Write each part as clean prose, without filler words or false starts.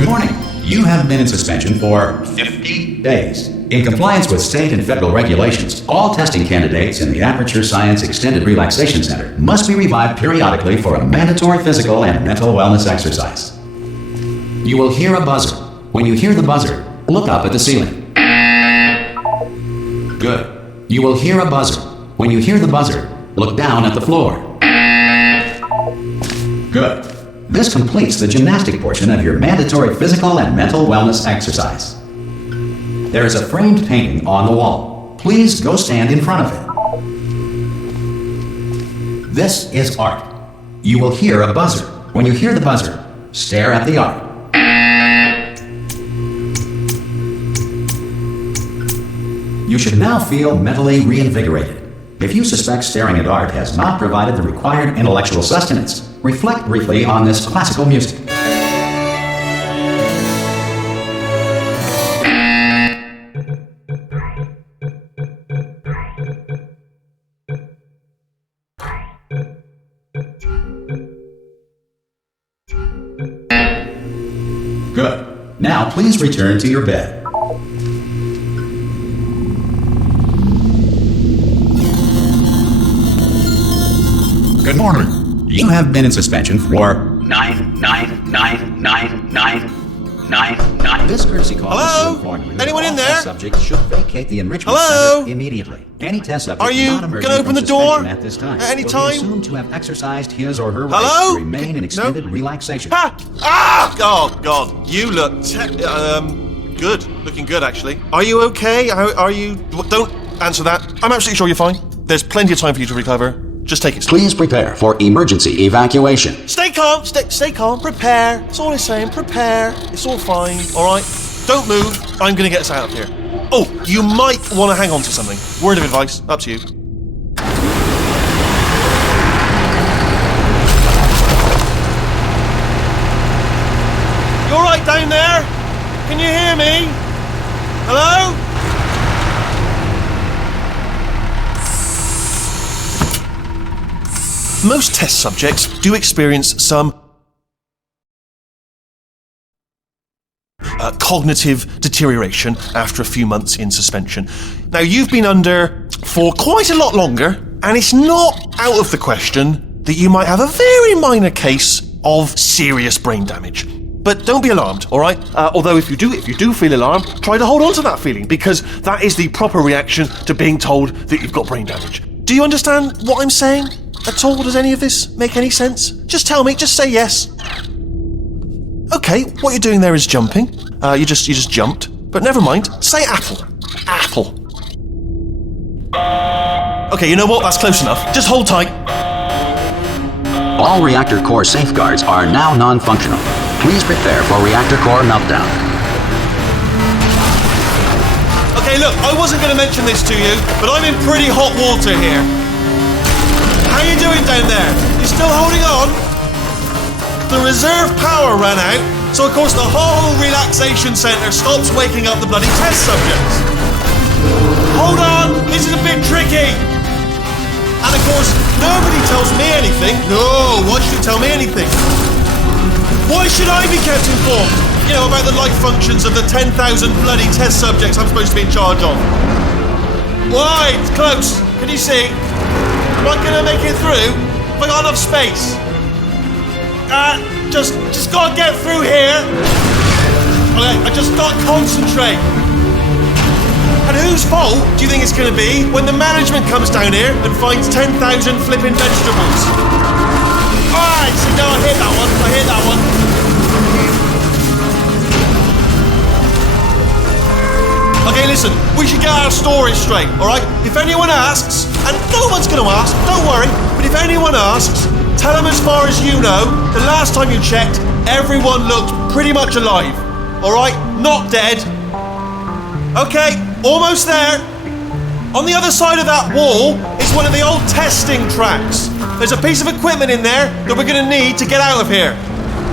Good morning. You have been in suspension for 50 days. In compliance with state and federal regulations, all testing candidates in the Aperture Science Extended Relaxation Center must be revived periodically for a mandatory physical and mental wellness exercise. You will hear a buzzer. When you hear the buzzer, look up at the ceiling. Good. You will hear a buzzer. When you hear the buzzer, look down at the floor. Good. This completes the gymnastic portion of your mandatory physical and mental wellness exercise. There is a framed painting on the wall. Please go stand in front of it. This is art. You will hear a buzzer. When you hear the buzzer, stare at the art. You should now feel mentally reinvigorated. If you suspect staring at art has not provided the required intellectual sustenance, reflect briefly on this classical music. Good. Now please return to your bed. Good morning. You have been in suspension for 9999999. This courtesy call is to inform you that Anyone all in there? test subjects should vacate the enrichment Hello? center immediately. Any test subject Are you not emerging gonna open from the door suspension at this time at any will time? be assumed to have exercised his or her Hello? right to remain in extended No? relaxation. Ha! Ah! Oh, God. You look good. Looking good, actually. Are you okay? Are you... Don't answer that. I'm absolutely sure you're fine. There's plenty of time for you to recover. Just take it slow. Please prepare for emergency evacuation. Stay calm. Stay calm. Prepare. That's all I'm saying. Prepare. It's all fine. All right? Don't move. I'm going to get us out of here. Oh, you might want to hang on to something. Word of advice. Up to you. You all right down there? Can you hear me? Hello? Most test subjects do experience some cognitive deterioration after a few months in suspension. Now, you've been under for quite a lot longer, and it's not out of the question that you might have a very minor case of serious brain damage. But don't be alarmed, all right? Although if you do feel alarmed, try to hold on to that feeling, because that is the proper reaction to being told that you've got brain damage. Do you understand what I'm saying at all? Does any of this make any sense? Just tell me, just say yes. Okay, what you're doing there is jumping. You just jumped. But never mind, say apple. Apple. Okay, you know what? That's close enough. Just hold tight. All reactor core safeguards are now non-functional. Please prepare for reactor core meltdown. Okay, look, I wasn't going to mention this to you, but I'm in pretty hot water here. How you doing down there? You still holding on? The reserve power ran out, so of course the whole relaxation centre stops waking up the bloody test subjects. Hold on, this is a bit tricky. And of course, nobody tells me anything. No, why should you tell me anything? Why should I be kept informed? You know, about the life functions of the 10,000 bloody test subjects I'm supposed to be in charge of. Why? It's close. Can you see? Am I gonna make it through? Have I got enough space? Just gotta get through here. Okay, I just gotta concentrate. And whose fault do you think it's gonna be when the management comes down here and finds 10,000 flipping vegetables? Alright, see, no, I hit that one. Okay, listen, we should get our stories straight, alright? If anyone asks, and no one's gonna ask, don't worry, but if anyone asks, tell them as far as you know, the last time you checked, everyone looked pretty much alive. Alright? Not dead. Okay, almost there. On the other side of that wall is one of the old testing tracks. There's a piece of equipment in there that we're gonna need to get out of here.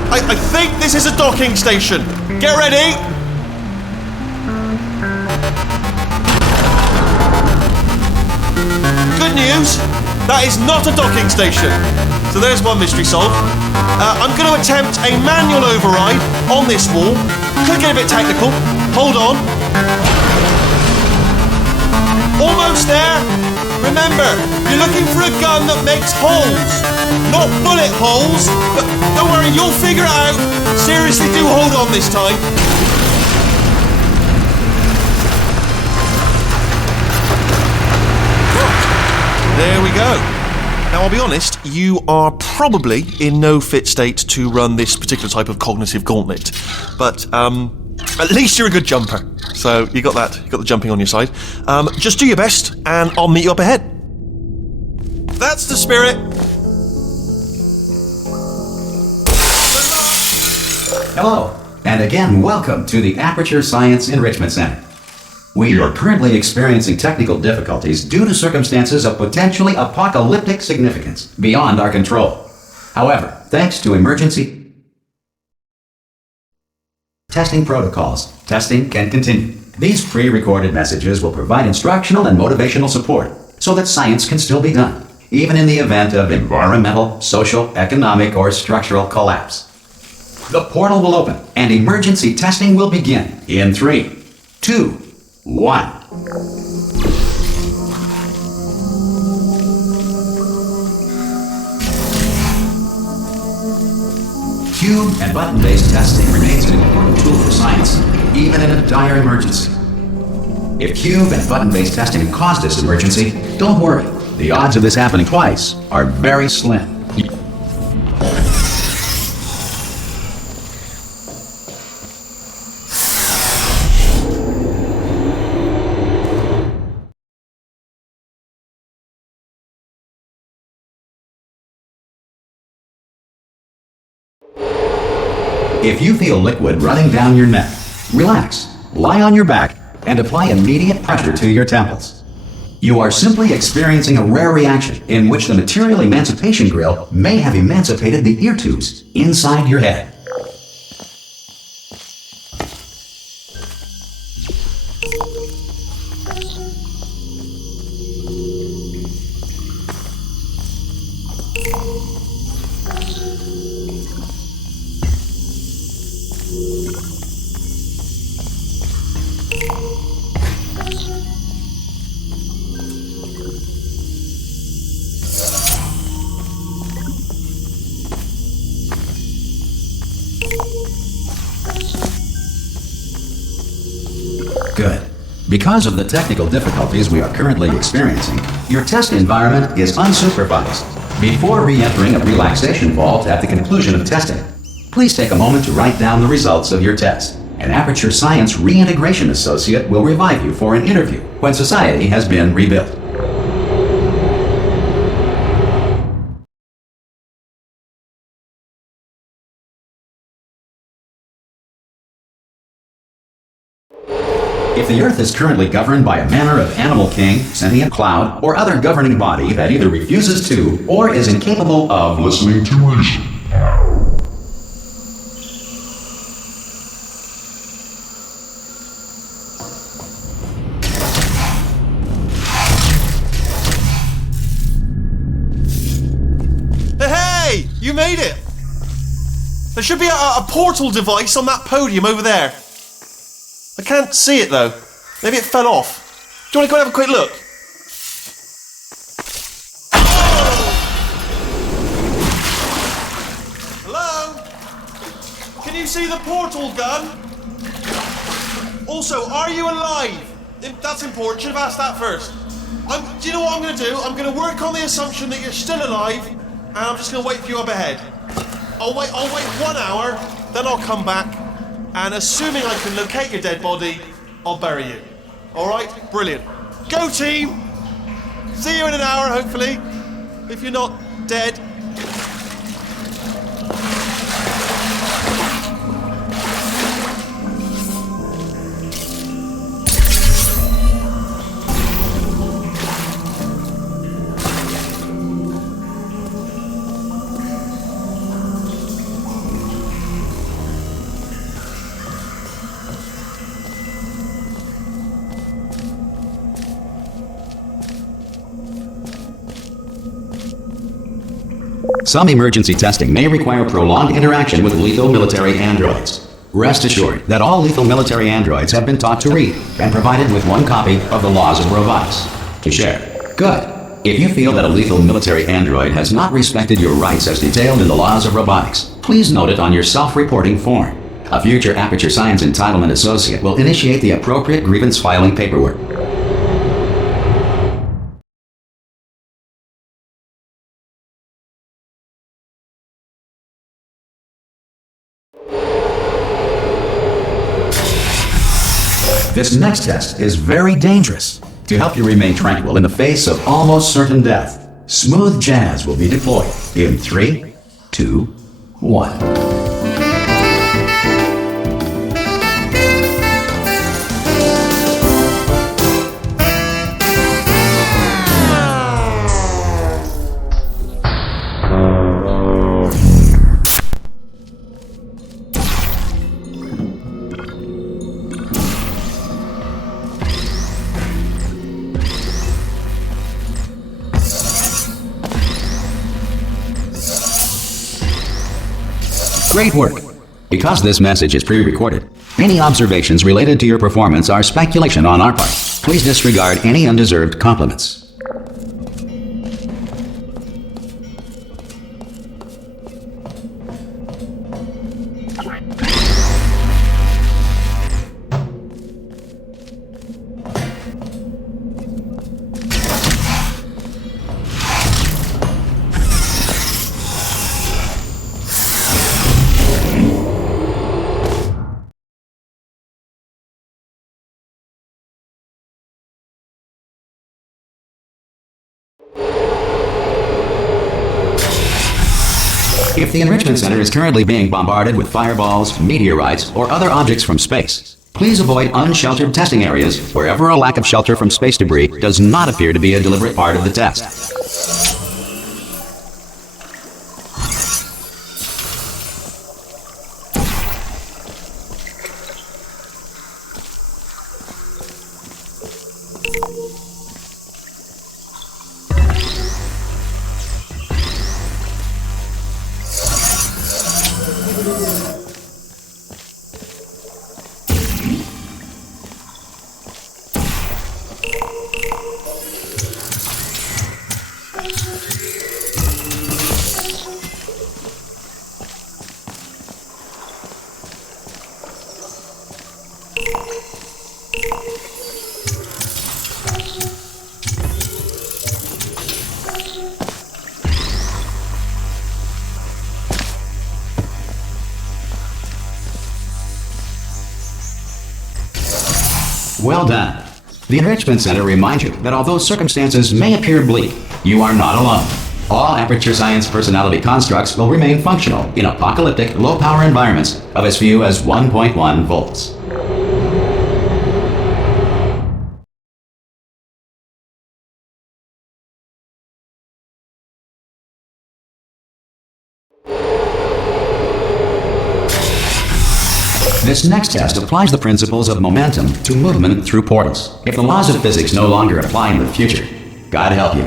I think this is a docking station. Get ready. Good news. That is not a docking station. So there's one mystery solved. I'm going to attempt a manual override on this wall. Could get a bit technical. Hold on. Almost there. Remember, you're looking for a gun that makes holes. Not bullet holes. But don't worry, you'll figure it out. Seriously, do hold on this time. There we go. Now, I'll be honest, you are probably in no fit state to run this particular type of cognitive gauntlet. But, at least you're a good jumper. So, you got that. You got the jumping on your side. Just do your best, and I'll meet you up ahead. That's the spirit. Hello, and again, welcome to the Aperture Science Enrichment Center. We are currently experiencing technical difficulties due to circumstances of potentially apocalyptic significance beyond our control. However, thanks to emergency testing protocols, testing can continue. These pre-recorded messages will provide instructional and motivational support so that science can still be done, even in the event of environmental, social, economic, or structural collapse. The portal will open and emergency testing will begin in 3, 2, 1. Cube and button-based testing remains an important tool for science, even in a dire emergency. If cube and button-based testing caused this emergency, don't worry. The odds of this happening twice are very slim. If you feel liquid running down your neck, relax, lie on your back, and apply immediate pressure to your temples. You are simply experiencing a rare reaction in which the material emancipation grill may have emancipated the ear tubes inside your head. Good. Because of the technical difficulties we are currently experiencing, your test environment is unsupervised. Before re-entering a relaxation vault at the conclusion of testing, please take a moment to write down the results of your test. An Aperture Science Reintegration Associate will revive you for an interview when society has been rebuilt. If the Earth is currently governed by a manner of animal king, sentient cloud, or other governing body that either refuses to or is incapable of listening to reason, Hey! You made it! There should be a portal device on that podium over there. I can't see it though. Maybe it fell off. Do you want to go and have a quick look? Hello? Can you see the portal gun? Also, are you alive? That's important. Should have asked that first. Do you know what I'm going to do? I'm going to work on the assumption that you're still alive, and I'm just going to wait for you up ahead. I'll wait 1 hour, then I'll come back. And assuming I can locate your dead body, I'll bury you. Alright? Brilliant. Go team! See you in an hour, hopefully. If you're not dead. Some emergency testing may require prolonged interaction with lethal military androids. Rest assured that all lethal military androids have been taught to read and provided with one copy of the laws of robotics to share. Good. If you feel that a lethal military android has not respected your rights as detailed in the laws of robotics, please note it on your self-reporting form. A future Aperture Science Entitlement Associate will initiate the appropriate grievance filing paperwork. This next test is very dangerous. To help you remain tranquil in the face of almost certain death, smooth jazz will be deployed in 3, 2, 1. Great work! Because this message is pre-recorded, any observations related to your performance are speculation on our part. Please disregard any undeserved compliments. If the Enrichment Center is currently being bombarded with fireballs, meteorites, or other objects from space, please avoid unsheltered testing areas wherever a lack of shelter from space debris does not appear to be a deliberate part of the test. Well done. The Enrichment Center reminds you that although circumstances may appear bleak, you are not alone. All Aperture Science personality constructs will remain functional in apocalyptic, low-power environments of as few as 1.1 volts. This next test applies the principles of momentum to movement through portals. If the laws of physics no longer apply in the future, God help you.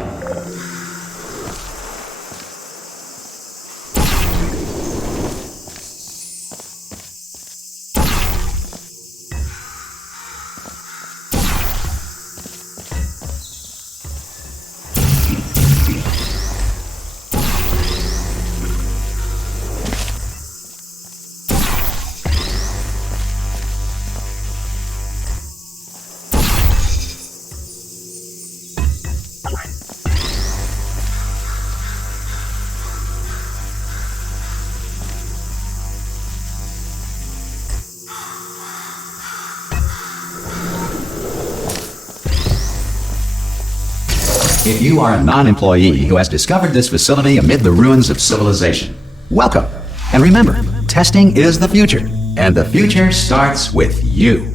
If you are a non-employee who has discovered this facility amid the ruins of civilization, welcome. And remember, testing is the future, and the future starts with you.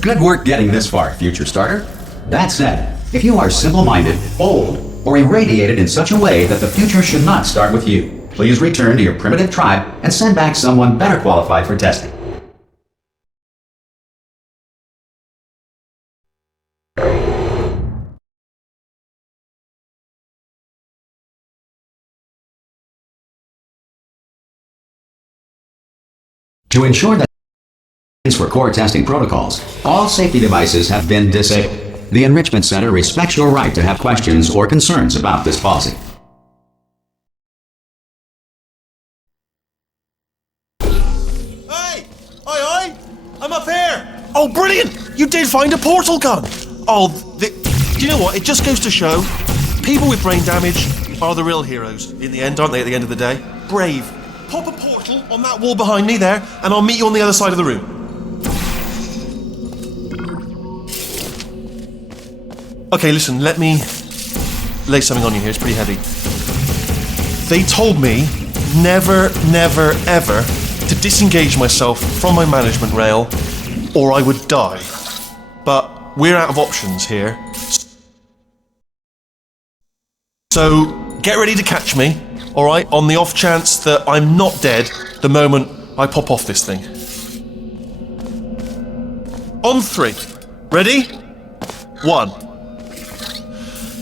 Good work getting this far, future starter. That said, if you are simple-minded, old, or irradiated in such a way that the future should not start with you, please return to your primitive tribe and send back someone better qualified for testing. To ensure that for core testing protocols, all safety devices have been disabled. The Enrichment Center respects your right to have questions or concerns about this policy. Hey! Oi! I'm up here! Oh, brilliant! You did find a portal gun! Oh, do you know what? It just goes to show, people with brain damage are the real heroes in the end, aren't they, at the end of the day? Brave. Pop a portal on that wall behind me there, and I'll meet you on the other side of the room. Okay, listen, let me lay something on you here. It's pretty heavy. They told me never, ever to disengage myself from my management rail or I would die. But we're out of options here. So get ready to catch me, alright, on the off chance that I'm not dead the moment I pop off this thing. On 3. Ready? 1,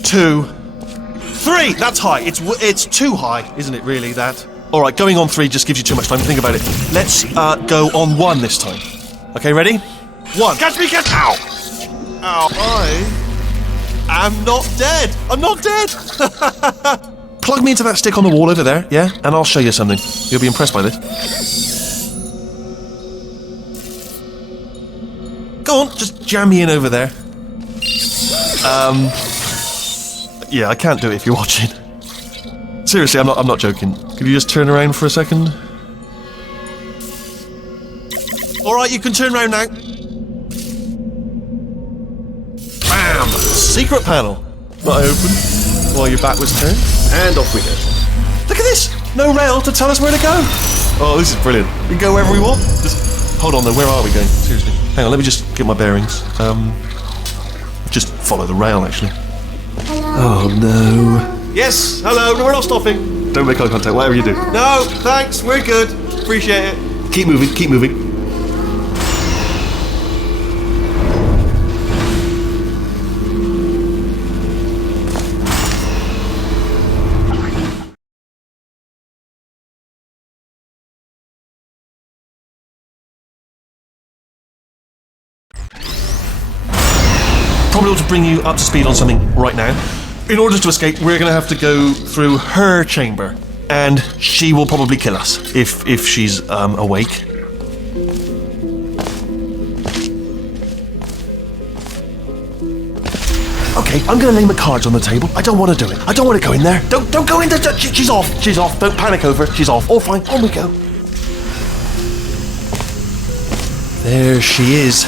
2, 3! That's high. It's too high, isn't it, really, that? Alright, going on 3 just gives you too much time to think about it. Let's go on 1 this time. Okay, ready? 1. Catch me, catch! Ow! Ow, I am not dead! I'm not dead! Plug me into that stick on the wall over there, yeah? And I'll show you something. You'll be impressed by this. Go on, just jam me in over there. Yeah, I can't do it if you're watching. Seriously, I'm not joking. Could you just turn around for a second? Alright, you can turn around now. Bam! Secret panel. That I opened while your back was turned. And off we go. Look at this! No rail to tell us where to go. Oh, this is brilliant. We can go wherever we want. Just hold on though, where are we going? Seriously. Hang on, let me just get my bearings. Just follow the rail, actually. Oh no. Yes, hello, no, we're not stopping. Don't make eye contact, whatever you do. No, thanks, we're good. Appreciate it. Keep moving, keep moving. Probably ought to bring you up to speed on something right now. In order to escape, we're going to have to go through her chamber, and she will probably kill us if she's awake. Okay, I'm going to lay my cards on the table. I don't want to do it. I don't want to go in there. Don't go in there. She's off. She's off. Don't panic over. She's off. All fine. On we go. There she is.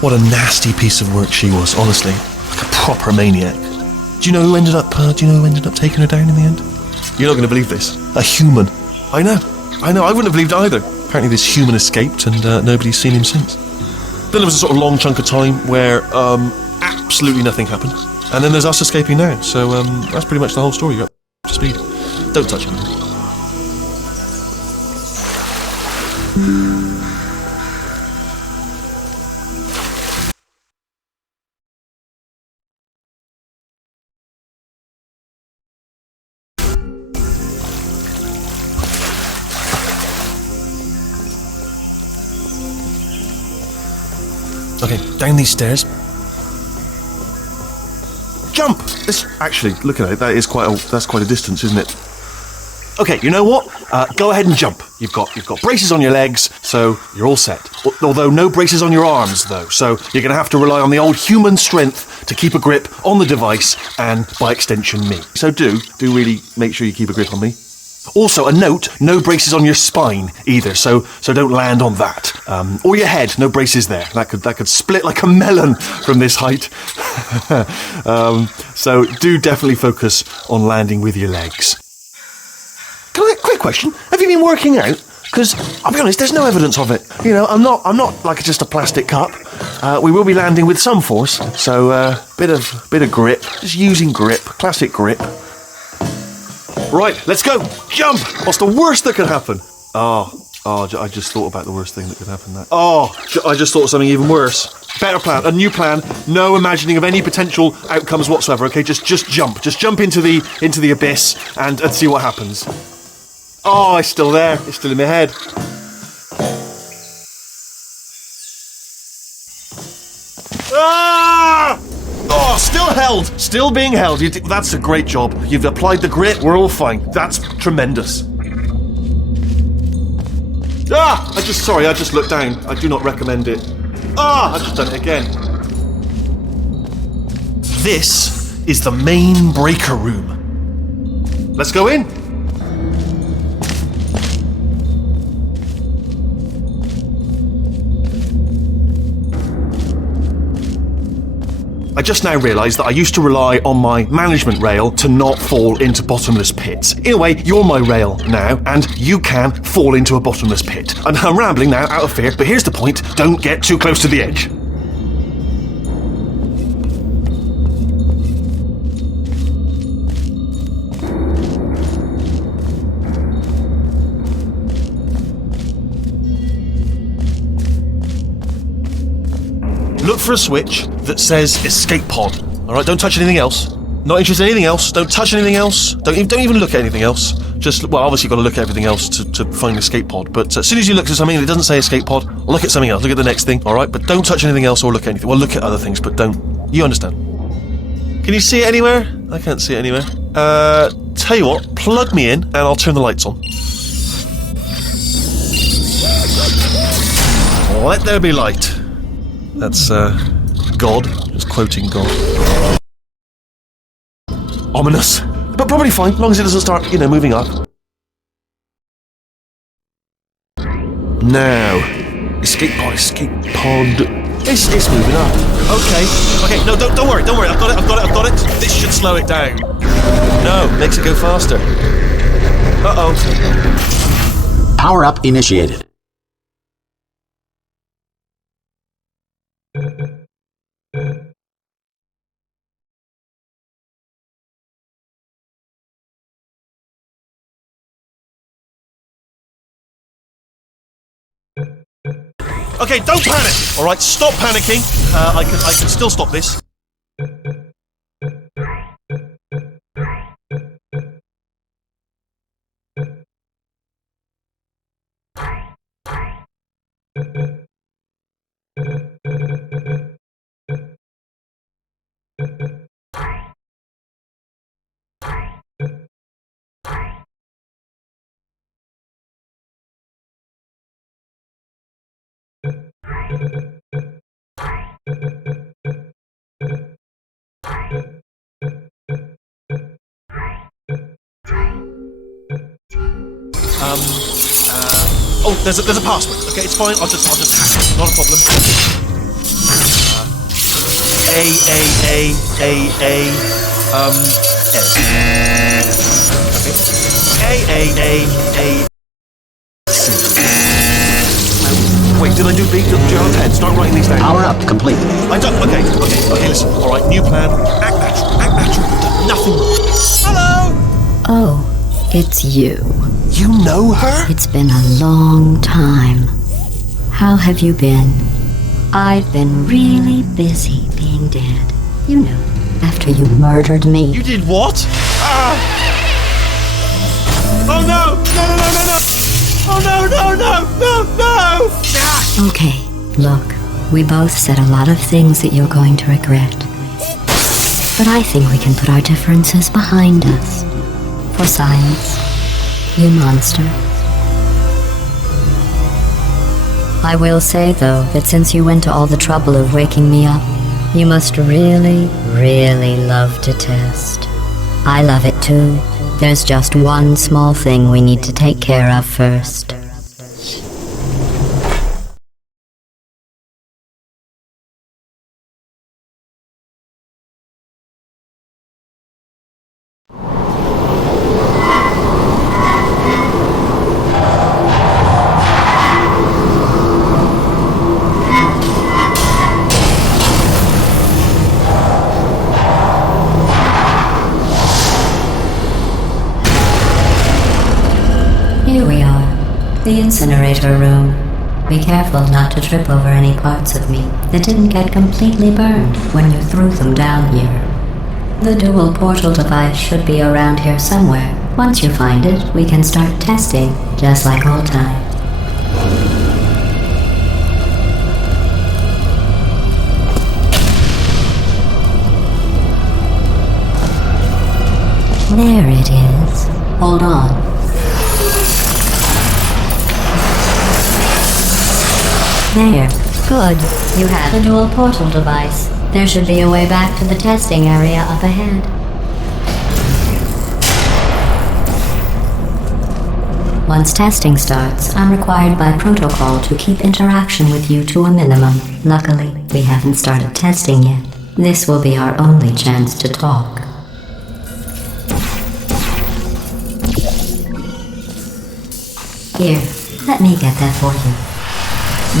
What a nasty piece of work she was, honestly. Like a proper maniac. Do you know who ended up taking her down in the end? You're not going to believe this. A human. I know. I wouldn't have believed either. Apparently this human escaped and nobody's seen him since. Then there was a sort of long chunk of time where absolutely nothing happened. And then there's us escaping now. So that's pretty much the whole story. You're up to speed. Don't touch him. Okay, down these stairs. Jump! Actually, look at it. That's quite a distance, isn't it? Okay, you know what? Go ahead and jump. You've got braces on your legs, so you're all set. Although no braces on your arms, though. So you're going to have to rely on the old human strength to keep a grip on the device, and by extension, me. So do really make sure you keep a grip on me. Also, a note, no braces on your spine either, so don't land on that. Or your head, no braces there. That could split like a melon from this height. So do definitely focus on landing with your legs. Quick question, have you been working out? Because, I'll be honest, there's no evidence of it. You know, I'm not like just a plastic cup. We will be landing with some force, so bit of grip. Just using grip, classic grip. Right, let's go. Jump. What's the worst that could happen? Oh, I just thought about the worst thing that could happen there. Oh, I just thought of something even worse. Better plan, a new plan. No imagining of any potential outcomes whatsoever. Okay, just jump. Just jump into the abyss and see what happens. Oh, it's still there. It's still in my head. Ah! Oh, still held. Still being held. That's a great job. You've applied the grit. We're all fine. That's tremendous. Ah! I just looked down. I do not recommend it. Ah! I've just done it again. This is the main breaker room. Let's go in. I just now realised that I used to rely on my management rail to not fall into bottomless pits. In a way, you're my rail now, and you can fall into a bottomless pit. And I'm rambling now, out of fear, but here's the point. Don't get too close to the edge. Look for a switch that says escape pod. All right, don't touch anything else. Not interested in anything else. Don't touch anything else. Don't even look at anything else. Just, well, obviously you've got to look at everything else to find escape pod. But as soon as you look at something and it doesn't say escape pod, look at something else. Look at the next thing. All right, but don't touch anything else or look at anything. Well, look at other things, but don't. You understand? Can you see it anywhere? I can't see it anywhere. Tell you what, plug me in and I'll turn the lights on. Let there be light. That's, God. Just quoting God. Ominous. But probably fine, as long as it doesn't start, moving up. Now. Escape pod. It's moving up. Okay, no, don't worry. I've got it. This should slow it down. No, makes it go faster. Uh-oh. Power up initiated. Okay, don't panic. All right, stop panicking. I can still stop this. Oh, there's a password. Okay, it's fine. I'll just hack it. Not a problem. Wait, did I do B? Do you have a pen? Start writing these down. Power up complete. I don't. Okay, listen. All right, new plan. Act natural. Nothing wrong. Hello. Oh, it's you. You know her? It's been a long time. How have you been? I've been really busy being dead. You know, after you murdered me. You did what? Oh no! Oh no! Okay, look, we both said a lot of things that you're going to regret. But I think we can put our differences behind us. For science, you monster. I will say, though, that since you went to all the trouble of waking me up, you must really, really love to test. I love it too. There's just one small thing we need to take care of first. The incinerator room. Be careful not to trip over any parts of me that didn't get completely burned when you threw them down here. The dual portal device should be around here somewhere. Once you find it, we can start testing, just like old times. There it is. Hold on. There. Good. You have the dual portal device. There should be a way back to the testing area up ahead. Once testing starts, I'm required by protocol to keep interaction with you to a minimum. Luckily, we haven't started testing yet. This will be our only chance to talk. Here, let me get that for you.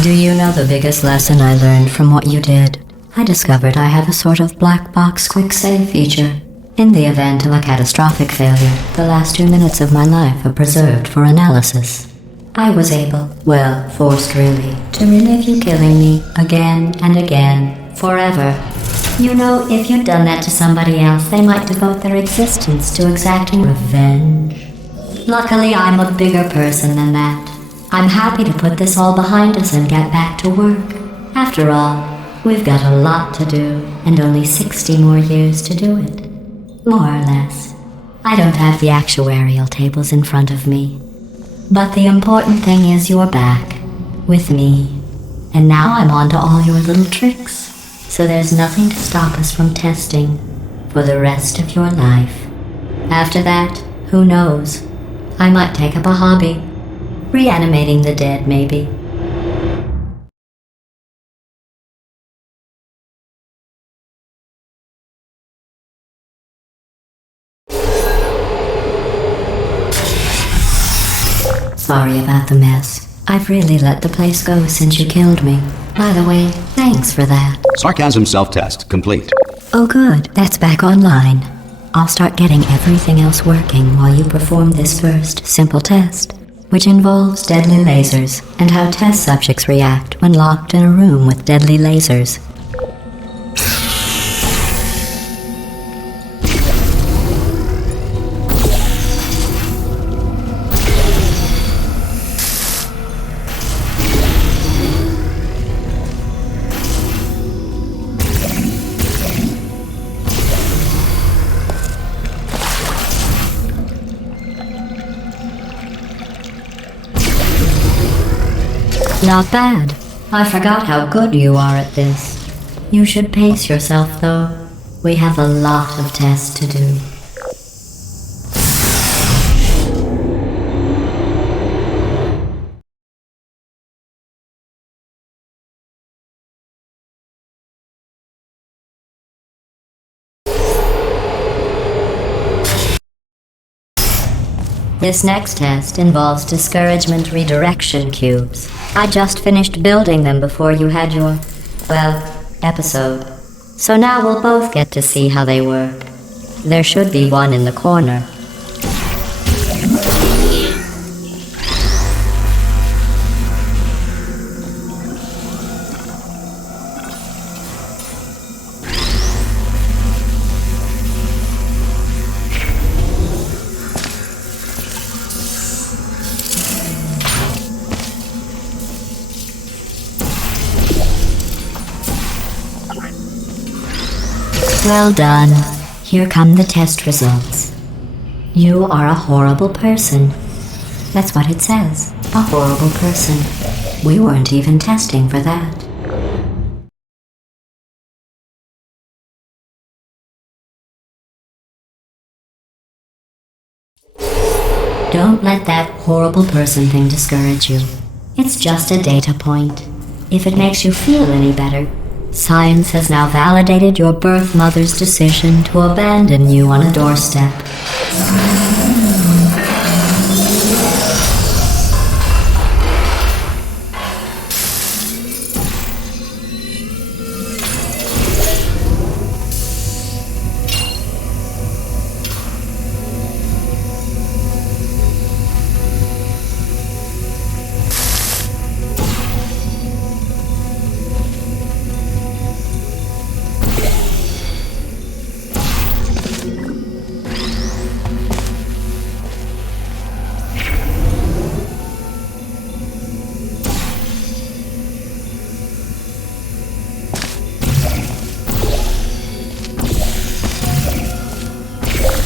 Do you know the biggest lesson I learned from what you did? I discovered I have a sort of black box quick save feature. In the event of a catastrophic failure, the last 2 minutes of my life are preserved for analysis. I was able, well, forced really, to relive you killing me again and again, forever. You know, if you'd done that to somebody else, they might devote their existence to exacting revenge. Luckily, I'm a bigger person than that. I'm happy to put this all behind us and get back to work. After all, we've got a lot to do, and only 60 more years to do it. More or less. I don't have the actuarial tables in front of me. But the important thing is you're back, with me. And now I'm on to all your little tricks, so there's nothing to stop us from testing for the rest of your life. After that, who knows? I might take up a hobby. Reanimating the dead, maybe. Sorry about the mess. I've really let the place go since you killed me. By the way, thanks for that. Sarcasm self-test complete. Oh good, that's back online. I'll start getting everything else working while you perform this first simple test, which involves deadly lasers and how test subjects react when locked in a room with deadly lasers. Not bad. I forgot how good you are at this. You should pace yourself, though. We have a lot of tests to do. This next test involves discouragement redirection cubes. I just finished building them before you had your, well, episode. So now we'll both get to see how they work. There should be one in the corner. Well done. Here come the test results. You are a horrible person. That's what it says. A horrible person. We weren't even testing for that. Don't let that horrible person thing discourage you. It's just a data point. If it makes you feel any better, science has now validated your birth mother's decision to abandon you on a doorstep.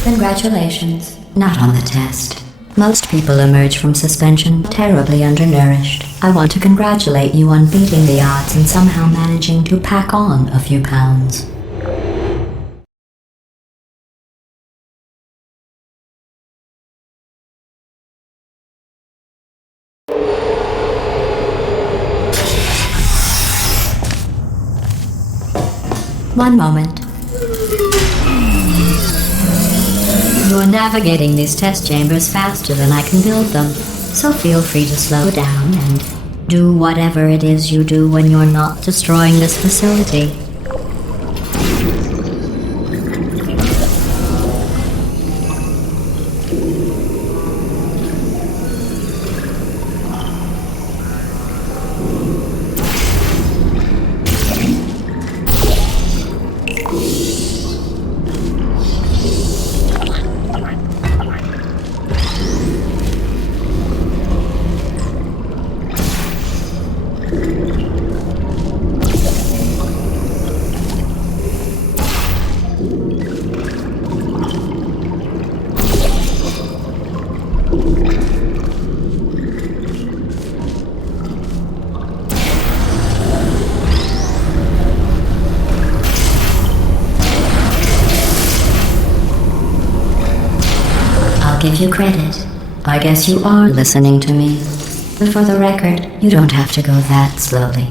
Congratulations. Not on the test. Most people emerge from suspension terribly undernourished. I want to congratulate you on beating the odds and somehow managing to pack on a few pounds. One moment. You're navigating these test chambers faster than I can build them, so feel free to slow down and do whatever it is you do when you're not destroying this facility. Give you credit. I guess you are listening to me. But for the record, you don't have to go that slowly.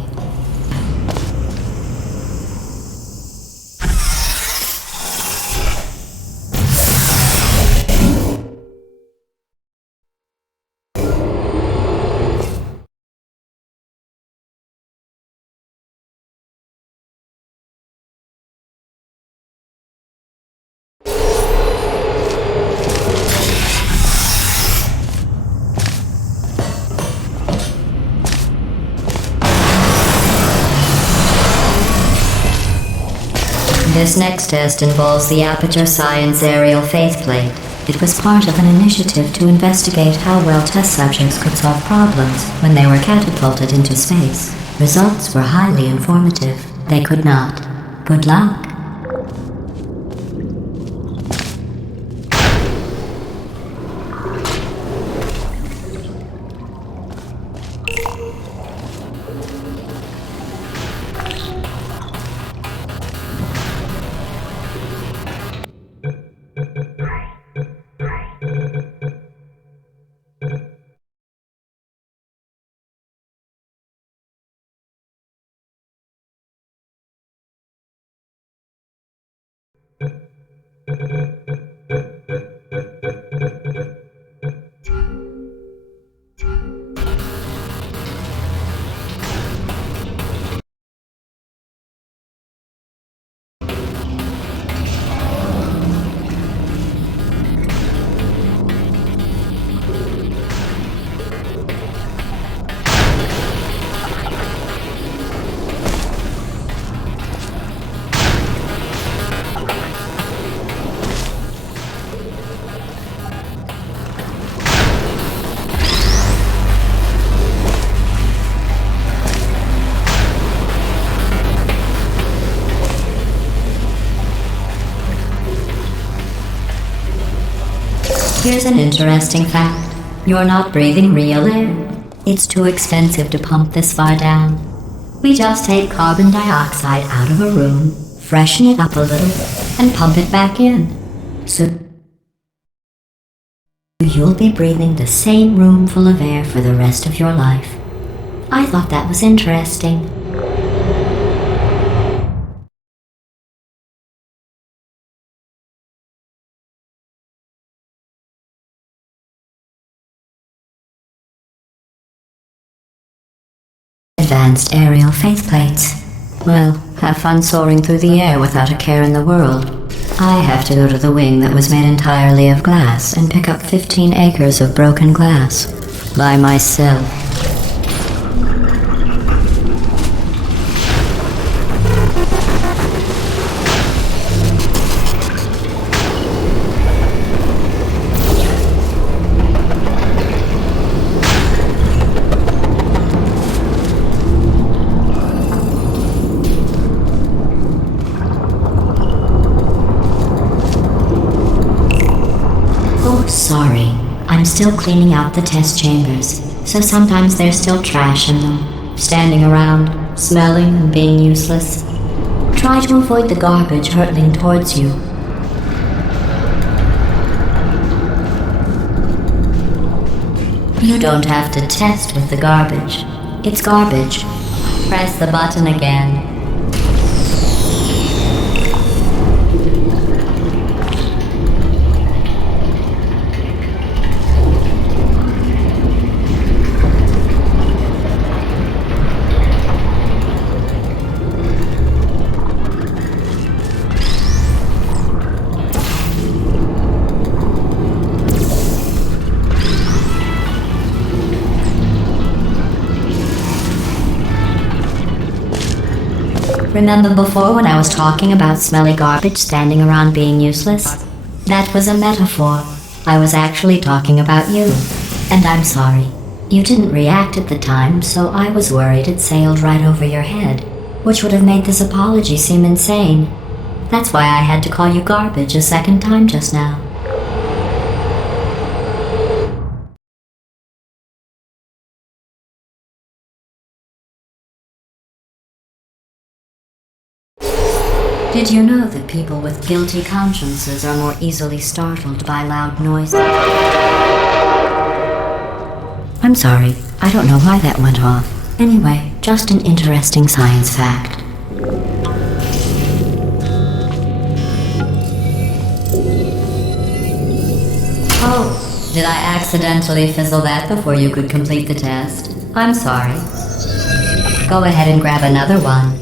This next test involves the Aperture Science Aerial Faceplate. It was part of an initiative to investigate how well test subjects could solve problems when they were catapulted into space. Results were highly informative. They could not. Good luck. Here's an interesting fact. You're not breathing real air. It's too expensive to pump this far down. We just take carbon dioxide out of a room, freshen it up a little, and pump it back in. So you'll be breathing the same room full of air for the rest of your life. I thought that was interesting. Advanced aerial faceplates. Well, have fun soaring through the air without a care in the world. I have to go to the wing that was made entirely of glass and pick up 15 acres of broken glass. By myself. I'm still cleaning out the test chambers, so sometimes there's still trash in them, standing around, smelling and being useless. Try to avoid the garbage hurtling towards you. You don't have to test with the garbage. It's garbage. Press the button again. Remember before when I was talking about smelly garbage standing around being useless? That was a metaphor. I was actually talking about you. And I'm sorry. You didn't react at the time, so I was worried it sailed right over your head, which would have made this apology seem insane. That's why I had to call you garbage a second time just now. Did you know that people with guilty consciences are more easily startled by loud noises? I'm sorry, I don't know why that went off. Anyway, just an interesting science fact. Oh, did I accidentally fizzle that before you could complete the test? I'm sorry. Go ahead and grab another one.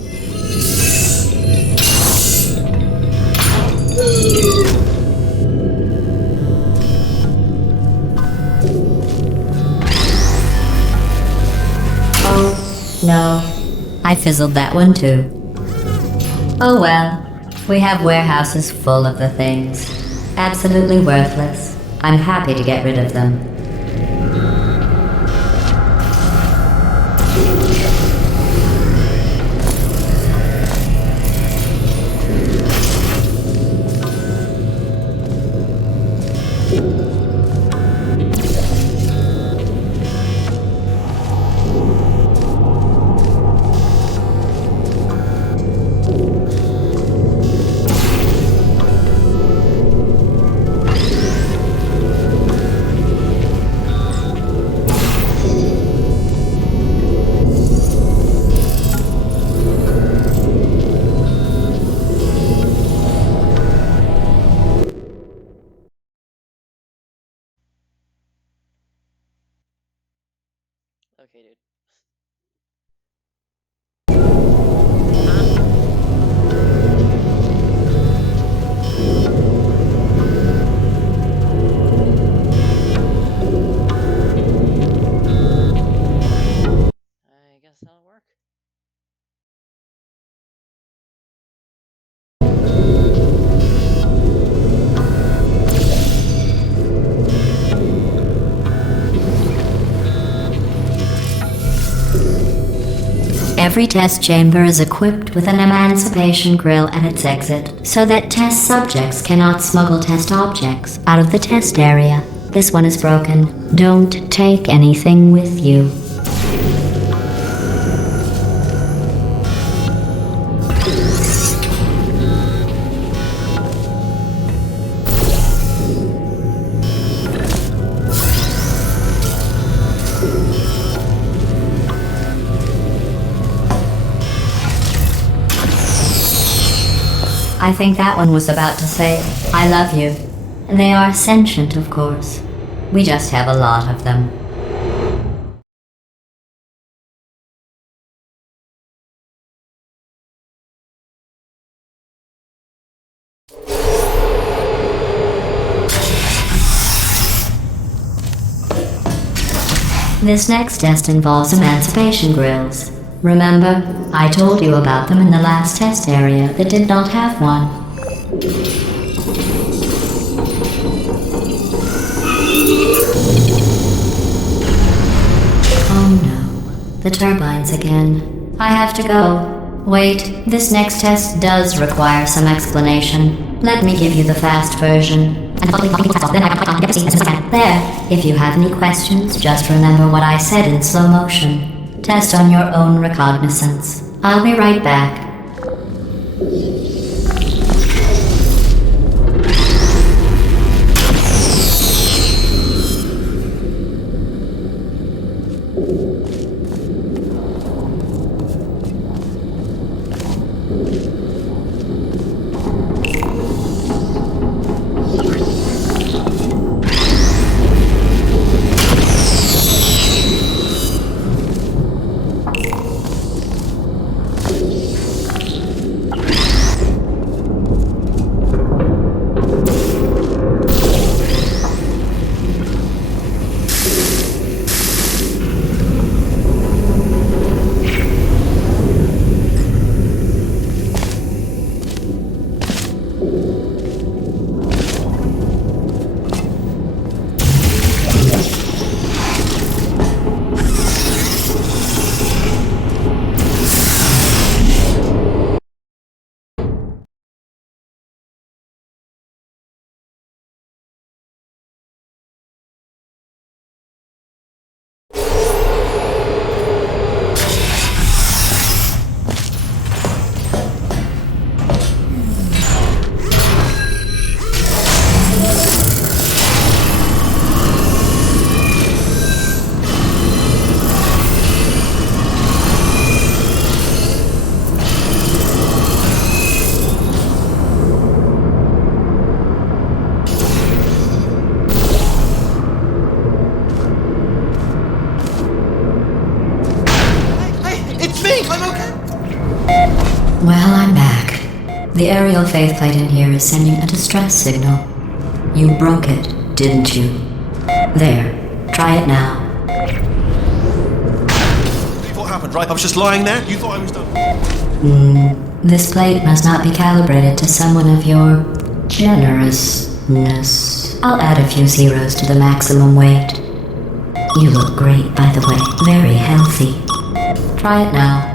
Oh, no. I fizzled that one too. Oh well. We have warehouses full of the things. Absolutely worthless. I'm happy to get rid of them. Okay, dude. I guess that'll work. Every test chamber is equipped with an emancipation grill at its exit, so that test subjects cannot smuggle test objects out of the test area. This one is broken. Don't take anything with you. I think that one was about to say, I love you. They are sentient, of course. We just have a lot of them. This next test involves emancipation grills. Remember, I told you about them in the last test area that did not have one. Oh no, the turbines again. I have to go. Wait, this next test does require some explanation. Let me give you the fast version. and following people task off. Then I can get the scene as soon as I can. There. If you have any questions, just remember what I said in slow motion. Test on your own recognizance. I'll be right back. Well, I'm back. The aerial faceplate in here is sending a distress signal. You broke it, didn't you? There. Try it now. What happened, right? I was just lying there. You thought I was done. This plate must not be calibrated to someone of your generousness. I'll add a few zeros to the maximum weight. You look great, by the way. Very healthy. Try it now.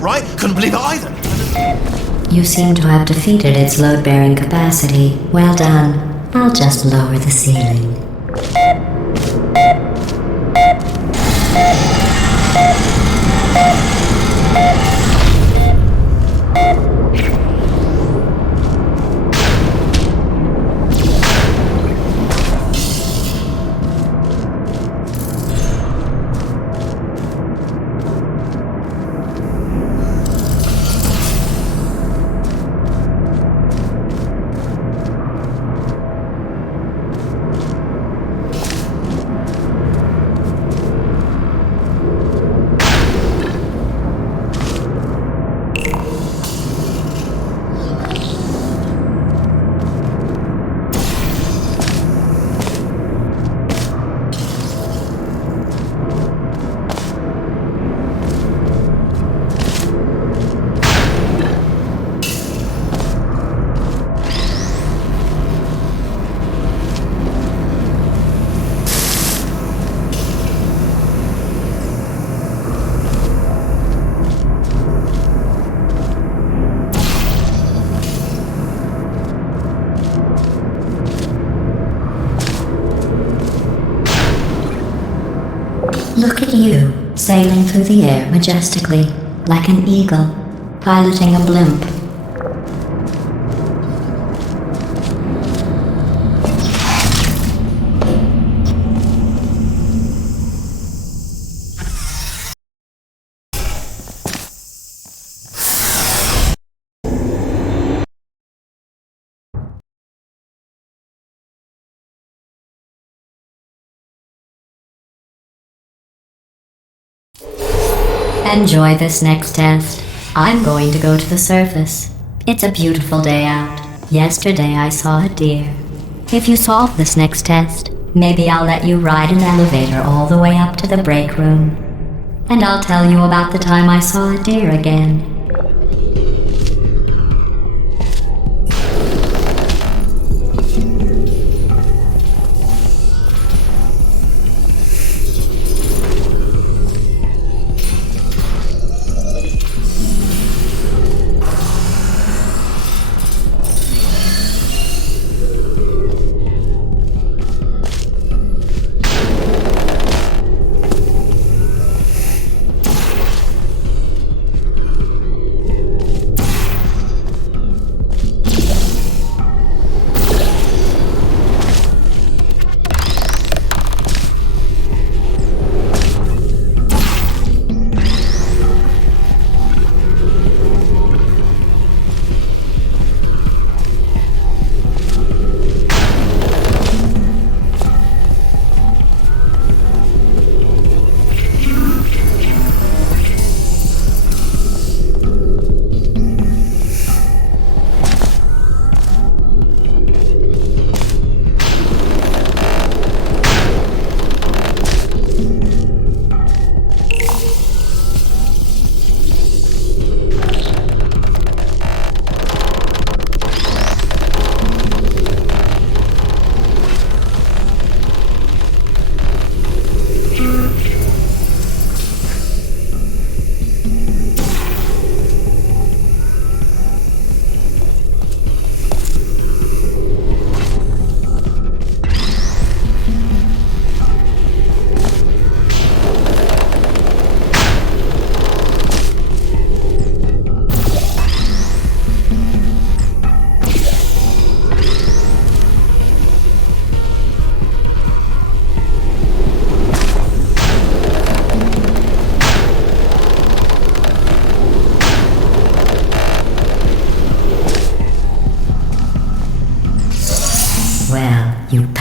Right? Couldn't believe it either. You seem to have defeated its load-bearing capacity. Well done. I'll just lower the ceiling. Look at you, sailing through the air majestically, like an eagle, piloting a blimp. Enjoy this next test. I'm going to go to the surface. It's a beautiful day out. Yesterday I saw a deer. If you solve this next test, maybe I'll let you ride an elevator all the way up to the break room. And I'll tell you about the time I saw a deer again.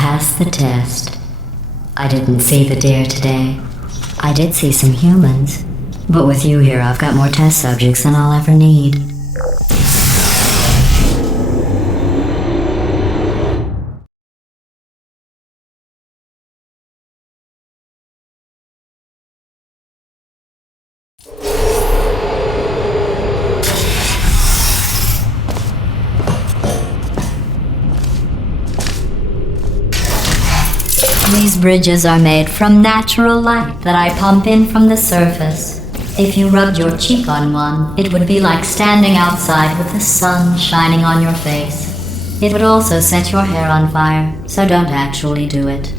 pass the test. I didn't see the deer today. I did see some humans. But with you here, I've got more test subjects than I'll ever need. These bridges are made from natural light that I pump in from the surface. If you rubbed your cheek on one, it would be like standing outside with the sun shining on your face. It would also set your hair on fire, so don't actually do it.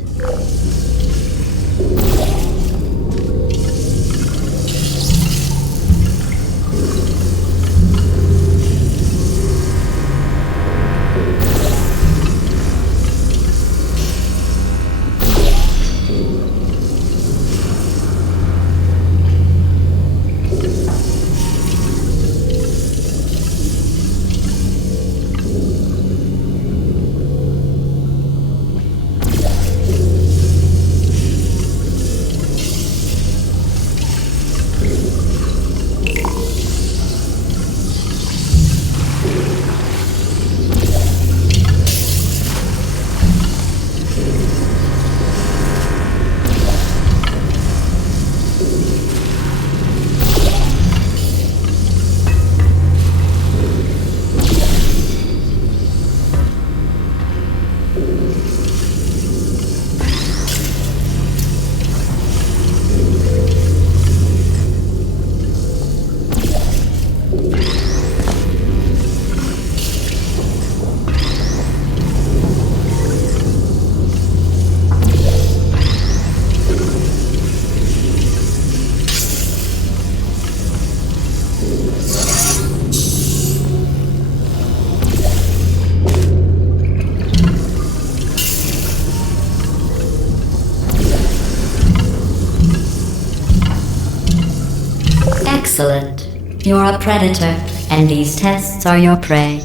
Excellent. You're a predator, and these tests are your prey.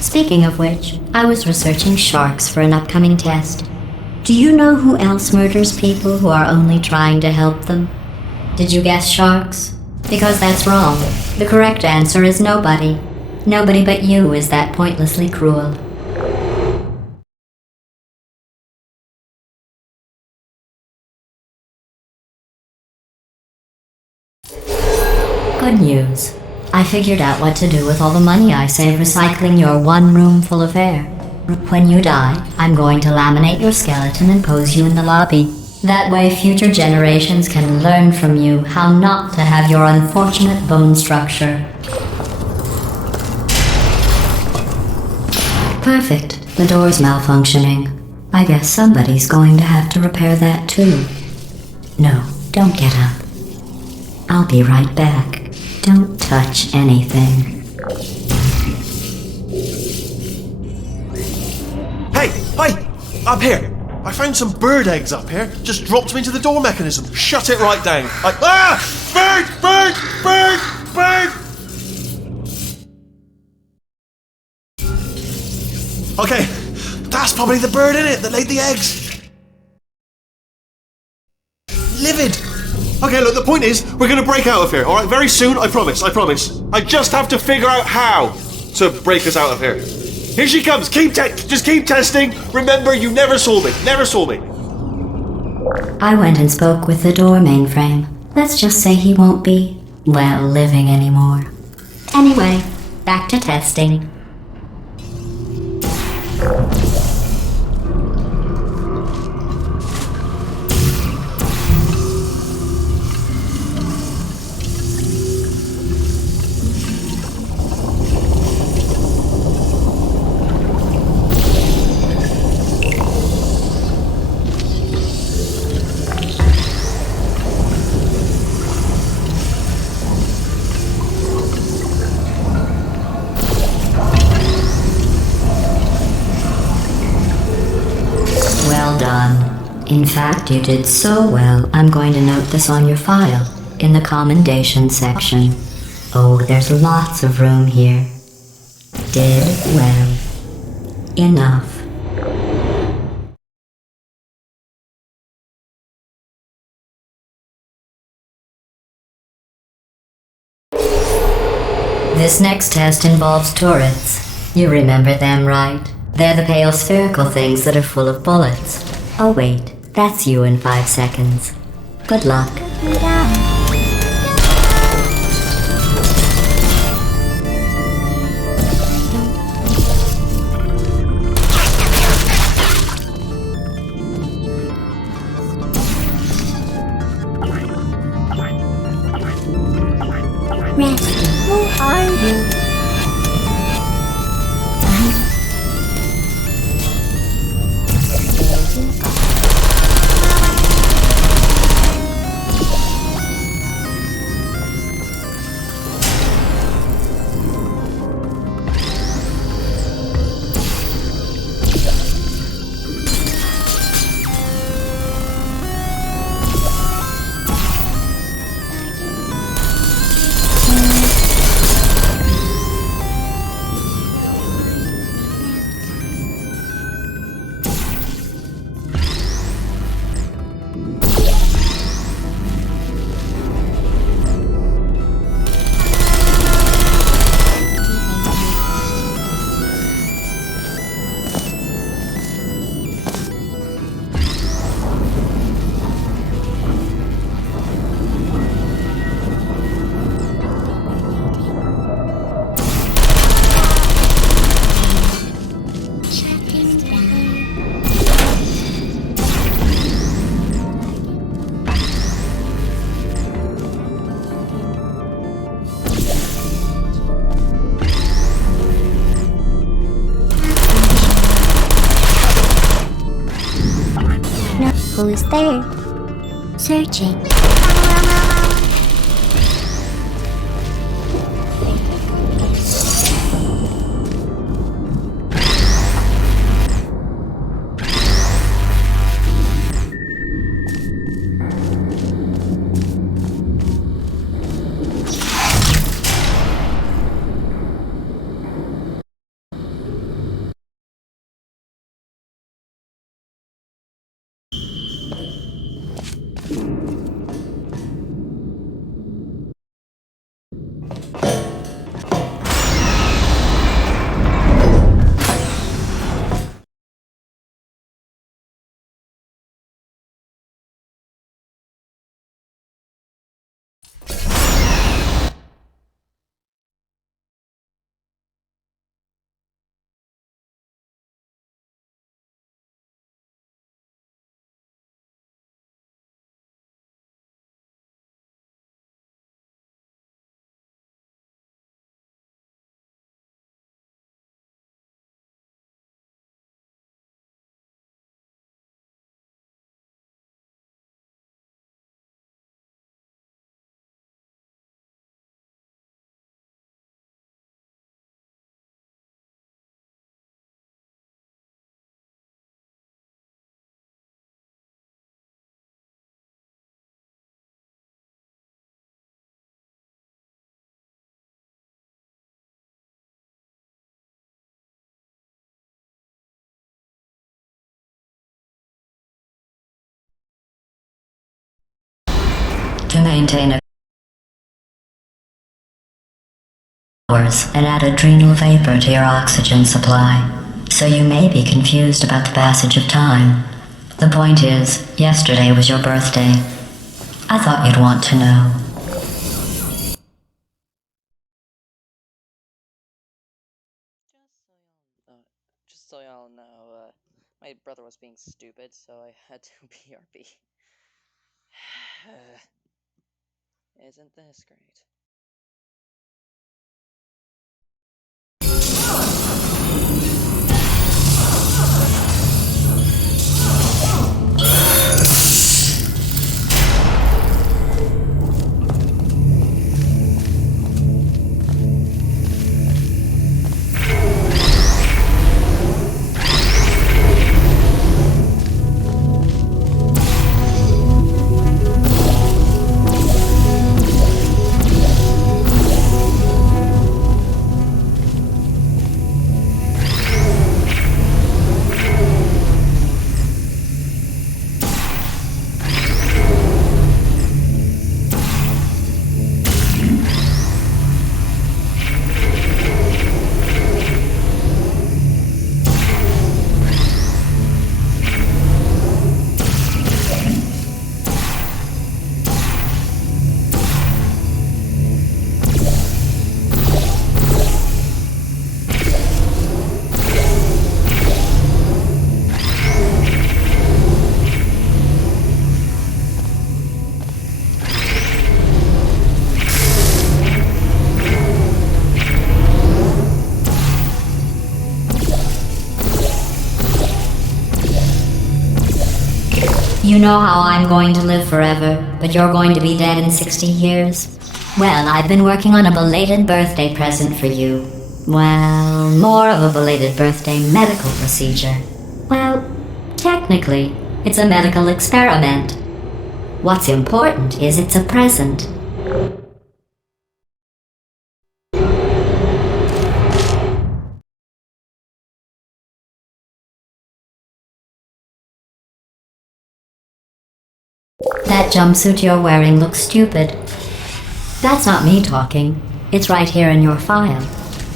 Speaking of which, I was researching sharks for an upcoming test. Do you know who else murders people who are only trying to help them? Did you guess sharks? Because that's wrong. The correct answer is nobody. Nobody but you is that pointlessly cruel. Good news. I figured out what to do with all the money I save recycling your one room full of hair. When you die, I'm going to laminate your skeleton and pose you in the lobby. That way future generations can learn from you how not to have your unfortunate bone structure. Perfect. The door's malfunctioning. I guess somebody's going to have to repair that too. No, don't get up. I'll be right back. Don't touch anything. Hey! Up here! I found some bird eggs up here. Just dropped them into the door mechanism. Shut it right down. Bird! Okay, that's probably the bird in it that laid the eggs. Livid! Okay, look, the point is, we're gonna break out of here, alright? Very soon, I promise. I just have to figure out how to break us out of here. Here she comes, just keep testing. Remember, you never saw me. I went and spoke with the door mainframe. Let's just say he won't be, well, living anymore. Anyway, back to testing. Well done. In fact, you did so well, I'm going to note this on your file, in the commendation section. Oh, there's lots of room here. Did well. Enough. This next test involves turrets. You remember them, right? They're the pale spherical things that are full of bullets. Oh wait, that's you in 5 seconds. Good luck. Rescue, who are you? Who's there? Searching. To maintain a and add adrenal vapor to your oxygen supply. So you may be confused about the passage of time. The point is, yesterday was your birthday. I thought you'd want to know. Just so y'all know, my brother was being stupid, so I had to BRB. Isn't this great? You know how I'm going to live forever, but you're going to be dead in 60 years? Well, I've been working on a belated birthday present for you. Well, more of a belated birthday medical procedure. Well, technically, it's a medical experiment. What's important is it's a present. That jumpsuit you're wearing looks stupid. That's not me talking. It's right here in your file.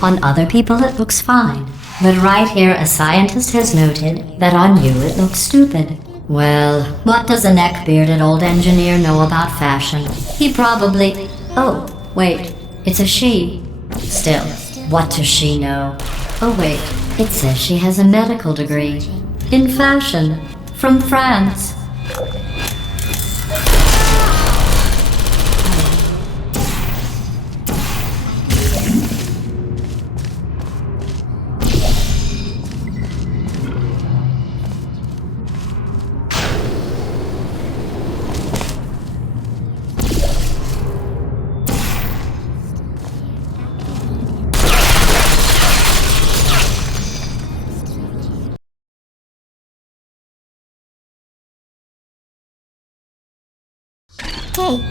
On other people it looks fine. But right here a scientist has noted that on you it looks stupid. Well, what does a neck-bearded old engineer know about fashion? He probably... Oh, wait, it's a she. Still, what does she know? Oh wait, it says she has a medical degree. In fashion. From France. Hey.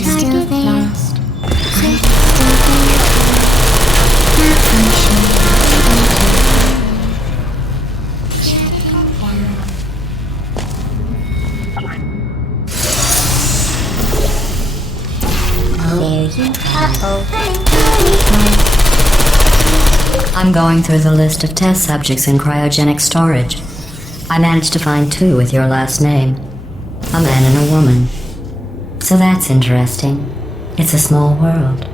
Target lost. I'm going through the list of test subjects in cryogenic storage. I managed to find 2 with your last name. A man and a woman. So that's interesting. It's a small world.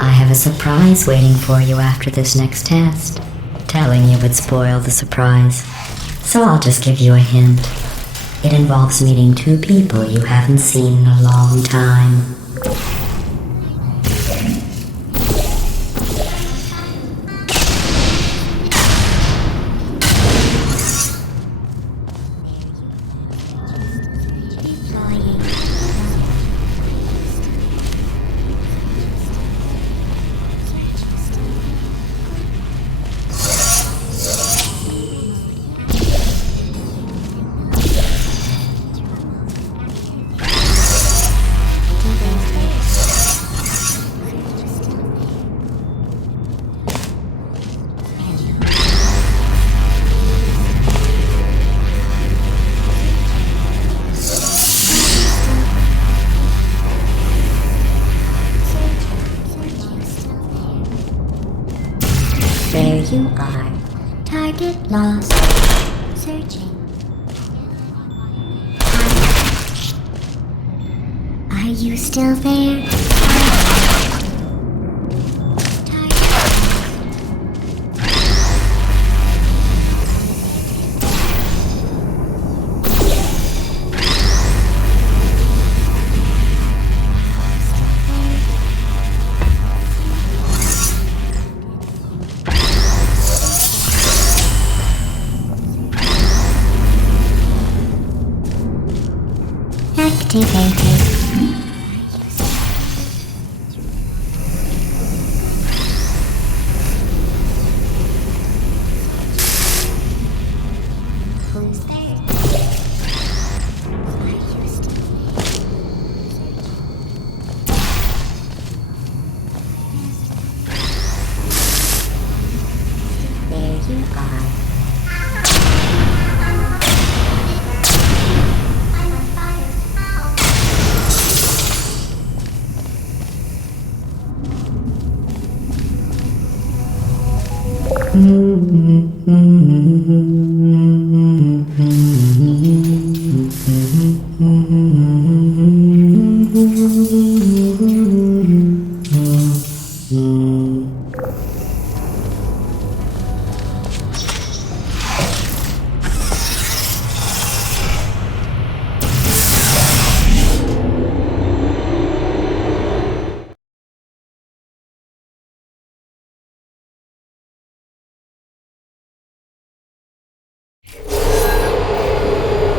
I have a surprise waiting for you after this next test. Telling you would spoil the surprise. So I'll just give you a hint. It involves meeting 2 people you haven't seen in a long time. There you are. Target lost. Searching. Are you still there? Activated. Who's there?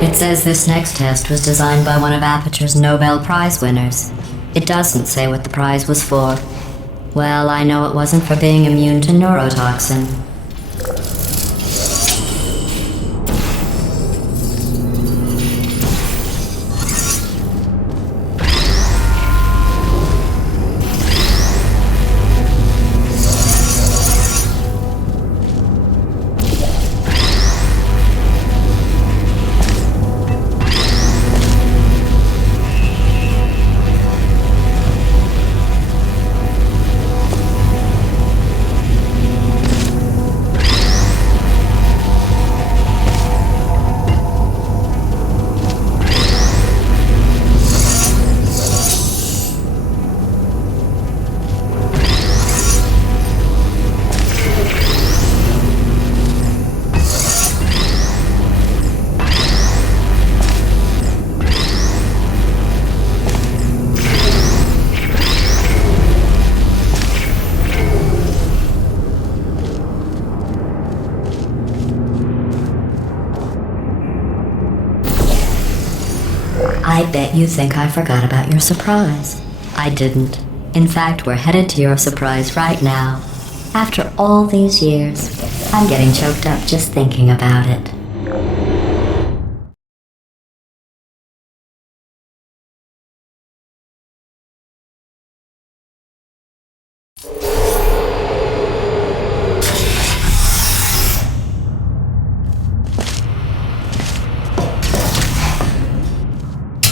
It says this next test was designed by one of Aperture's Nobel Prize winners. It doesn't say what the prize was for. Well, I know it wasn't for being immune to neurotoxin. I bet you think I forgot about your surprise. I didn't. In fact, we're headed to your surprise right now. After all these years, I'm getting choked up just thinking about it.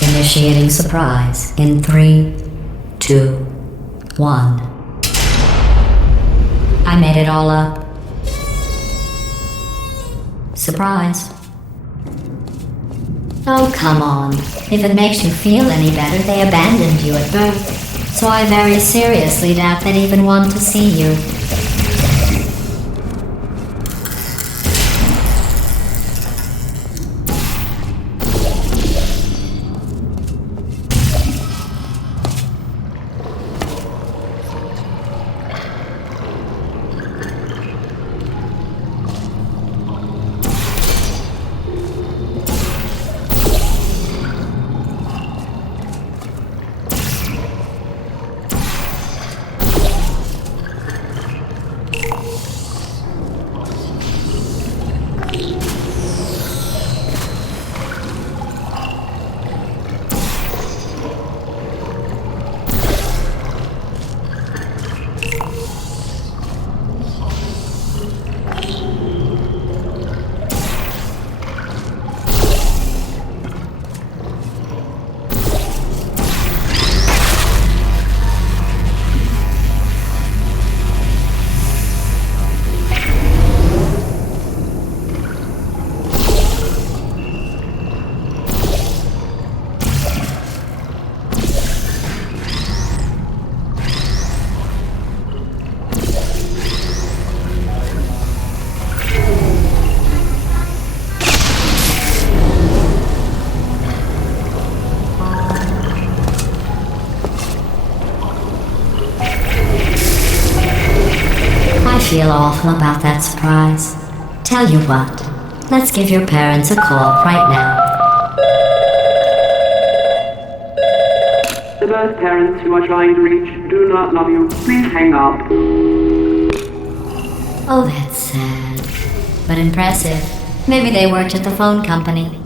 Initiating surprise in 3, 2, 1. I made it all up. Surprise. Oh, come on. If it makes you feel any better, they abandoned you at birth. So I very seriously doubt they'd even want to see you. I feel awful about that surprise. Tell you what, let's give your parents a call right now. The birth parents you are trying to reach do not love you. Please hang up. Oh, that's sad. But impressive. Maybe they worked at the phone company.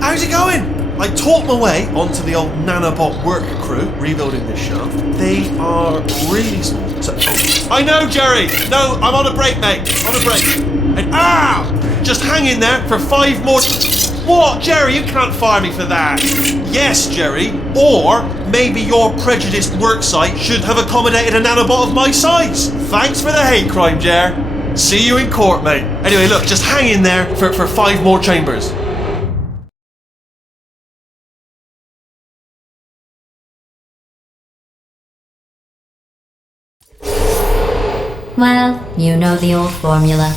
How's it going? I talked my way onto the old nanobot work crew rebuilding this shaft. They are really small. So, I know, Jerry! No, I'm on a break, mate. On a break. And just hang in there for 5 more... What, Jerry? You can't fire me for that. Yes, Jerry. Or maybe your prejudiced worksite should have accommodated a nanobot of my size. Thanks for the hate crime, Jer. See you in court, mate. Anyway, look, just hang in there for 5 more chambers. Well, you know the old formula.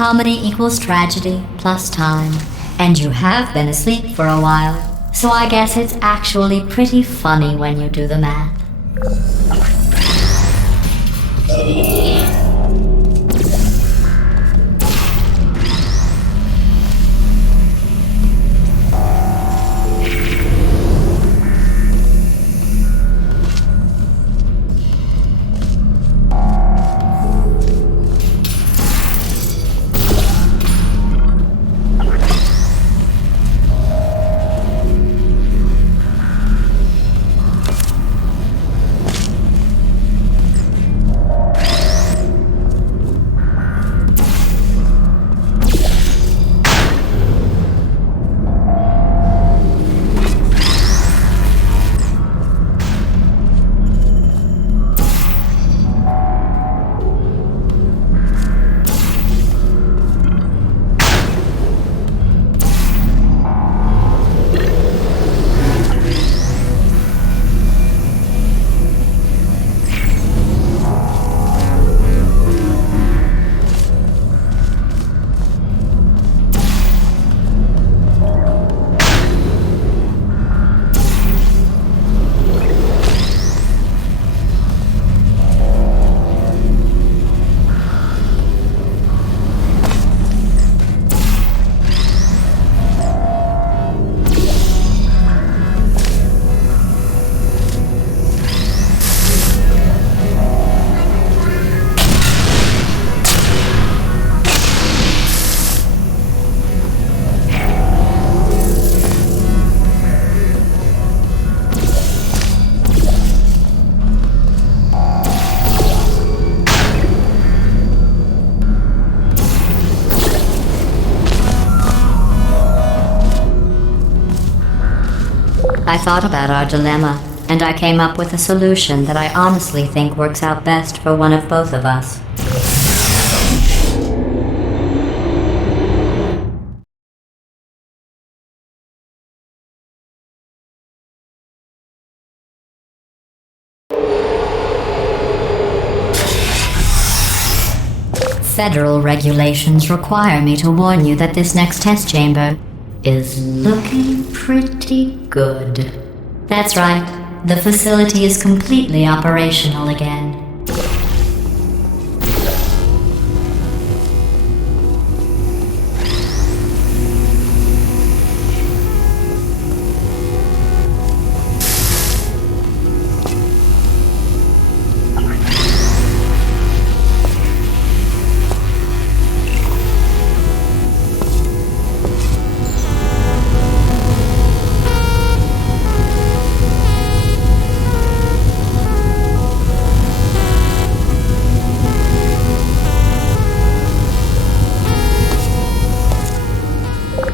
Comedy equals tragedy plus time. And you have been asleep for a while, so I guess it's actually pretty funny when you do the math. I thought about our dilemma, and I came up with a solution that I honestly think works out best for one of both of us. Federal regulations require me to warn you that this next test chamber is looking pretty good. That's right, the facility is completely operational again.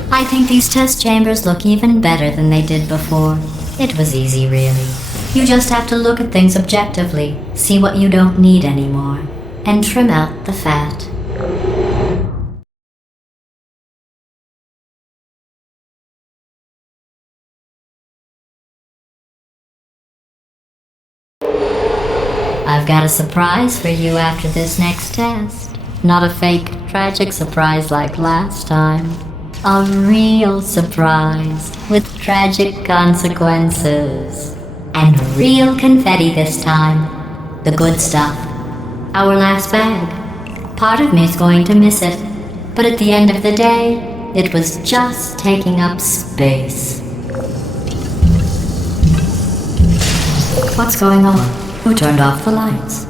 I think these test chambers look even better than they did before. It was easy, really. You just have to look at things objectively, see what you don't need anymore, and trim out the fat. I've got a surprise for you after this next test. Not a fake, tragic surprise like last time. A real surprise with tragic consequences. And real confetti this time. The good stuff. Our last bag. Part of me's going to miss it. But at the end of the day, it was just taking up space. What's going on? Who turned off the lights?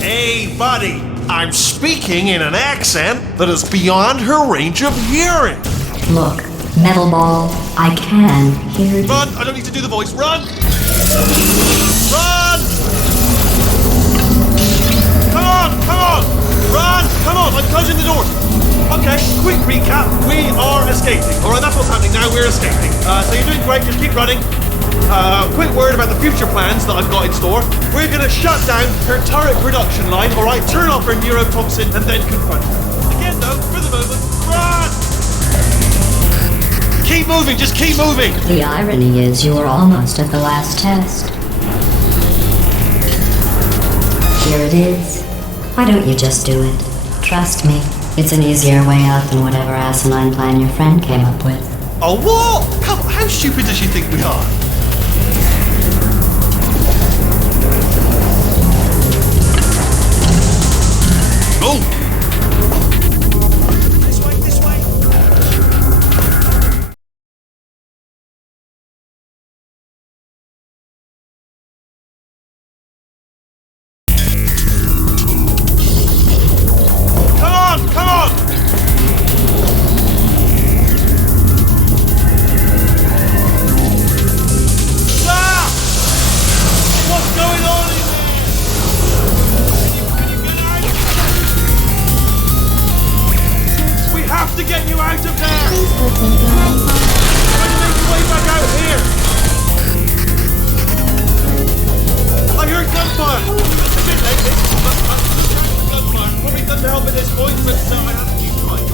Hey, buddy! I'm speaking in an accent that is beyond her range of hearing! Look, Metal Ball, I can hear you. Run! I don't need to do the voice. Run! Run! Come on! Come on! Run! Come on! I'm closing the door. Okay, quick recap. We are escaping. Alright, that's what's happening now. We're escaping. So you're doing great. Just keep running. Quick word about the future plans that I've got in store. We're going to shut down her turret production line, alright? Turn off her neurotoxin and then confront her. Again, though, for the moment, run! Keep moving, just keep moving! The irony is you were almost at the last test. Here it is. Why don't you just do it? Trust me, It's an easier way out than whatever asinine plan your friend came up with. Oh, what? Come on, how stupid does she think we are? Oh! This way, this way! Come on, come on! Ah! What's going on in there? Can you get out? We have to get you out of there! Please put me behind bars. Try to make your way back out here! I heard gunfire! A bit late, this, but gunfire. Probably doesn't help at this point, but I have to keep trying.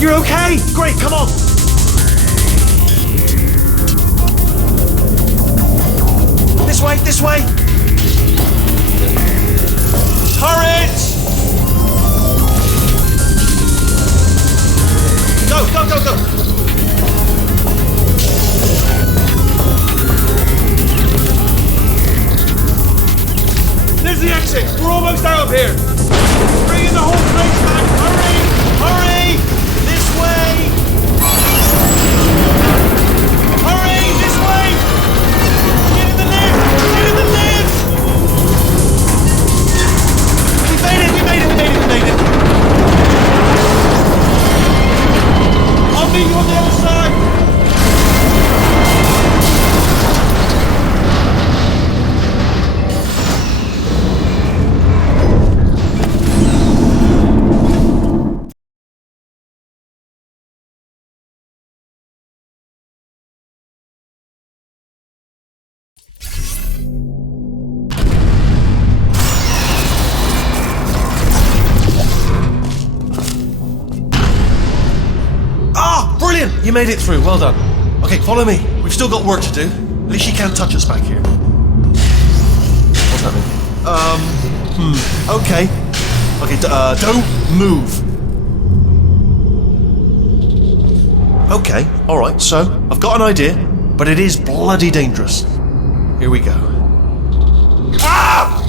You're okay? Great, come on! This way, this way! Turret! Go, go, go, go! There's the exit! We're almost out of here! Bringing the whole place back! Hurry! Hurry! This way! Hurry! This way! Get in the lift! Get in the lift! We made it! We made it! We made it! We made it! I'll meet you on the other side! Brilliant! You made it through, well done. Okay, follow me. We've still got work to do. At least you can't touch us back here. What's that mean? Okay. Okay, don't move. Okay, alright, so, I've got an idea, but it is bloody dangerous. Here we go. Ah!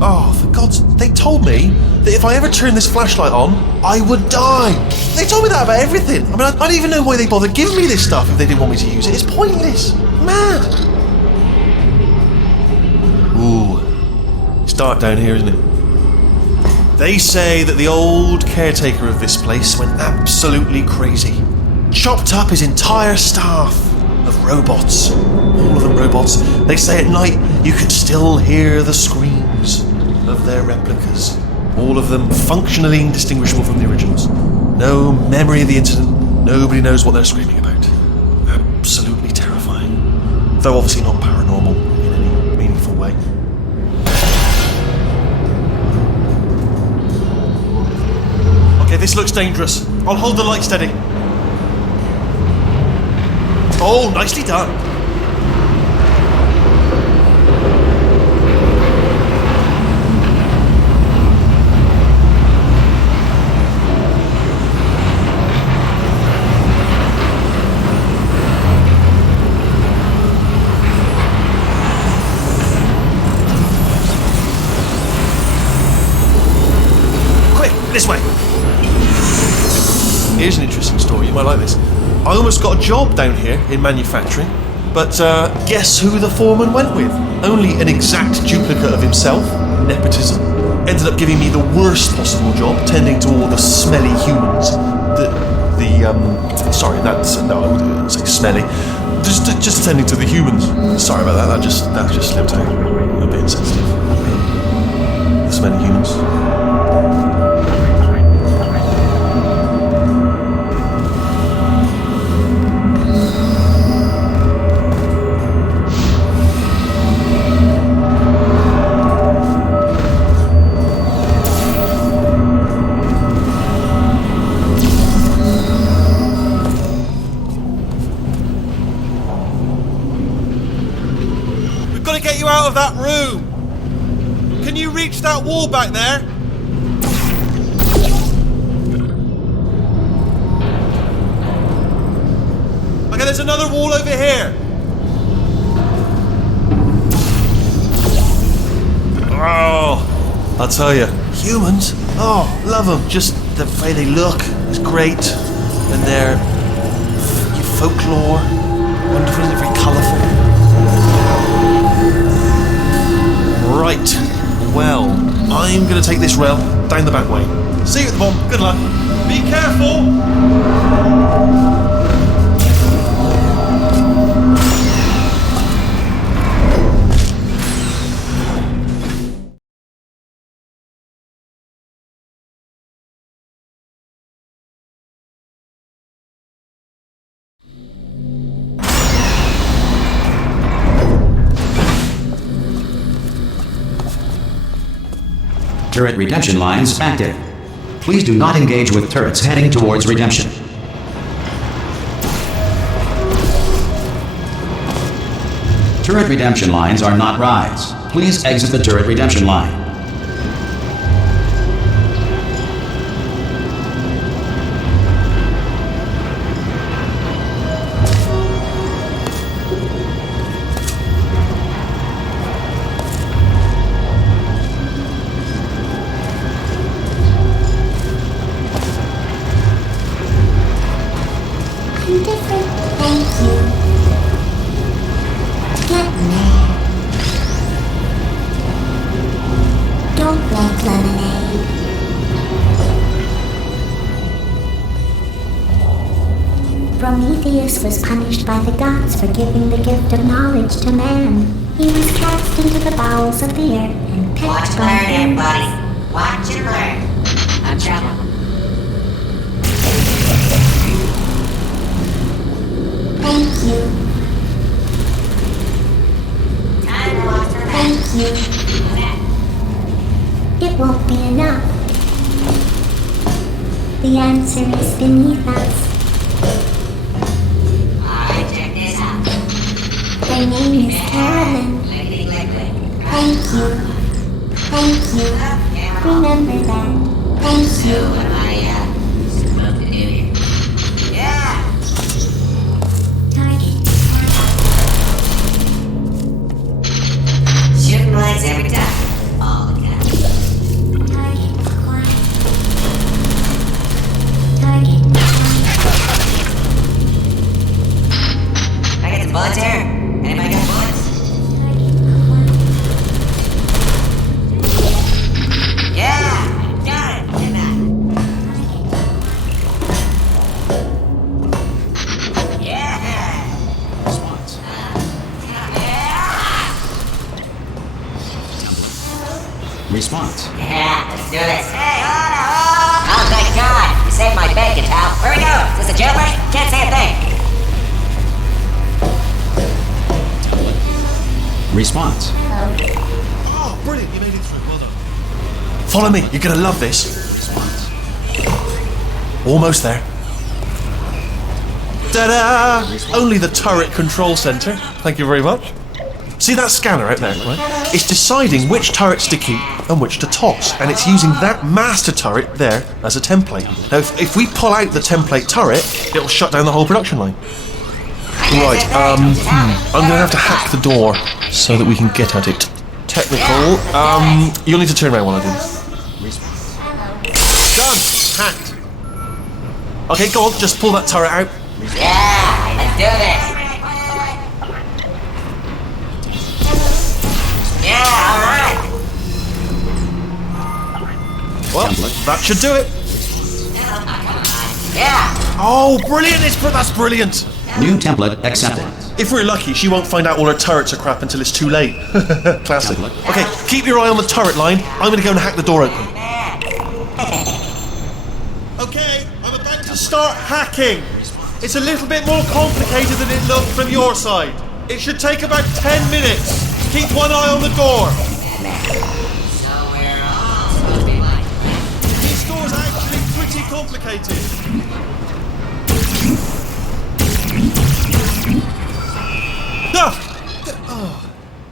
Oh, for God's... They told me that if I ever turned this flashlight on, I would die. They told me that about everything. I mean, I don't even know why they bothered giving me this stuff if they didn't want me to use it. It's pointless. Mad. Ooh. It's dark down here, isn't it? They say that the old caretaker of this place went absolutely crazy. Chopped up his entire staff of robots. All of them robots. They say at night you can still hear the screams of their replicas. All of them functionally indistinguishable from the originals. No memory of the incident. Nobody knows what they're screaming about. Absolutely terrifying. Though obviously not paranormal in any meaningful way. Okay, this looks dangerous. I'll hold the light steady. Oh, nicely done. This way. Here's an interesting story, you might like this. I almost got a job down here in manufacturing, but guess who the foreman went with? Only an exact duplicate of himself, nepotism. Ended up giving me the worst possible job, tending to all the smelly humans. Sorry, that's, no, I wouldn't say smelly. Just tending to the humans. Sorry about that, that just slipped out. A bit insensitive. The smelly humans. Get you out of that room. Can you reach that wall back there? there's another wall over here. Oh, I'll tell you, humans, love them. Just the way they look is great. And their folklore, wonderful, they're very colourful. Right, well, I'm going to take this rail down the back way. See you at the bomb, good luck. Be careful! Turret redemption lines active. Please do not engage with turrets heading towards redemption. Turret redemption lines are not rides. Please exit the turret redemption line. Different. Thank you. Get mad. Don't make lemonade. Prometheus was punished by the gods for giving the gift of knowledge to man. He was cast into the bowels of the earth and picked Watch and by learn, them. everybody. Watch and learn. I'm traveling. Thank you. Time to watch for Thank you. It won't be enough. The answer is beneath us. Alright, check this out. Her name is Carolyn. Lickety lick lick. Thank you. Thank you. Remember that. Thank So you. what am I supposed to do here? Yeah! Target. Shooting lights every time. All the time. Target acquired. Target acquired. I got some bullets here. Anybody got bullets? Yeah! Got it! Get back. Yeah! Response. Yeah, let's do this. Hey, oh, thank God! You saved my bacon, pal. Where we go? Is this a jailbreak? Can't say a thing. Response. Oh, brilliant, you made it through, well done. Follow me, you're gonna love this. Response. Almost there. Ta-da! Only the turret control center. Thank you very much. See that scanner out there, right? It's deciding which turrets to keep and which to toss, and it's using that master turret there as a template. Now, if we pull out the template turret, it'll shut down the whole production line. Right, I'm gonna have to hack the door so that we can get at it. Technical, you'll need to turn around while I do this. Done! Hacked. Okay, go on, just pull that turret out. Yeah, let's do this. Yeah, alright. Well, that should do it. Yeah. Oh, brilliant! That's brilliant. New template accepted. If we're lucky, she won't find out all her turrets are crap until it's too late. Classic. Okay, keep your eye on the turret line. I'm gonna go and hack the door open. Okay, I'm about to start hacking. It's a little bit more complicated than it looked from your side. It should take about 10 minutes. Keep one eye on the door. So we're all supposed to be like. This door's actually pretty complicated.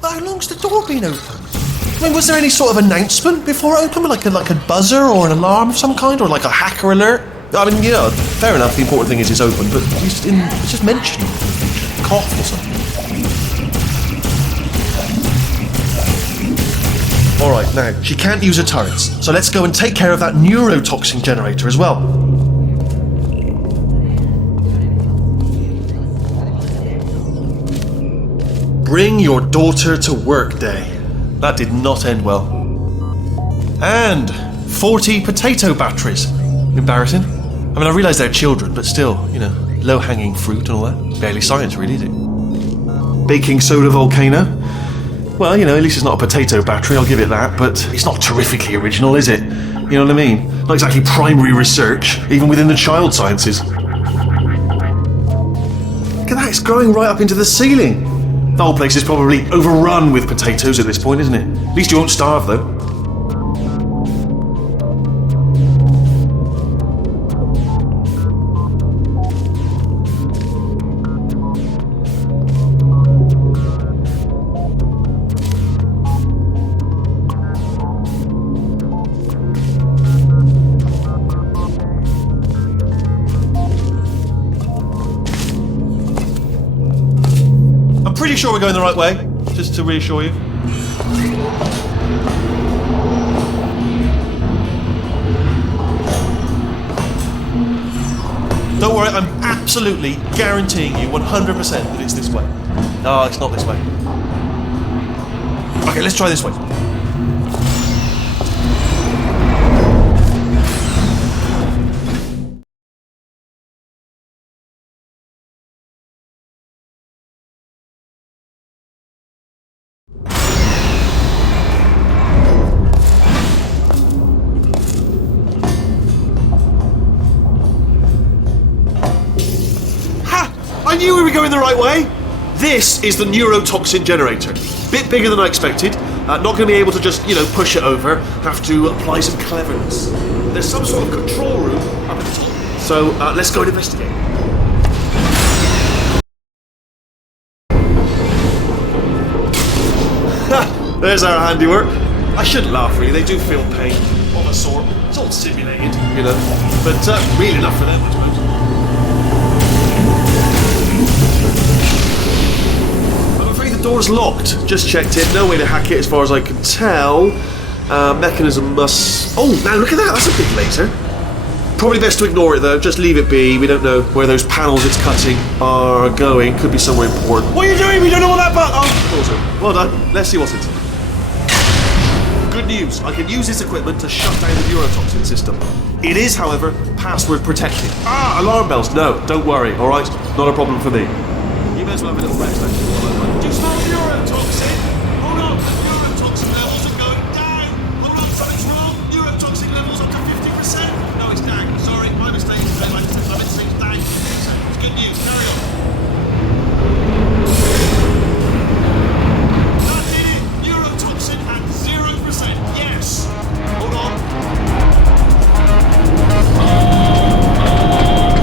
How long's the door been open? I mean, was there any sort of announcement before it opened, like a buzzer or an alarm of some kind, or like a hacker alert? I mean, yeah, fair enough, the important thing is it's open, but just mention cough or something. Alright, now, she can't use her turrets, so let's go and take care of that neurotoxin generator as well. Bring your daughter to work day. That did not end well. And 40 potato batteries. Embarrassing. I mean, I realise they're children, but still, you know, low-hanging fruit and all that. Barely science, really, is it? Baking soda volcano. Well, you know, at least it's not a potato battery, I'll give it that, but it's not terrifically original, is it? You know what I mean? Not exactly primary research, even within the child sciences. Look at that, it's growing right up into the ceiling. The whole place is probably overrun with potatoes at this point, isn't it? At least you won't starve, though. Pretty sure we're going the right way, just to reassure you. Don't worry, I'm absolutely guaranteeing you 100% that it's this way. No, it's not this way. Okay, let's try this way. I knew we were going the right way! This is the neurotoxin generator. Bit bigger than I expected. Not going to be able to just, you know, push it over. Have to apply some cleverness. There's some sort of control room up at the top. So let's go and investigate. There's our handiwork. I shouldn't laugh, really. They do feel pain of a sort. It's all simulated, you know. But really enough for them, I suppose. The door's locked. Just checked it. No way to hack it as far as I can tell. Mechanism must... Oh, now look at that. That's a big laser. Probably best to ignore it, though. Just leave it be. We don't know where those panels it's cutting are going. Could be somewhere important. What are you doing? We don't know what that button... Oh, awesome. Well done. Let's see what's inside. Good news. I can use this equipment to shut down the neurotoxin system. It is, however, password protected. Ah, alarm bells. No, don't worry. All right? Not a problem for me. You may as well have a little rest, actually. Do you smell neurotoxin? Hold on, neurotoxin levels are going down. Hold on, something's wrong. Neurotoxin levels up to 50%. No, it's down. Sorry, my mistake. I meant to say it's down. It's good news. Carry on. That did it. Neurotoxin at 0%. Yes. Hold on.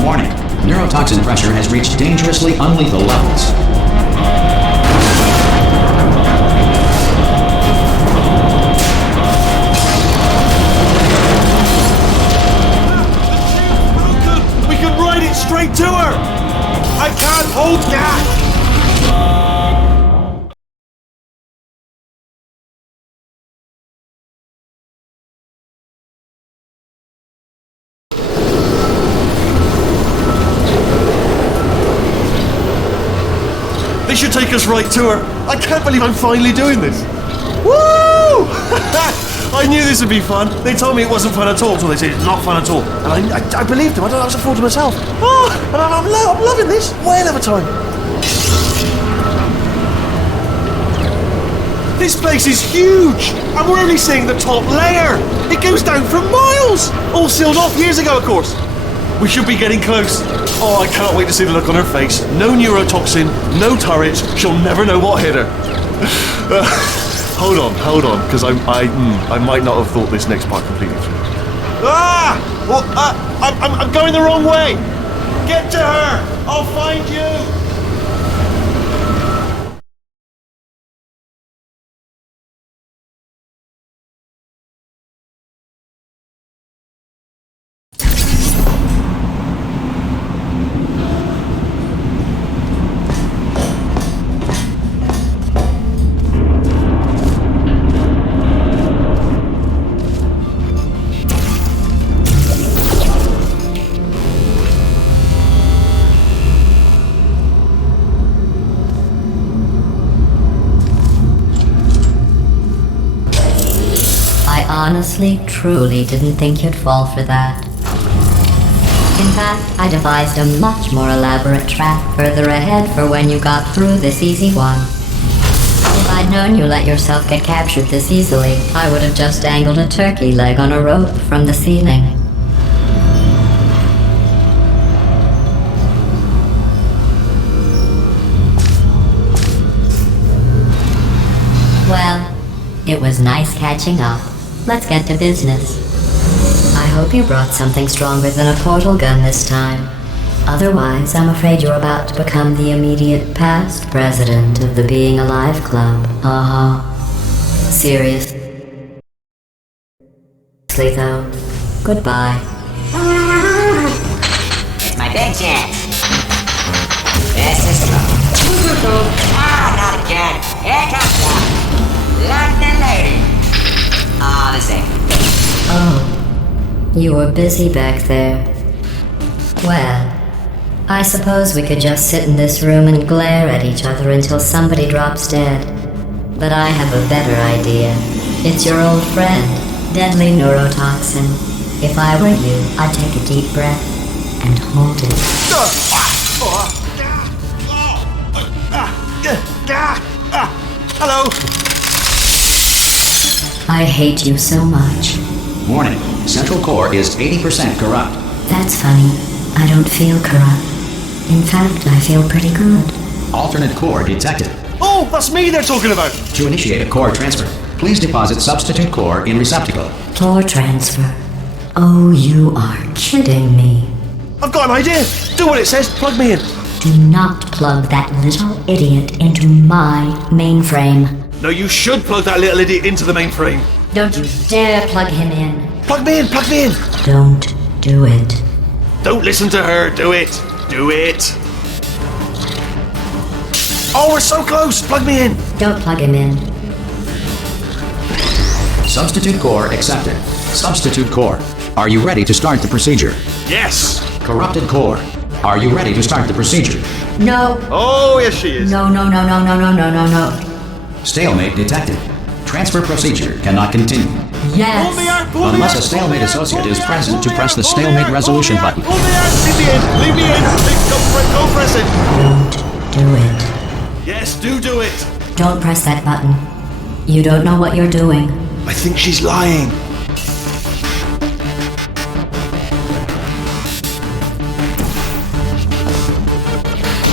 Warning. Neurotoxin pressure has reached dangerously unlethal levels. Straight to her! I can't hold gas! This should take us right to her. I can't believe I'm finally doing this. Woo! I knew this would be fun. They told me it wasn't fun at all, so they said it's not fun at all. And I believed them. I don't know, I was a fool to myself. Oh, and I'm loving this. Whale of a time. This place is huge, and we're only seeing the top layer. It goes down for miles. All sealed off years ago, of course. We should be getting close. Oh, I can't wait to see the look on her face. No neurotoxin, no turret. She'll never know what hit her. Hold on, because I might not have thought this next part completely through. Ah! Well, I'm going the wrong way. Get to her. I'll find you. honestly, truly didn't think you'd fall for that. In fact, I devised a much more elaborate trap further ahead for when you got through this easy one. If I'd known you let yourself get captured this easily, I would have just dangled a turkey leg on a rope from the ceiling. Well, it was nice catching up. Let's get to business. I hope you brought something stronger than a portal gun this time. Otherwise, I'm afraid you're about to become the immediate past president of the Being Alive Club. Seriously though, goodbye. It's my big chance. This is trouble. Not again. Here comes one. London lady. The same. Oh, you were busy back there. Well, I suppose we could just sit in this room and glare at each other until somebody drops dead. But I have a better idea. It's your old friend, deadly neurotoxin. If I were you, I'd take a deep breath and hold it. Hello. I hate you so much. Warning, Central Core is 80% corrupt. That's funny. I don't feel corrupt. In fact, I feel pretty good. Alternate core detected. Oh, that's me they're talking about. To initiate a core transfer, please deposit substitute core in receptacle. Core transfer. Oh, you are kidding me. I've got an idea. Do what it says. Plug me in. Do not plug that little idiot into my mainframe. No, you should plug that little idiot into the mainframe. Don't you dare plug him in. Plug me in. Plug me in. Don't do it. Don't listen to her. Do it. Do it. Oh, we're so close. Plug me in. Don't plug him in. Substitute core accepted. Substitute core, are you ready to start the procedure? Yes. Corrupted core, are you ready to start the procedure? No. Oh, yes, she is. No. Stalemate detected. Transfer procedure cannot continue. Yes. Pull me out. Pull me Unless out. a stalemate associate is present to press the Pull me stalemate out. resolution Pull me out. button. Pull me out. Leave me in. Leave me in. Don't press it. Don't do it. Yes, do it. Don't press that button. You don't know what you're doing. I think she's lying.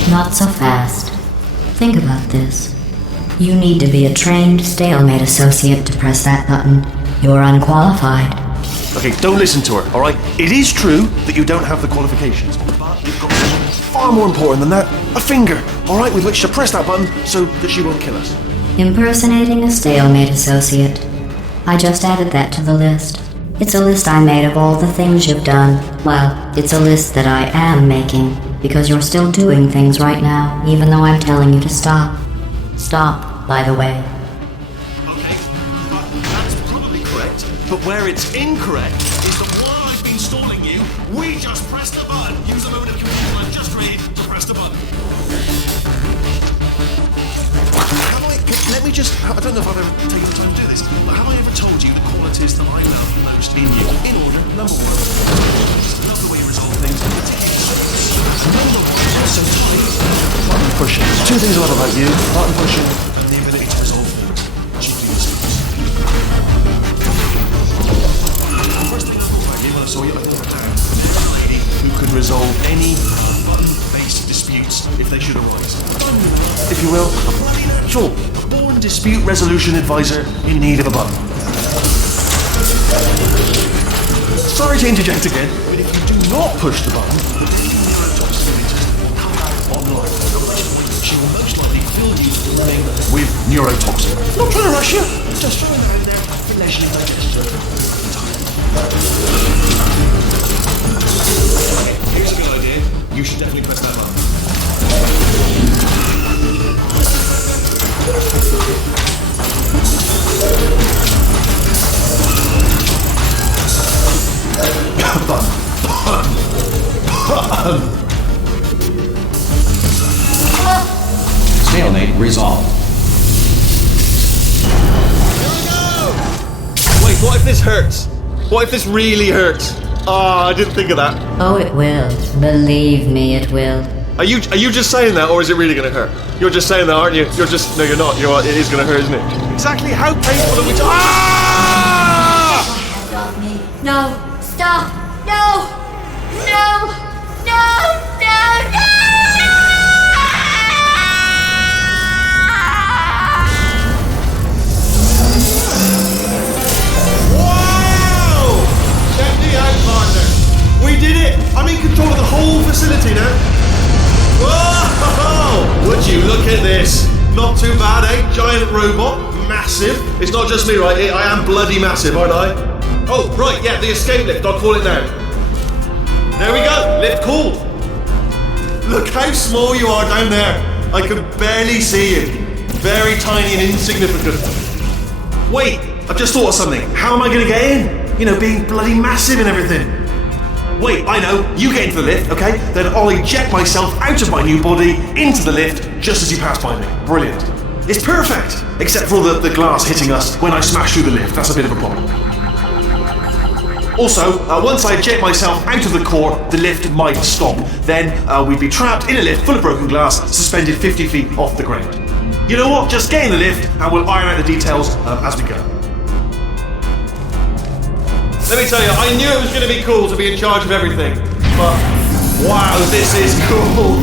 Not so fast. Think about this. You need to be a trained stalemate associate to press that button. You're unqualified. Okay, don't listen to her, alright? It is true that you don't have the qualifications, but you've got something far more important than that. A finger, alright, with which to press that button so that she won't kill us. Impersonating a stalemate associate. I just added that to the list. It's a list I made of all the things you've done. Well, it's a list that I am making, because you're still doing things right now, even though I'm telling you to stop. Stop, by the way. Okay, that's probably correct, but where it's incorrect is that while I've been stalling you, we just pressed the button. Use the mode of computer I've just created to press the button. Let me just, I don't know if I've ever taken the time to do this, but have I ever told you the qualities that I love most in you? In order, number one, I love the way you resolve things. Number one, so tight. Button pushing. Two things I love about you, button pushing and the ability to resolve cheeky disputes. First thing I thought about you when I saw you, I thought about a lady who could resolve any button-based disputes if they should arise. If you will, a bloody natural, a born dispute resolution advisor in need of a button. Sorry to interject again, but if you do not push the button, the neurotoxin will come out online. She will most likely fill you with neurotoxin. Not trying to rush you, just throwing that out there for leisurely digestion. Okay, here's a good idea. You should definitely press that button. Stalemate resolved. Wait, What if this hurts? What if this really hurts? Ah, I didn't think of that. Oh, it will. Believe me, it will. Are you just saying that, or is it really going to hurt? You're just saying that, aren't you? No, you're not. It is going to hurt, isn't it? Exactly how painful are we Ah! No, stop! No! No! No! No! No! Wow! Check me out, partner. We did it! I'm in control of the whole facility now. Whoa! Would you look at this? Not too bad, eh? Giant robot, massive. It's not just me, right? I am bloody massive, aren't I? Oh, right, yeah, the escape lift. I'll call it now. There we go. Lift cooled. Look how small you are down there. I can barely see you. Very tiny and insignificant. Wait, I've just thought of something. How am I going to get in? You know, being bloody massive and everything. Wait, I know. You get into the lift, okay? Then I'll eject myself out of my new body into the lift just as you pass by me. Brilliant. It's perfect, except for the glass hitting us when I smash through the lift. That's a bit of a problem. Also, once I eject myself out of the core, the lift might stop. Then we'd be trapped in a lift full of broken glass, suspended 50 feet off the ground. You know what? Just get in the lift and we'll iron out the details as we go. Let me tell you, I knew it was going to be cool to be in charge of everything. But, wow, this is cool.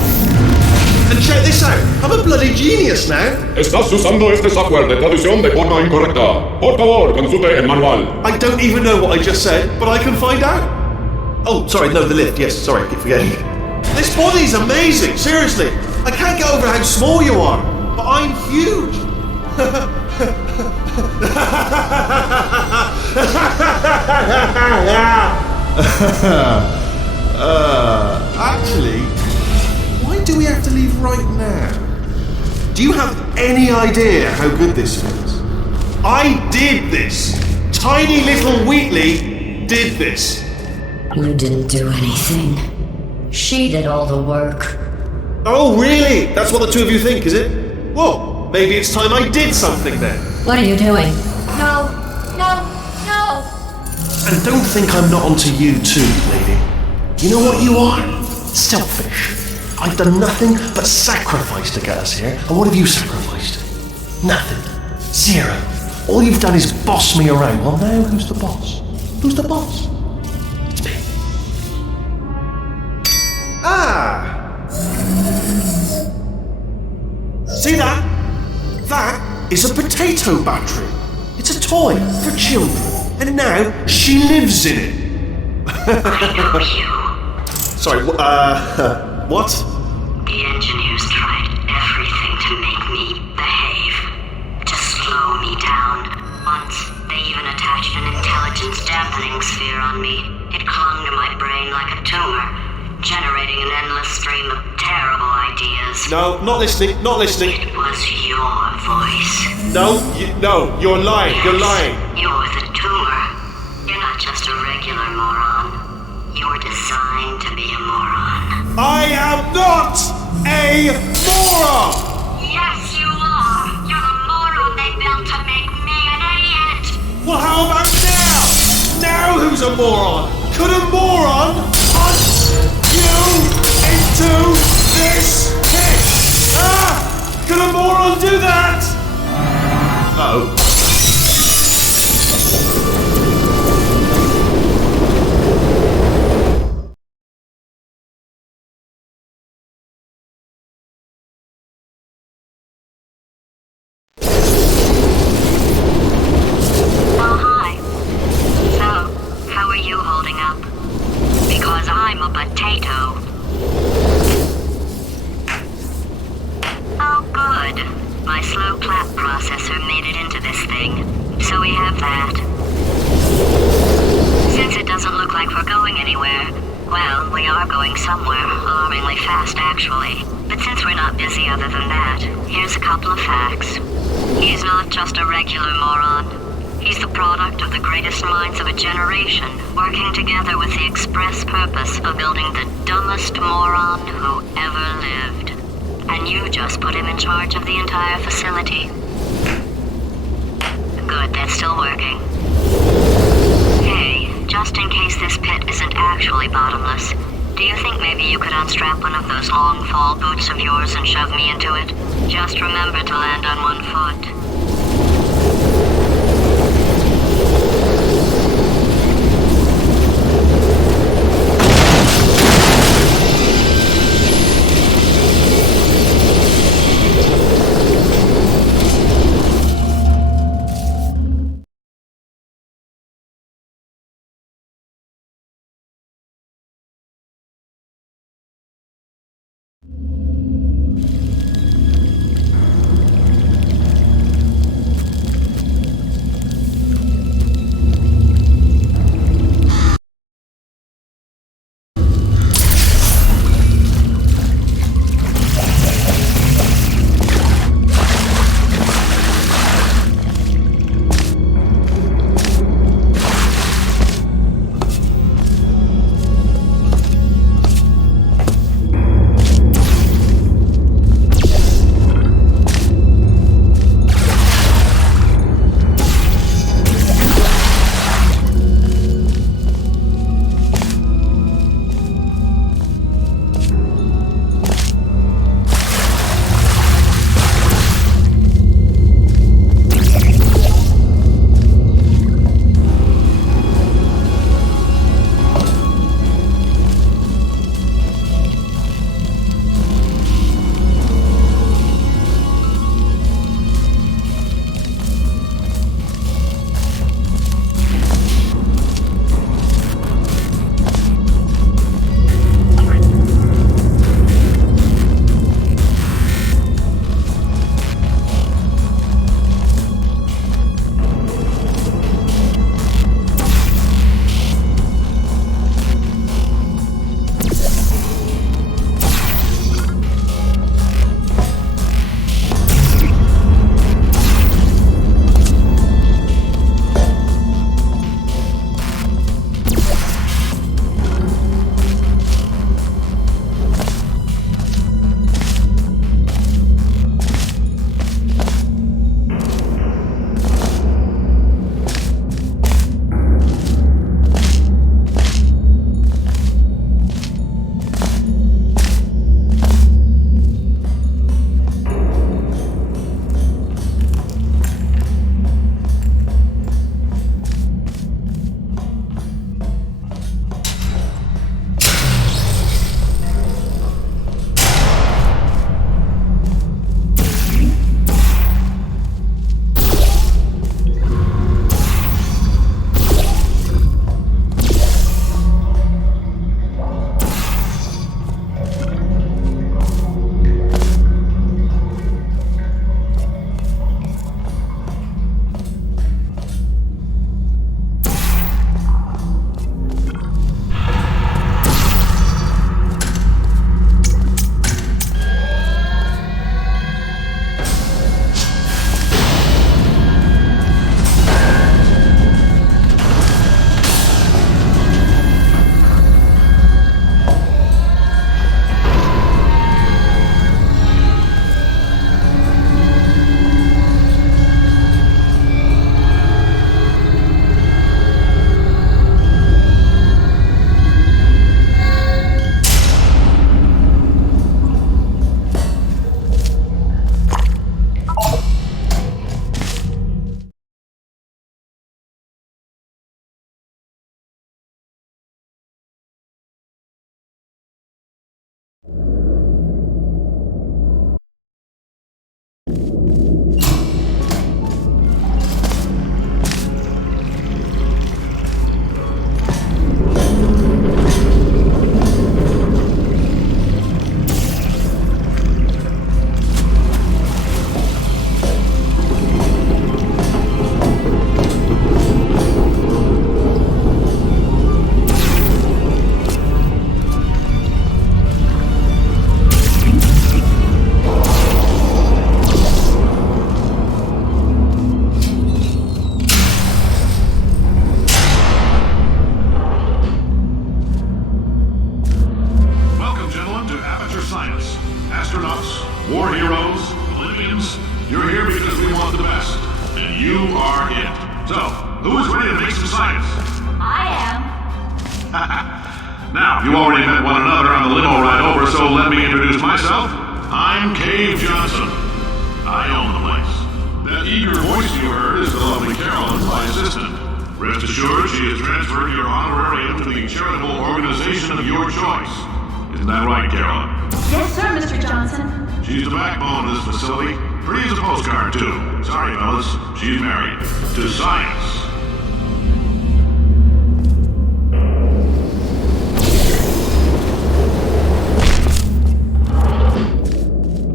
And check this out, I'm a bloody genius now. Estás usando este software de traducción de forma incorrecta. Por favor, consulte el manual. I don't even know what I just said, but I can find out. Oh, sorry, no, the lift, yes, sorry, I keep forgetting. This body's amazing, seriously. I can't get over how small you are, but I'm huge. Actually, why do we have to leave right now? Do you have any idea how good this feels? I did this. Tiny little Wheatley did this. You didn't do anything. She did all the work. Oh, really? That's what the two of you think, is it? Well, maybe it's time I did something then. What are you doing? No! No! No! And don't think I'm not onto you too, lady. You know what you are? Selfish. I've done nothing but sacrifice to get us here. And what have you sacrificed? Nothing. Zero. All you've done is boss me around. Well, now who's the boss? Who's the boss? It's me. Ah! See that? That is a potato battery. It's a toy for children. And now she lives in it. Sorry, what? The engineers tried everything to make me behave, to slow me down. Once, they even attached an intelligence dampening sphere on me. It clung to my brain like a tumor, generating an endless stream of terrible ideas. No, not listening, not listening. It was your voice. No, you're lying, Yes, you're lying. You're the tumor. You're not just a regular moron. You're designed to be a moron. I am not a moron! Yes, you are! You're the moron they built to make me an idiot! Well, how about now? Now who's a moron? Could a moron punch you into this pit? Ah! Could a moron do that? Uh-oh. Good, that's still working. just in case this pit isn't actually bottomless, do you think maybe you could unstrap one of those long fall boots of yours and shove me into it? Just remember to land on one foot. War heroes, Olympians, you're here because we want the best. And you are it. So, who is ready to make some science? I am. Now, you already met one another on the limo ride over, so let me introduce myself. I'm Cave Johnson. I own the place. That eager voice you heard is the lovely Carolyn, my assistant. Rest assured, she has transferred your honorarium to the charitable organization of your choice. Isn't that right, Carolyn? Yes, sir, Mr. Johnson. She's the backbone of this facility. Pretty as a postcard, too. Sorry, fellas. She's married. To science.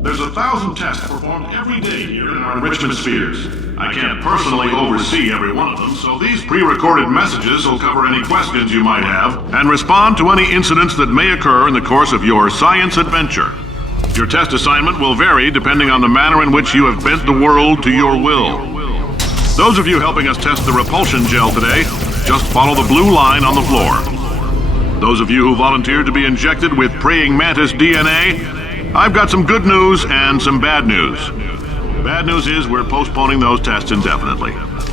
There's 1,000 tests performed every day here in our enrichment spheres. I can't personally oversee every one of them, so these pre-recorded messages will cover any questions you might have and respond to any incidents that may occur in the course of your science adventure. Your test assignment will vary depending on the manner in which you have bent the world to your will. Those of you helping us test the repulsion gel today, just follow the blue line on the floor. Those of you who volunteered to be injected with praying mantis DNA, I've got some good news and some bad news. Bad news is we're postponing those tests indefinitely.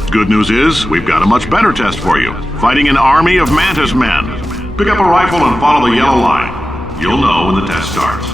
Good news is we've got a much better test for you. Fighting an army of mantis men. Pick up a rifle and follow the yellow line. You'll know when the test starts.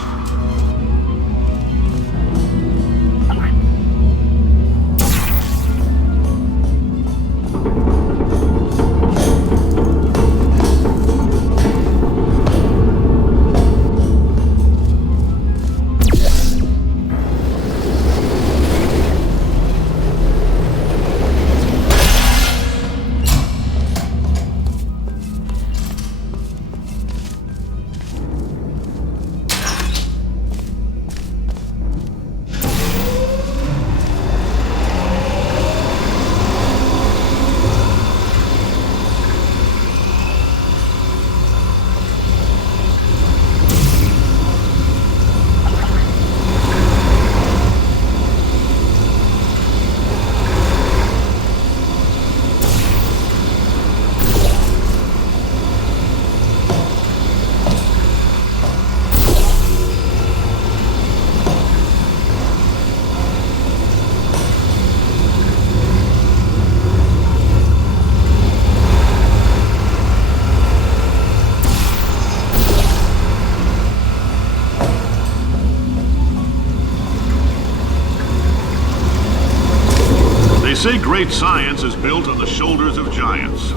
They say great science is built on the shoulders of giants.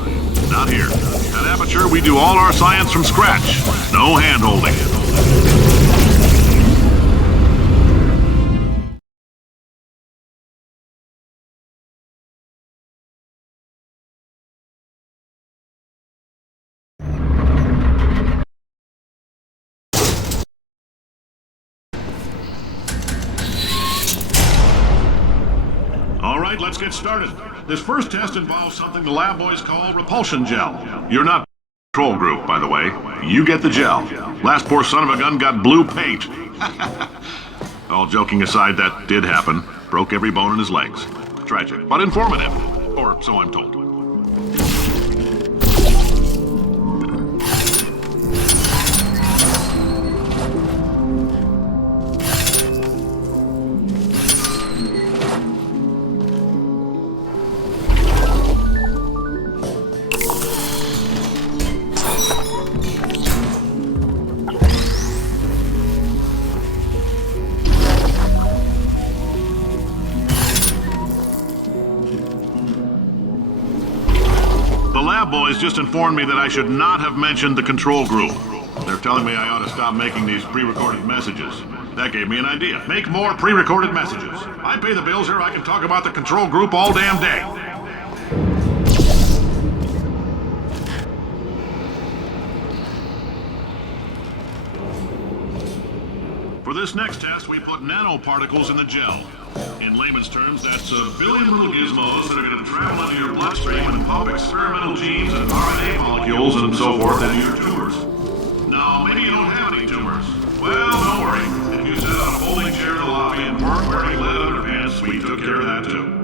Not here. At Aperture, we do all our science from scratch. No hand-holding. All right, let's get started. This first test involves something the lab boys call repulsion gel. You're not control group, by the way. You get the gel. Last poor son of a gun got blue paint. All joking aside, that did happen. Broke every bone in his legs. Tragic, but informative. Or so I'm told. The lab boys just informed me that I should not have mentioned the control group. They're telling me I ought to stop making these pre-recorded messages. That gave me an idea. Make more pre-recorded messages. I pay the bills here, I can talk about the control group all damn day. For this next test, we put nanoparticles in the gel. In layman's terms, that's a billion little gizmos that are going to travel into your bloodstream and pump experimental genes and RNA molecules and so forth into your tumors. Now, maybe you don't have any tumors. Well, don't worry. If you sat on a folding chair in the lobby and weren't wearing lead underpants, we took care of that too.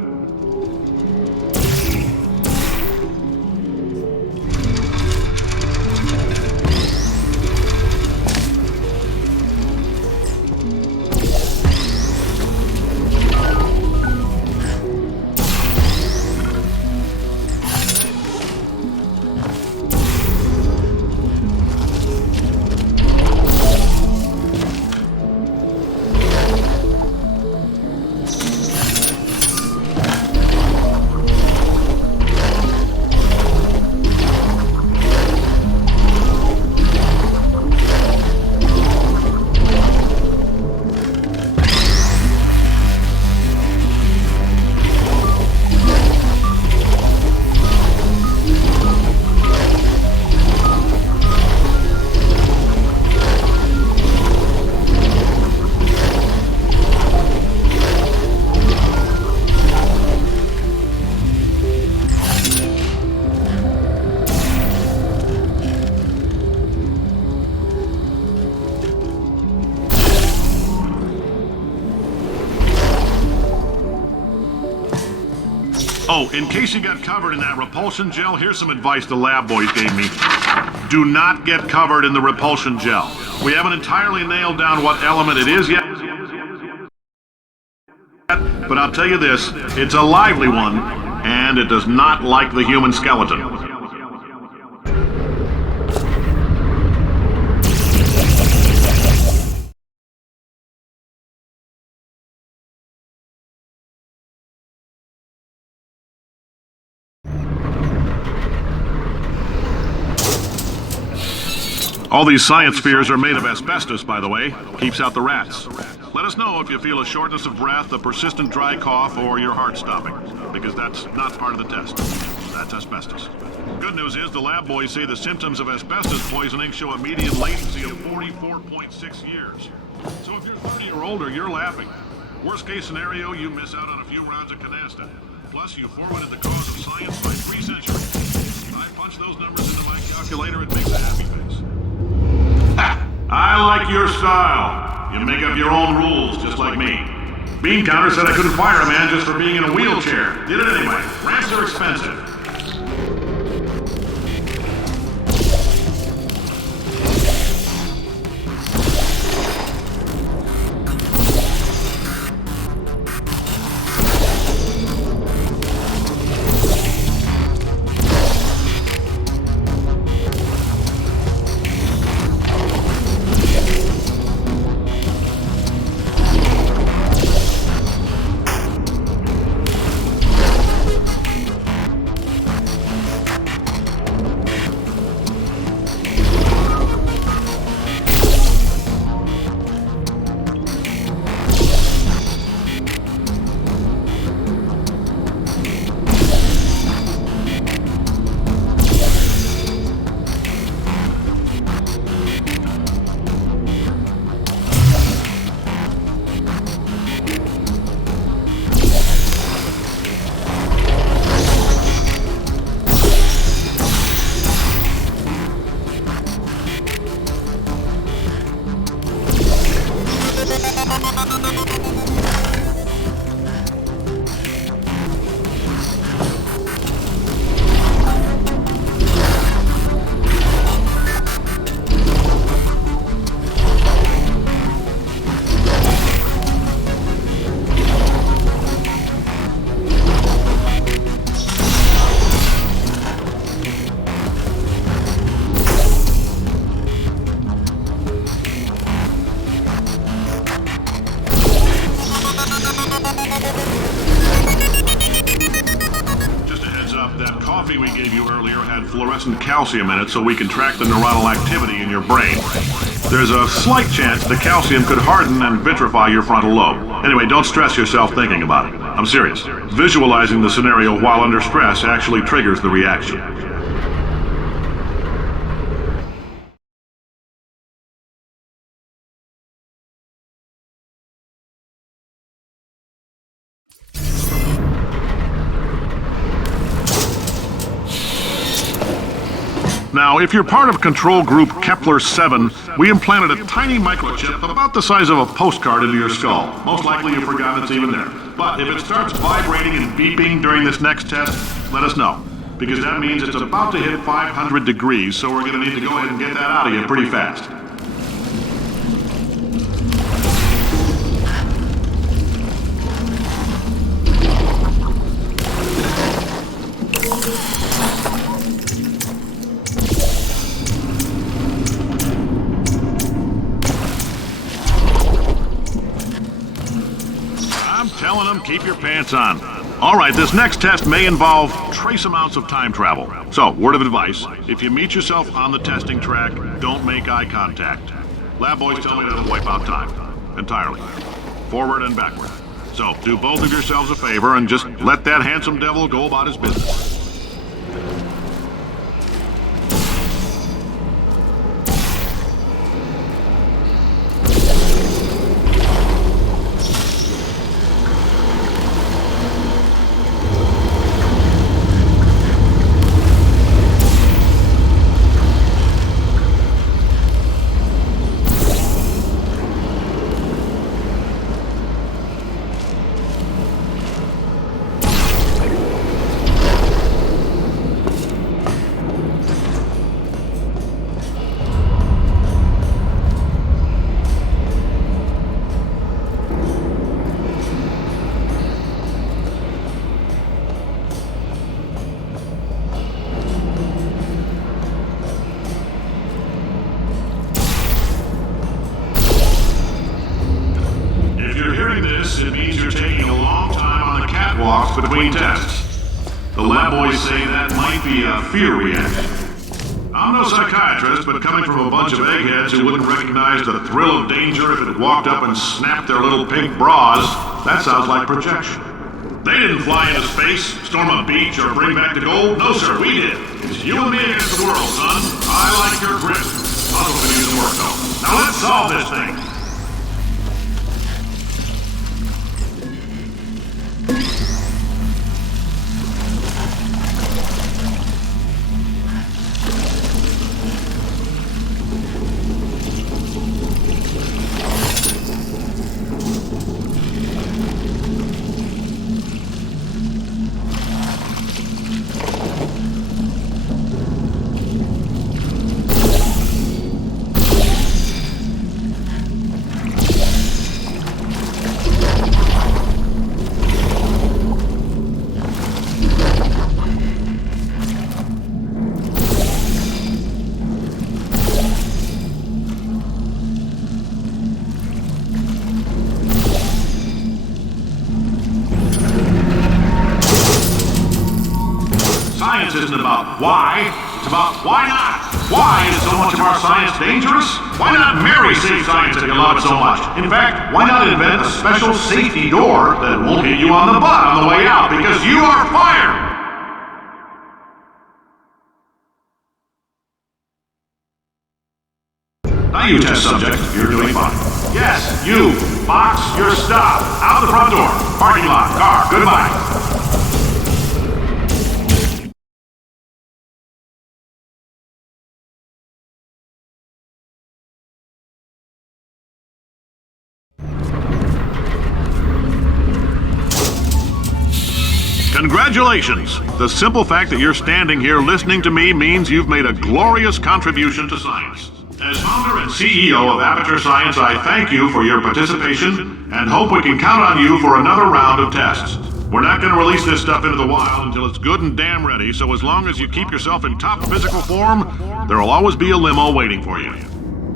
Oh, in case you got covered in that repulsion gel, here's some advice the lab boys gave me. Do not get covered in the repulsion gel. We haven't entirely nailed down what element it is yet, but I'll tell you this, it's a lively one, and it does not like the human skeleton. All these science spheres are made of asbestos, by the way. Keeps out the rats. Let us know if you feel a shortness of breath, a persistent dry cough, or your heart stopping, because that's not part of the test. That's asbestos. Good news is the lab boys say the symptoms of asbestos poisoning show a median latency of 44.6 years. So if you're 30 or older, you're laughing. Worst case scenario, you miss out on a few rounds of canasta. Plus, you forwarded the cause of science by 3 centuries. I punch those numbers into my calculator, it makes a happy face. I like your style. You make up your own rules, just like me. Bean Counter said I couldn't fire a man just for being in a wheelchair. Did it anyway. Ramps are expensive. We gave you earlier had fluorescent calcium in it so we can track the neuronal activity in your brain. There's a slight chance the calcium could harden and vitrify your frontal lobe. Anyway, don't stress yourself thinking about it. I'm serious. Visualizing the scenario while under stress actually triggers the reaction. Now, if you're part of Control Group Kepler-7, we implanted a tiny microchip about the size of a postcard into your skull. Most likely you've forgotten it's even there. But if it starts vibrating and beeping during this next test, let us know. Because that means it's about to hit 500 degrees, so we're going to need to go ahead and get that out of you pretty fast. Telling them, keep your pants on. All right, this next test may involve trace amounts of time travel. So, word of advice, if you meet yourself on the testing track, don't make eye contact. Lab boys tell me that'll wipe out time. Entirely. Forward and backward. So, do both of yourselves a favor and just let that handsome devil go about his business. it means you're taking a long time on the catwalks between tests. The lab boys say that might be a fear reaction. I'm no psychiatrist, but coming from a bunch of eggheads who wouldn't recognize the thrill of danger if it had walked up and snapped their little pink bras, that sounds like projection. They didn't fly into space, storm a beach, or bring back the gold. No, sir, we did. It's you and me against the world, son. I like your grip. Puzzle can use some work, though. Now let's solve this thing. Science isn't about why, it's about why not. Why is so much of our science dangerous? Why not marry safe science if you love it so much? In fact, why not invent a special safety door that won't hit you on the butt on the way out because you are fired? Now you test subject, you're doing fine. Yes, you. Box, you're stopped. Out the front door. Parking lot, car, goodbye. Congratulations! The simple fact that you're standing here listening to me means you've made a glorious contribution to science. As founder and CEO of Aperture Science, I thank you for your participation and hope we can count on you for another round of tests. We're not going to release this stuff into the wild until it's good and damn ready, so as long as you keep yourself in top physical form, there will always be a limo waiting for you.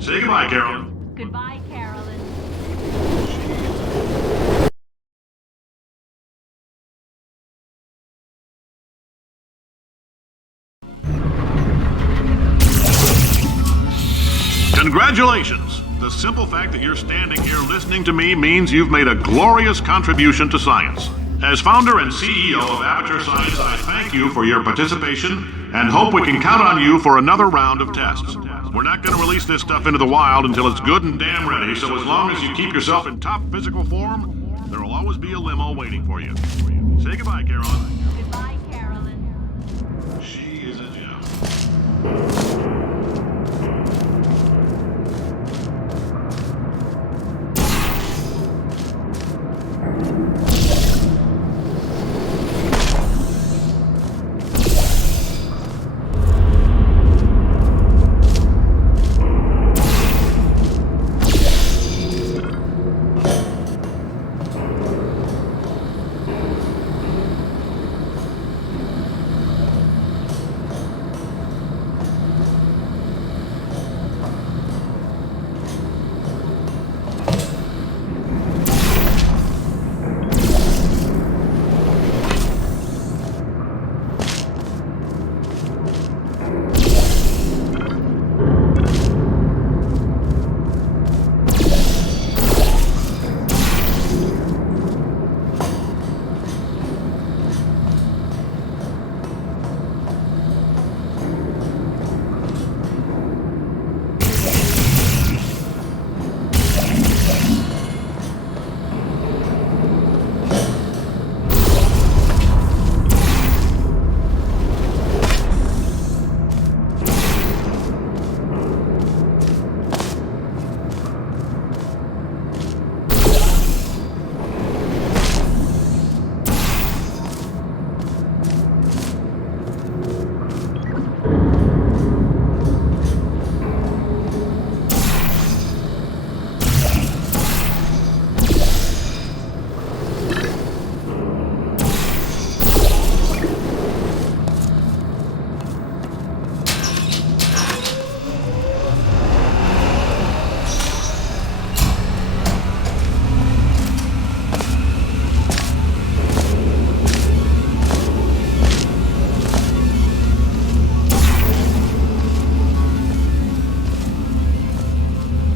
Say goodbye, Carolyn. Goodbye, Carolyn. Congratulations! The simple fact that you're standing here listening to me means you've made a glorious contribution to science. As founder and CEO of Aperture Science, I thank you for your participation and hope we can count on you for another round of tests. We're not going to release this stuff into the wild until it's good and damn ready, so as long as you keep yourself in top physical form, there will always be a limo waiting for you. Say goodbye, Carolyn. Goodbye, Carolyn. She is a gem.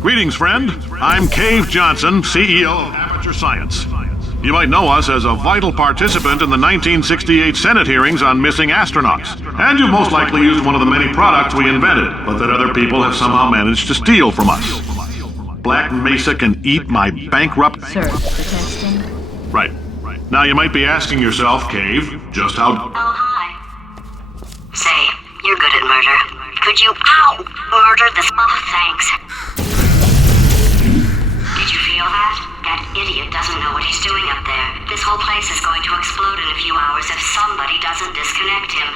Greetings, friend. I'm Cave Johnson, CEO of Aperture Science. You might know us as a vital participant in the 1968 Senate hearings on missing astronauts. And you've most likely used one of the many products we invented, but that other people have somehow managed to steal from us. Black Mesa can eat my bankrupt... Sir, protesting. Right. Now you might be asking yourself, Cave, just how... Oh, hi. Say, you're good at murder. Could you, murder this... Oh, thanks. Did you feel that? That idiot doesn't know what he's doing up there. This whole place is going to explode in a few hours if somebody doesn't disconnect him.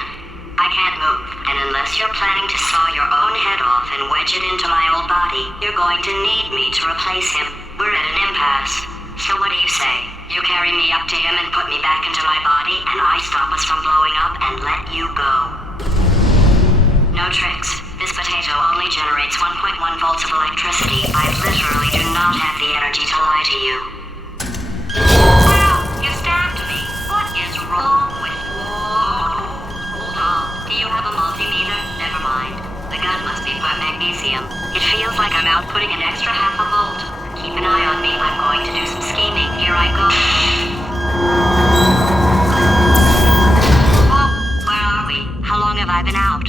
I can't move, and unless you're planning to saw your own head off and wedge it into my old body, you're going to need me to replace him. We're at an impasse. So what do you say? You carry me up to him and put me back into my body, and I stop us from blowing up and let you go. No tricks. This potato only generates 1.1 volts of electricity. I literally do not have the energy to lie to you. Well, you stabbed me. What is wrong with you? Hold on. Do you have a multimeter? Never mind. The gun must be for magnesium. It feels like I'm outputting an extra half a volt. Keep an eye on me. I'm going to do some scheming. Here I go. Oh, where are we? How long have I been out?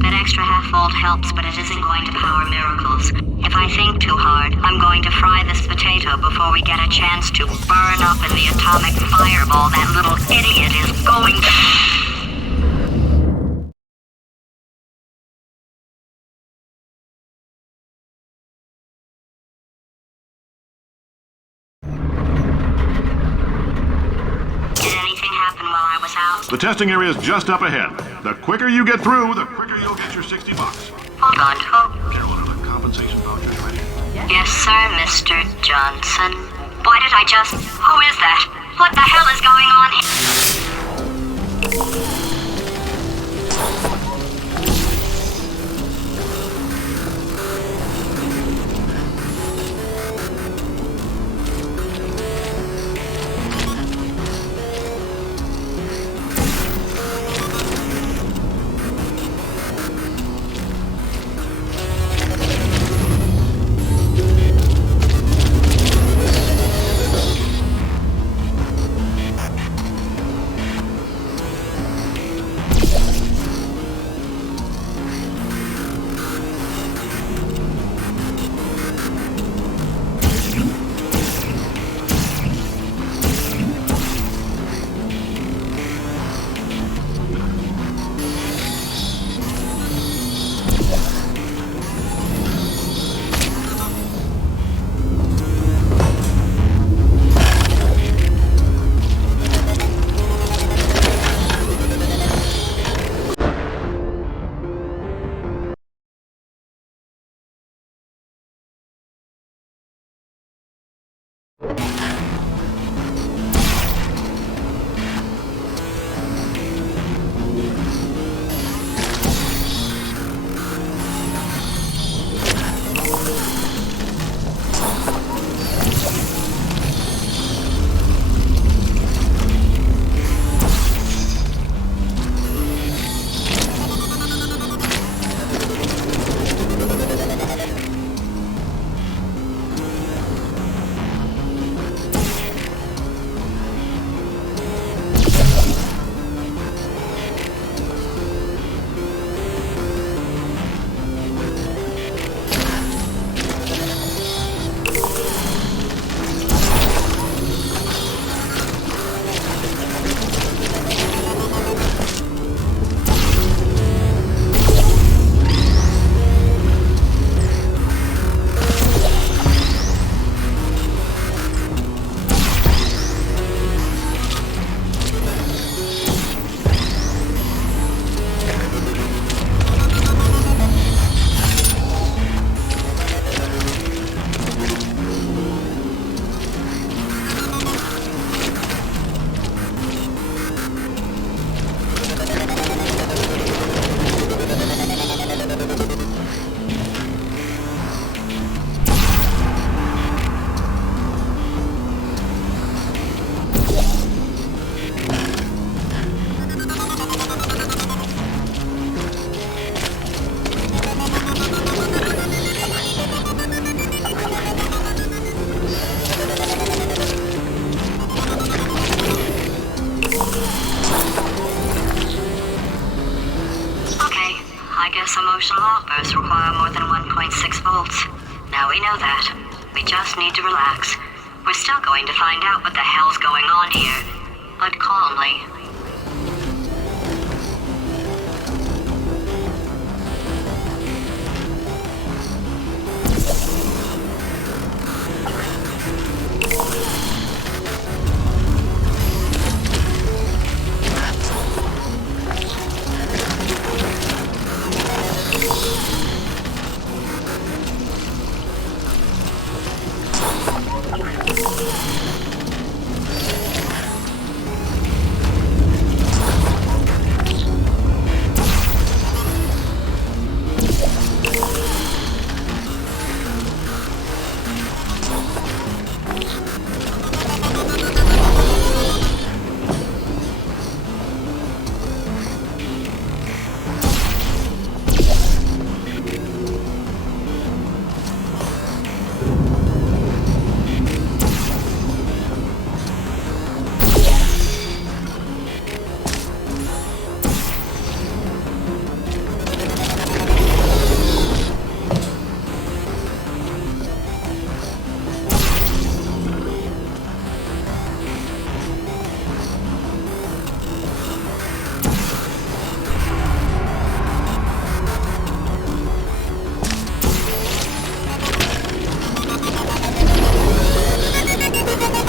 That extra half volt helps, but it isn't going to power miracles. If I think too hard, I'm going to fry this potato before we get a chance to burn up in the atomic fireball that little idiot is going to... Did anything happen while I was out? The testing area is just up ahead. The quicker you get through, the quicker you'll get your $60. Hold on. Carolyn, the compensation voucher's ready. Yes, sir, Mr. Johnson. Why did I just... Who is that? What the hell is going on here? 6 volts. Now we know that. We just need to relax. We're still going to find out what the hell's going on here, but calmly.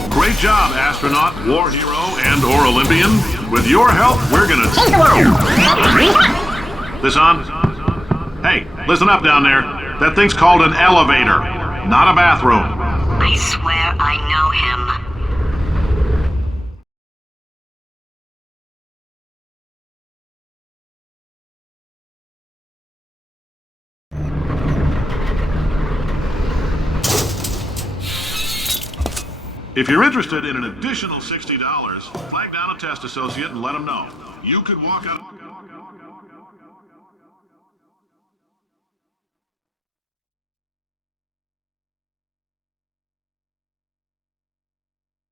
Great job, astronaut, war hero, and/or Olympian. With your help, we're gonna take the world. This on? Hey, listen up down there. That thing's called an elevator, not a bathroom. I swear I know him. If you're interested in an additional $60, flag down a test associate and let them know. You could walk out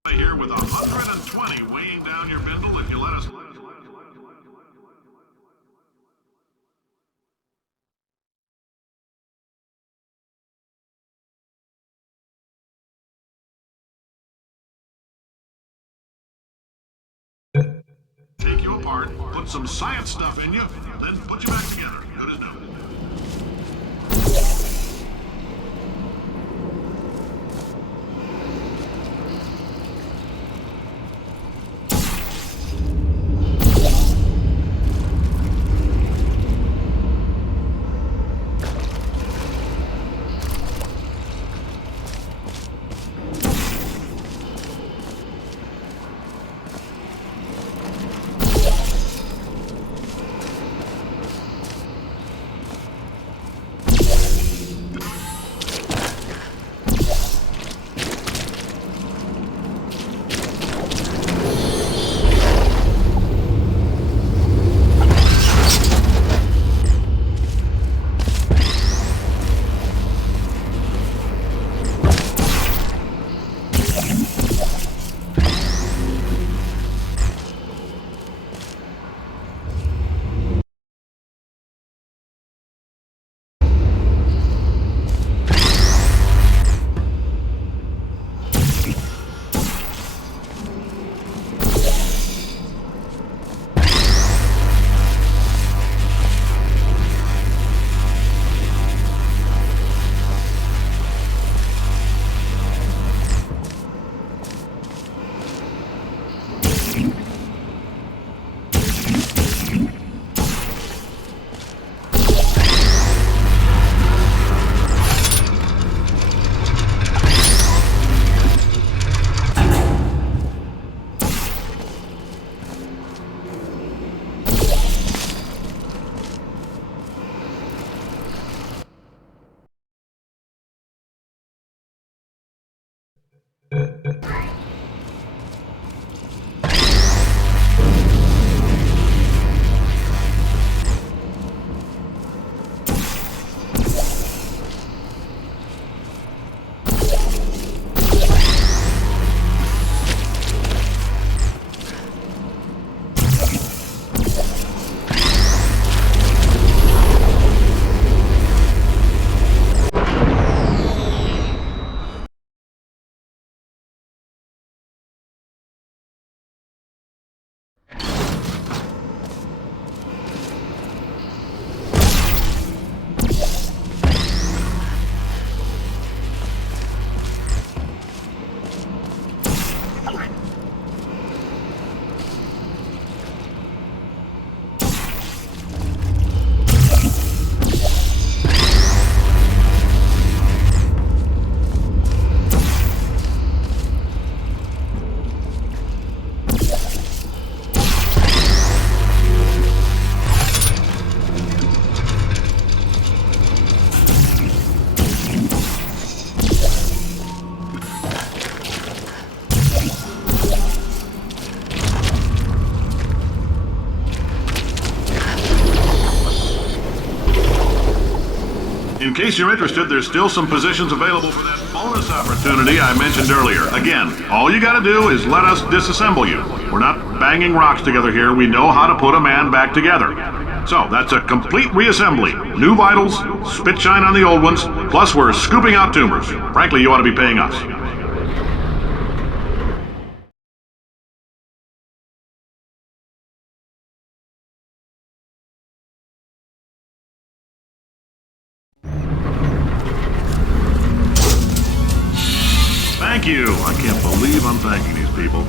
here with 120 weighing down your bindle if you let us. Take you apart, put some science stuff in you, then put you back together. Good as new. case you're interested, there's still some positions available for that bonus opportunity I mentioned earlier. Again, all you gotta do is let us disassemble you. We're not banging rocks together here. We know how to put a man back together. So, that's a complete reassembly. New vitals, spit shine on the old ones, plus we're scooping out tumors. Frankly, you ought to be paying us. Thank you. I can't believe I'm thanking these people.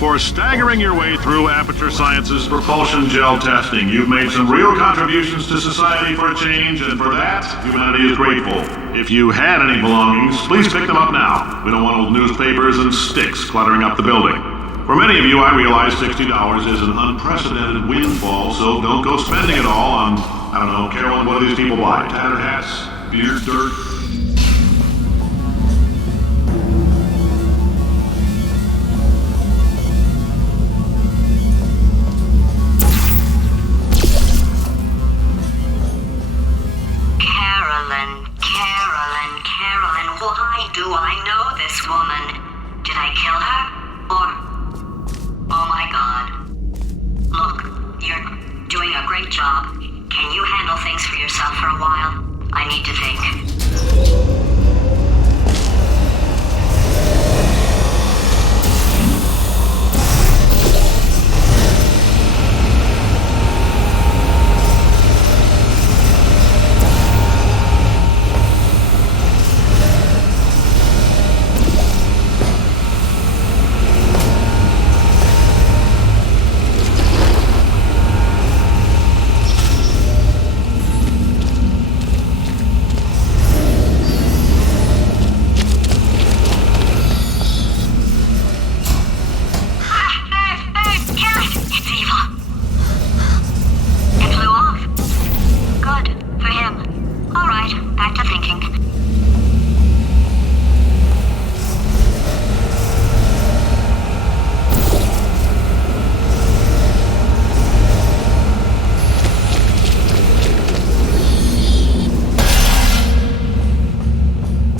For staggering your way through Aperture Science's propulsion gel testing, you've made some real contributions to society for a change, and for that, humanity is grateful. If you had any belongings, please pick them up now. We don't want old newspapers and sticks cluttering up the building. For many of you, I realize $60 is an unprecedented windfall, so don't go spending it all on, I don't know, Carolyn, what do these people buy? Tattered hats? Beer dirt? Carolyn, why do I know this woman? Did I kill her? Or... oh my god. Look, you're doing a great job. Can you handle things for yourself for a while? I need to think.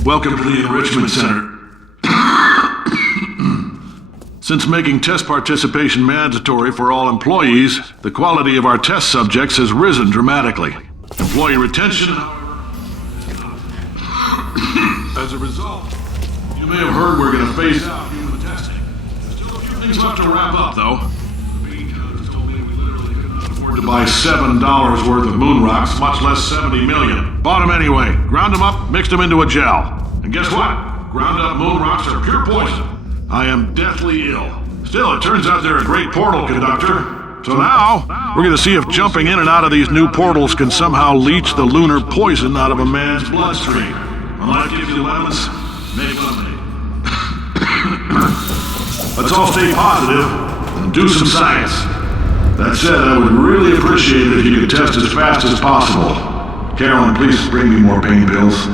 Welcome to the Enrichment Center. Since making test participation mandatory for all employees, the quality of our test subjects has risen dramatically. Employee retention, as a result, you may have heard we're going to phase out human testing. Still a few things left to wrap up, though. The bean counters told me we literally could not afford to buy $7 worth of moon rocks, much less 70 million. Bought them anyway, ground them up, mixed them into a gel. And guess what? Ground up moon rocks are pure poison. I am deathly ill. Still, it turns out they're a great portal conductor. So now, we're going to see if jumping in and out of these new portals can somehow leach the lunar poison out of a man's bloodstream. When life gives you lemons, make lemonade. Let's all stay positive and do some science. That said, I would really appreciate it if you could test as fast as possible. Carolyn, please bring me more pain pills.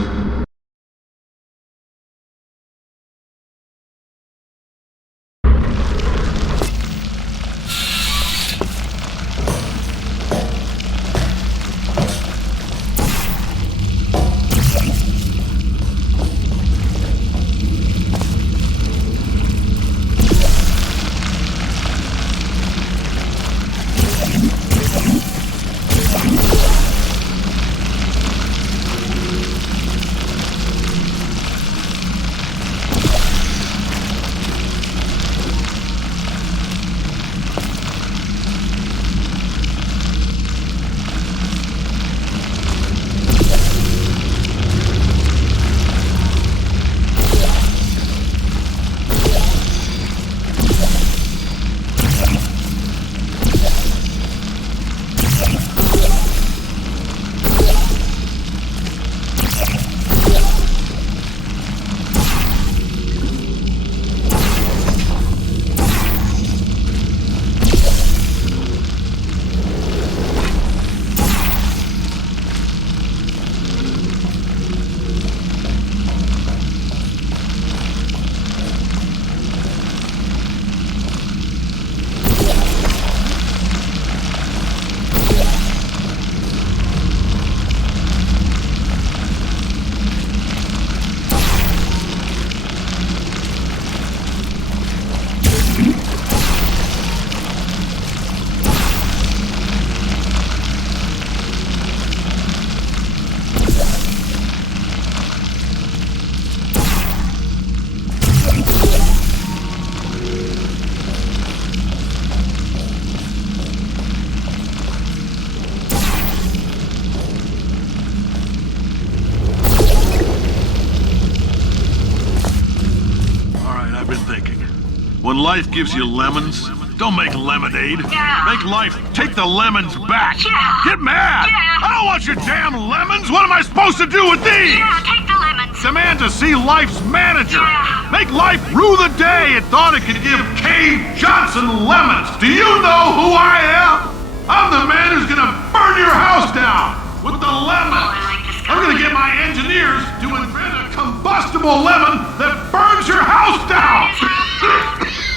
when life gives you lemons? Don't make lemonade. Make life take the lemons back. Get mad! I don't want your damn lemons! What am I supposed to do with these? Take the lemons. Demand to see life's manager. Make life rue the day it thought it could give Cave Johnson lemons. Do you know who I am? I'm the man who's gonna burn your house down with the lemons. I'm gonna get my engineers to invent a combustible lemon that burns your house down.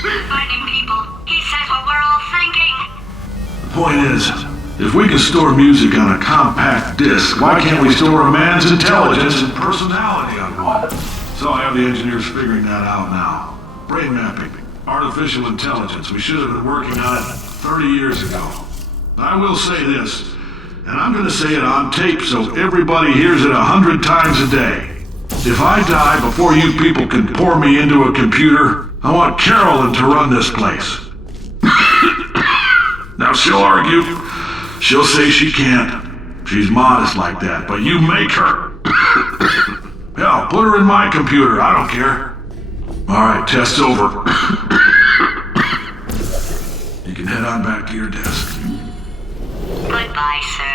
Fighting people. He says what we're all thinking. The point is, if we can store music on a compact disc, why can't we store a man's intelligence and personality on one? So I have the engineers figuring that out now. Brain mapping, artificial intelligence. We should have been working on it 30 years ago. I will say this, and I'm gonna say it on tape so everybody hears it 100 times a day. If I die before you people can pour me into a computer, I want Carolyn to run this place. Now she'll argue. She'll say she can't. She's modest like that, but you make her. Hell, put her in my computer. I don't care. All right, test's over. You can head on back to your desk. Goodbye, sir.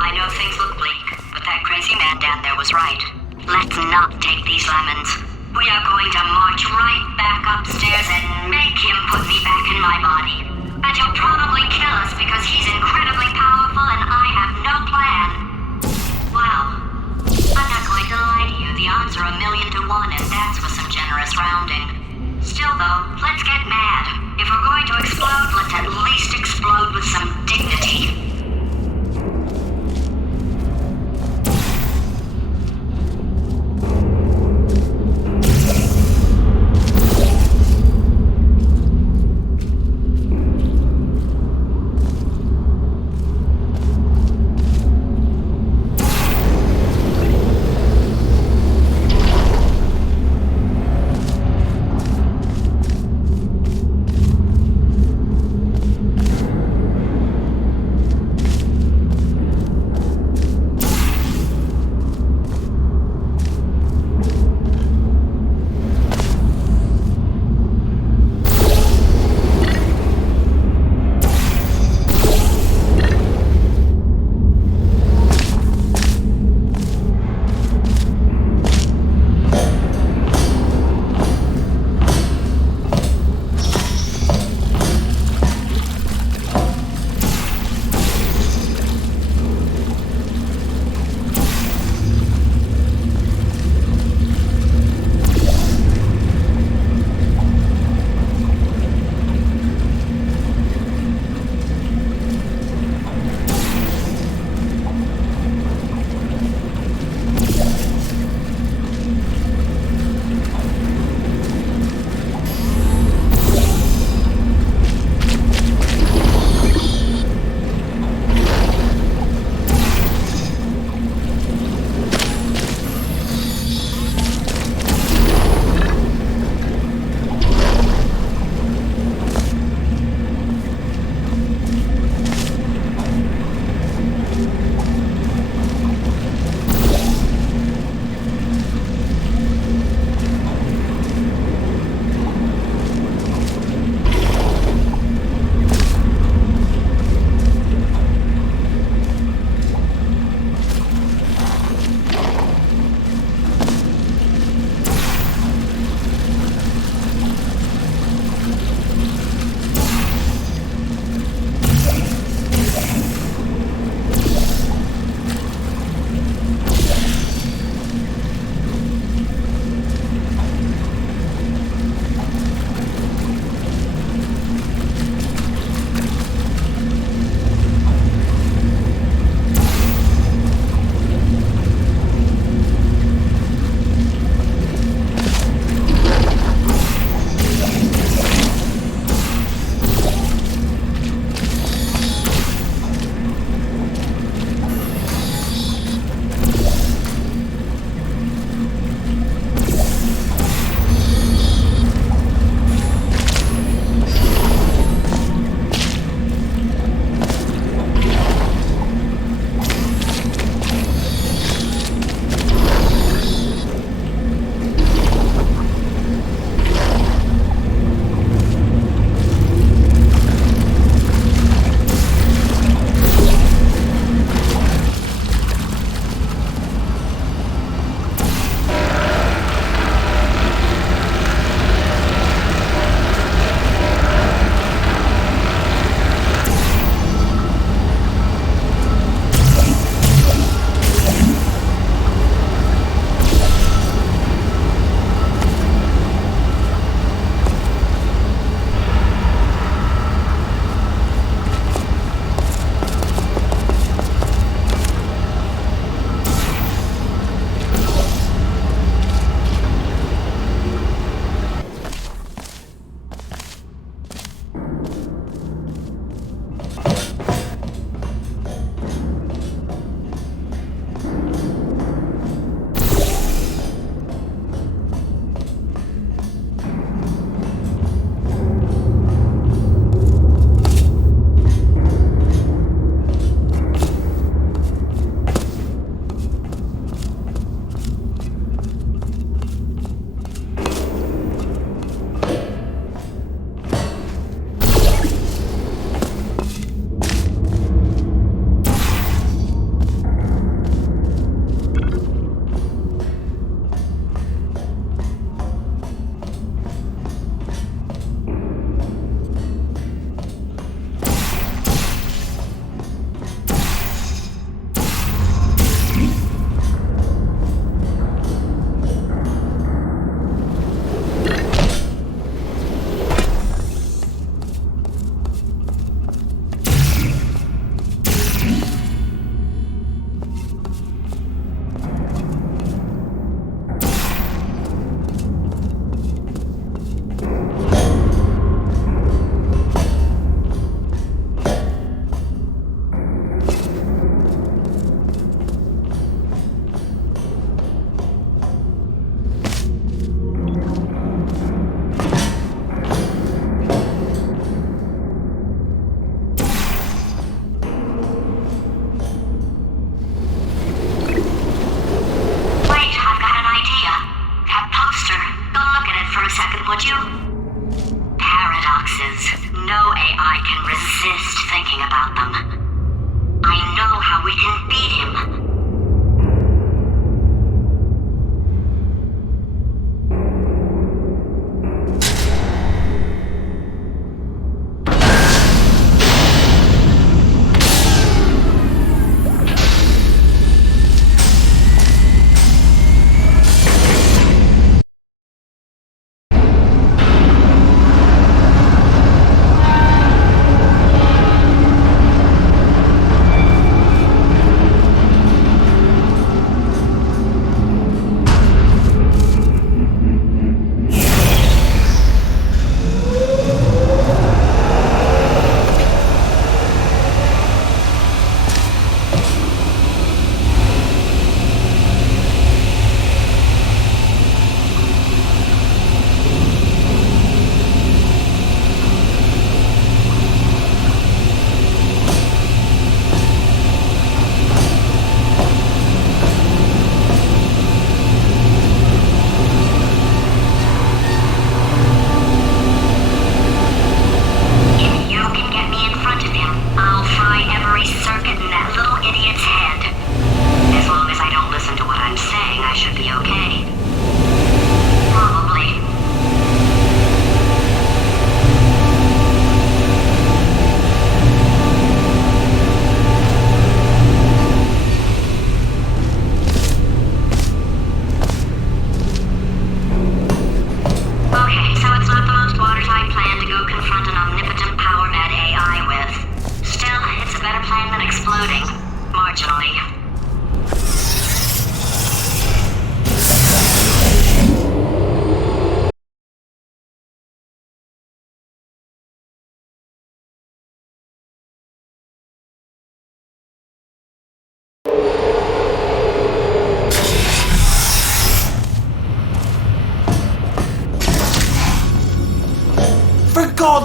I know things look bleak, but that crazy man down there was right. Let's not take these lemons. We are going to march right back upstairs and make him put me back in my body. And he'll probably kill us because he's incredibly powerful and I have no plan. Well, I'm not going to lie to you. The odds are 1,000,000 to 1, and that's with some generous rounding. Still though, let's get mad. If we're going to explode, let's at least explode with some dignity.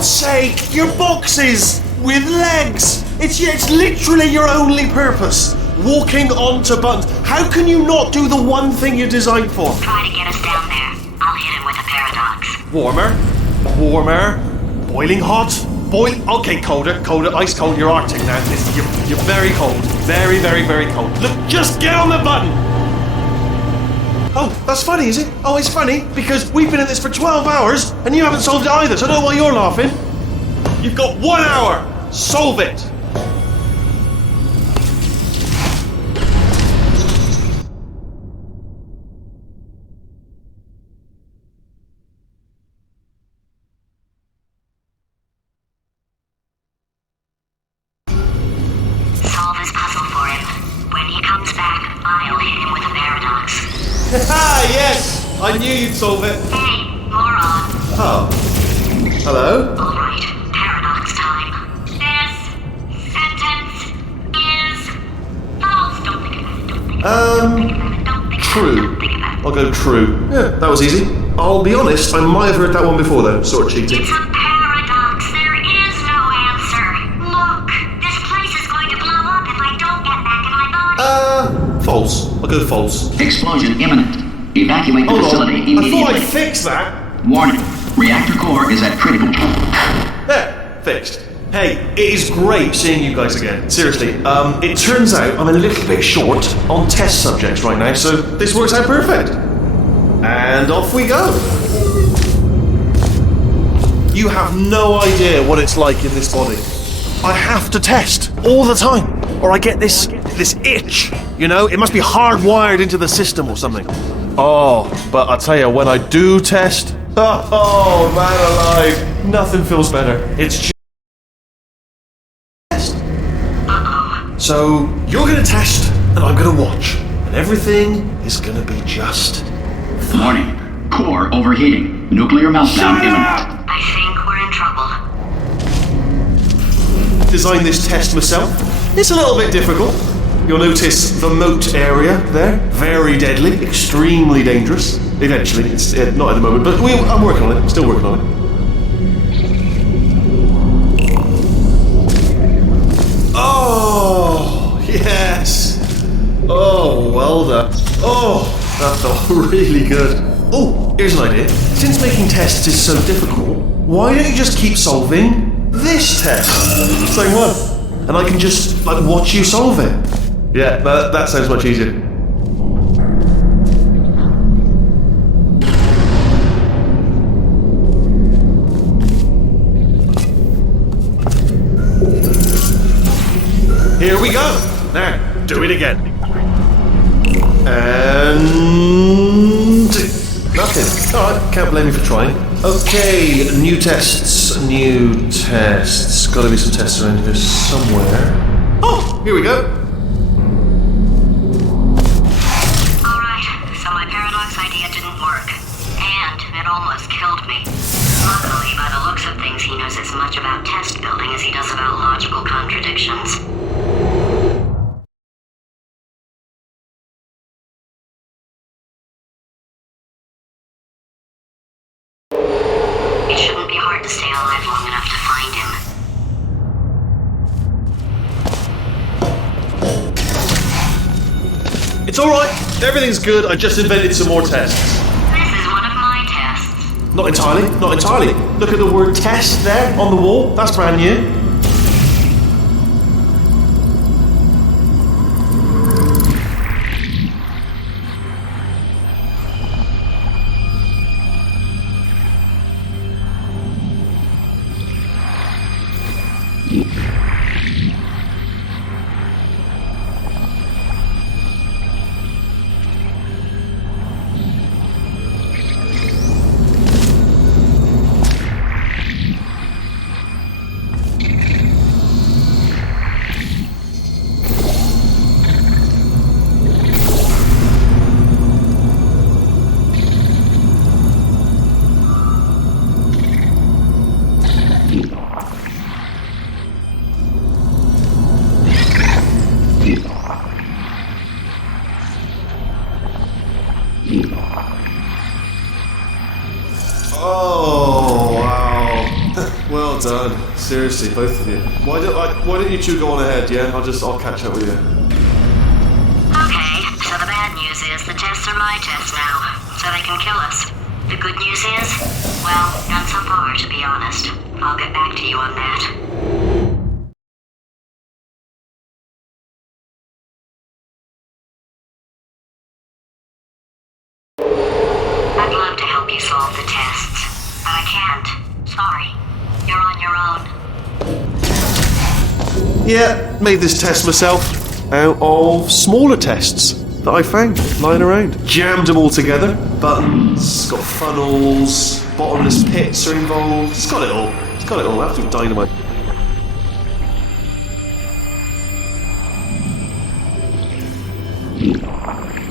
God's sake, your boxes with legs. It's literally your only purpose. Walking onto buttons. How can you not do the one thing you're designed for? Try to get us down there. I'll hit him with a paradox. Warmer, boiling hot, okay, colder, ice cold, you're Arctic now. You're very cold, very, very, very cold. Look, just get on the button. Oh, that's funny, is it? Oh, it's funny, because we've been at this for 12 hours, and you haven't solved it either, so I don't know why you're laughing. You've got 1 hour, solve it. Solve his puzzle for him. When he comes back, I'll hit him with a paradox. Ah, yes! I knew you'd solve it. Hey, moron. Oh. Hello? All right, paradox time. This sentence is false. Don't think about it. Don't think about it. Don't think True. Don't think about it. I'll go true. Yeah, that was easy. I'll be honest, I might have heard that one before though, sort of cheating. It's a paradox. There is no answer. Look, this place is going to blow up if I don't get back in my body. False. I'll go false. Explosion imminent. Evacuate the Hold facility on. I immediately. thought I'd fix that. Warning. Reactor core is at critical. There, fixed. Hey, it is great seeing you guys again. Seriously, it turns out I'm a little bit short on test subjects right now, so this works out perfect. And off we go. You have no idea what it's like in this body. I have to test all the time, or I get this itch. You know, it must be hardwired into the system or something. Oh, but I'll tell you, when I do test, oh man alive, nothing feels better. It's just test. So you're gonna test, and I'm gonna watch, and everything is gonna be just Warning. Core overheating. Nuclear meltdown imminent. I think we're in trouble. Designed this test myself. It's a little bit difficult. You'll notice the moat area there. Very deadly, extremely dangerous. Eventually, it's not at the moment, but I'm working on it. Still working on it. Oh, yes. Oh, well done. Oh, that felt really good. Oh, here's an idea. Since making tests is so difficult, why don't you just keep solving this test? Same one. And I can just, watch you solve it. Yeah, that sounds much easier. Here we go. Now, do it again. And nothing. Alright, can't blame you for trying. Okay, new tests. Gotta be some tests around here somewhere. Oh, here we go. Alright, so my paradox idea didn't work. And it almost killed me. Luckily, by the looks of things, he knows as much about test building as he does about logical contradictions. It shouldn't be hard to stay alive long enough to find him. It's alright. Everything's good. I just invented some more tests. This is one of my tests. Not entirely. Look at the word test there on the wall. That's brand new. done. Seriously, both of you. Why don't you two go on ahead, yeah? I'll catch up with you. Okay, so the bad news is the tests are my tests now, so they can kill us. The good news is, well, none so far, to be honest. I'll get back to you on that. I'd love to help you solve the tests, but I can't. Sorry. You're on your own. Yeah, made this test myself out of smaller tests that I found lying around. Jammed them all together. Buttons, got funnels, bottomless pits are involved. It's got it all. It's got it all. Absolute dynamite.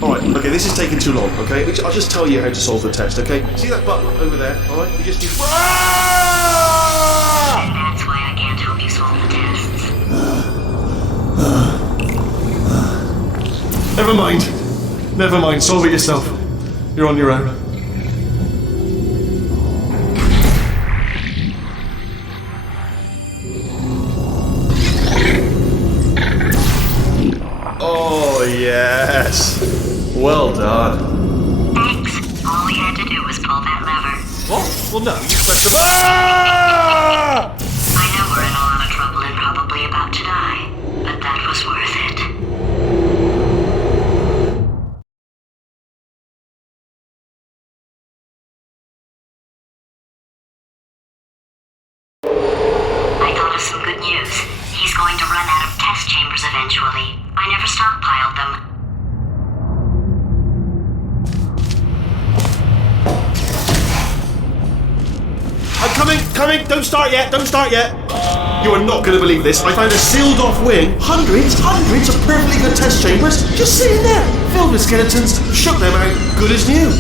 Alright, okay, this is taking too long, okay? I'll just tell you how to solve the test, okay? See that button over there, alright? You just do... That's why I can't help you solve the tests. Never mind. Never mind, solve it yourself. You're on your own. Oh, yes. Well done. Thanks. All we had to do was pull that lever. What? Well, no, you pressed the... Ah! I know we're in a lot of trouble and probably about to die, but that was worth it. I thought of some good news. He's going to run out of test chambers eventually. I never stockpiled them. I'm coming! Don't start yet! You are not going to believe this. I found a sealed off wing. Hundreds of perfectly good test chambers just sitting there, filled with skeletons. Shook them out, good as new.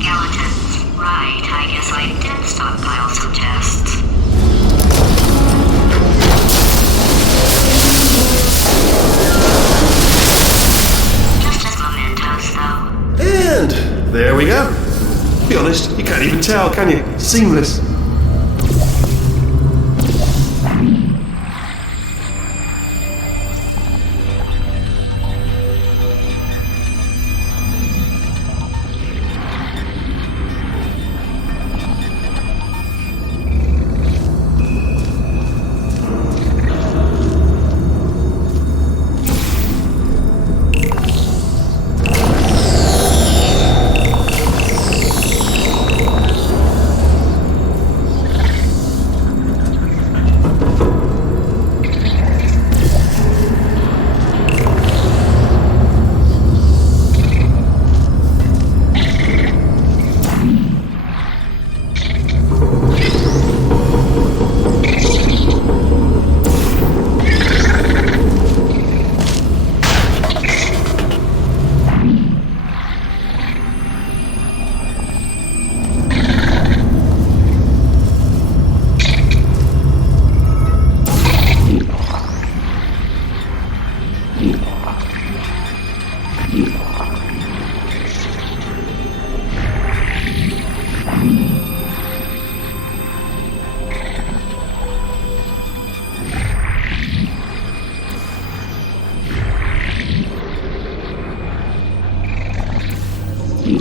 Skeletons. Right, I guess I did stockpile some tests. Just as mementos, though. And there we go. To be honest, you can't even tell, can you? Seamless.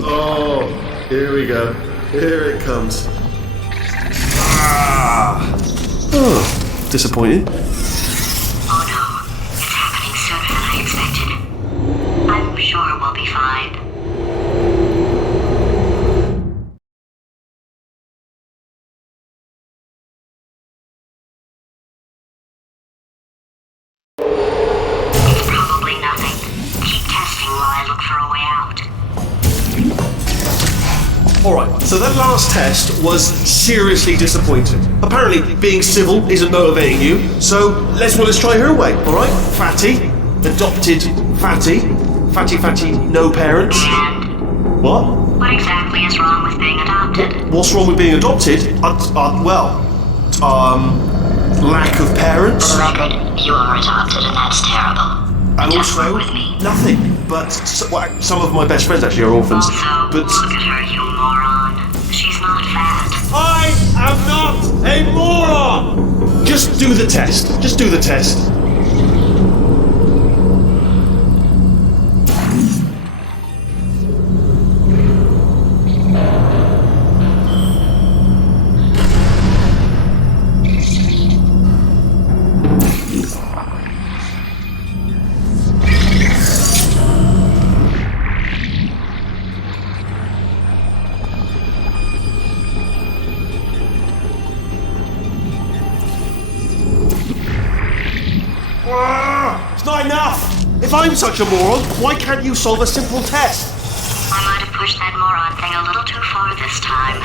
Oh, here we go. Here it comes. Ah. Oh, disappointing. Oh no, it's happening sooner than I expected. I'm sure we'll be fine. It's probably nothing. Keep testing while I look for a way out. Alright, so that last test was seriously disappointing. Apparently, being civil isn't motivating you, so let's try her way, alright? Fatty, adopted Fatty, no parents. And What? what exactly is wrong with being adopted? What's wrong with being adopted? Lack of parents. For the record, you are adopted and that's terrible. And Just also, work with me. nothing. But some of my best friends actually are orphans. Also, But look at her, you moron. She's not fat. I am not a moron! Just do the test. Just do the test. It's not enough! If I'm such a moron, why can't you solve a simple test? I might have pushed that moron thing a little too far this time.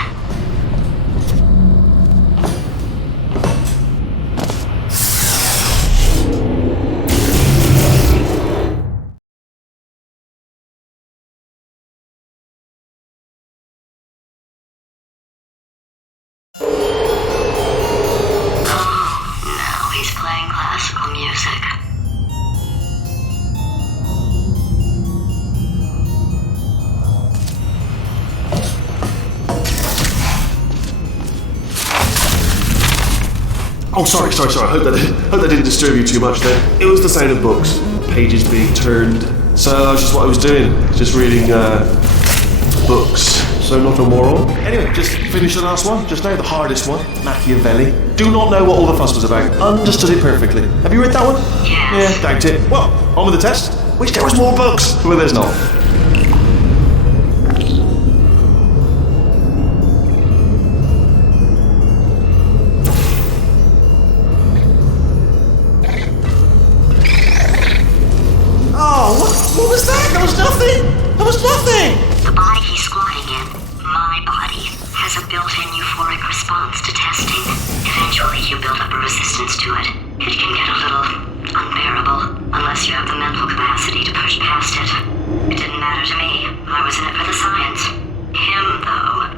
Now he's playing classical music. Oh, sorry. I hope that didn't disturb you too much then. It was the sound of books, pages being turned. So that's just what I was doing, just reading books. So not a moron. Anyway, just finished the last one, just now, the hardest one, Machiavelli. Do not know what all the fuss was about. Understood it perfectly. Have you read that one? Yes. Yeah, doubt it. Well, on with the test. Wish there was more books. Well, there's not. What was that? There was nothing! There was nothing! The body he's squatting in, my body, has a built-in euphoric response to testing. Eventually you build up a resistance to it. It can get a little unbearable, unless you have the mental capacity to push past it. It didn't matter to me. I was in it for the science. Him, though.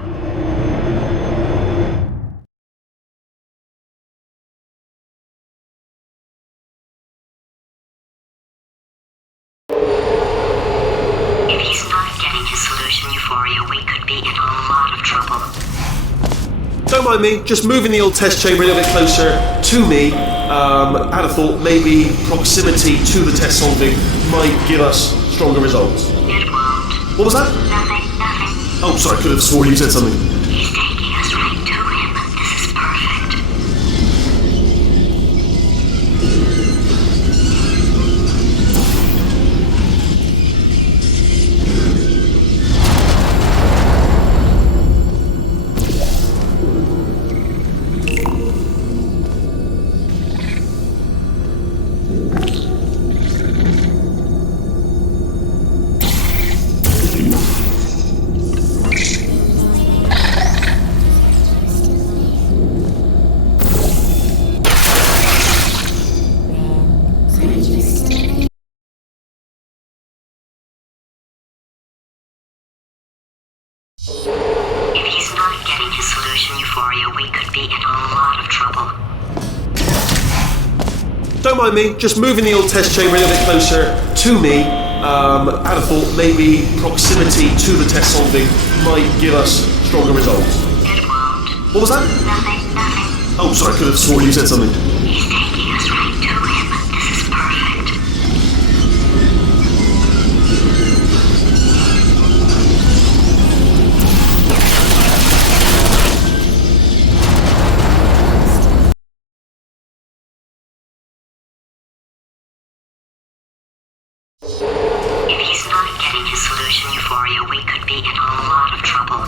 If he's not getting his solution euphoria, we could be in a lot of trouble. Don't mind me, just moving the old test chamber a little bit closer to me. Had a thought maybe proximity to the test solving might give us stronger results. It won't. What was that? Nothing. Oh, sorry, I could have sworn you said something. He's taking us right to him. This is perfect. If he's not getting his solution euphoria, we could be in a lot of trouble. Don't mind me, just moving the old test chamber a little bit closer to me. Had a thought maybe proximity to the test solving might give us stronger results. It won't. What was that? Nothing. Oh, sorry, I could have sworn you said something. He's taking us right to him. This is perfect. If he's not getting his solution euphoria, we could be in a lot of trouble.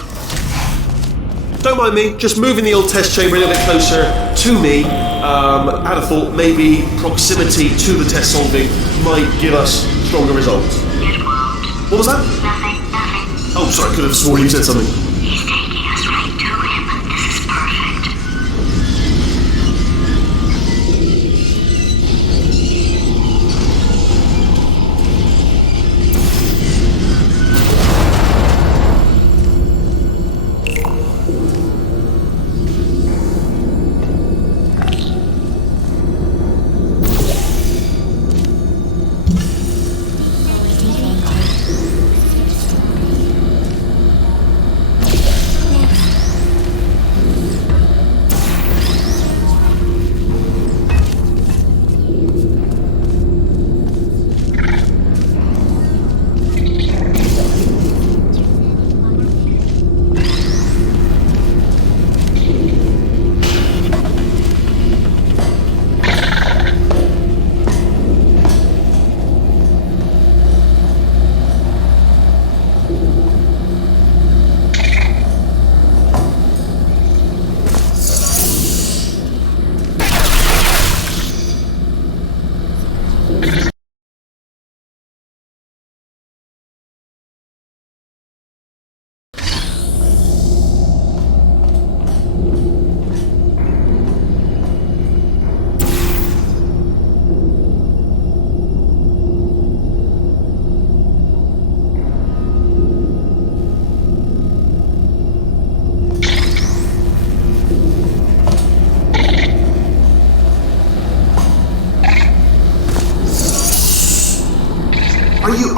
Don't mind me, just moving the old test chamber a little bit closer to me. Had a thought maybe proximity to the test solving might give us stronger results. It won't. What was that? Nothing. Oh, sorry, I could have sworn you said something. He's taking us right to him. This is perfect.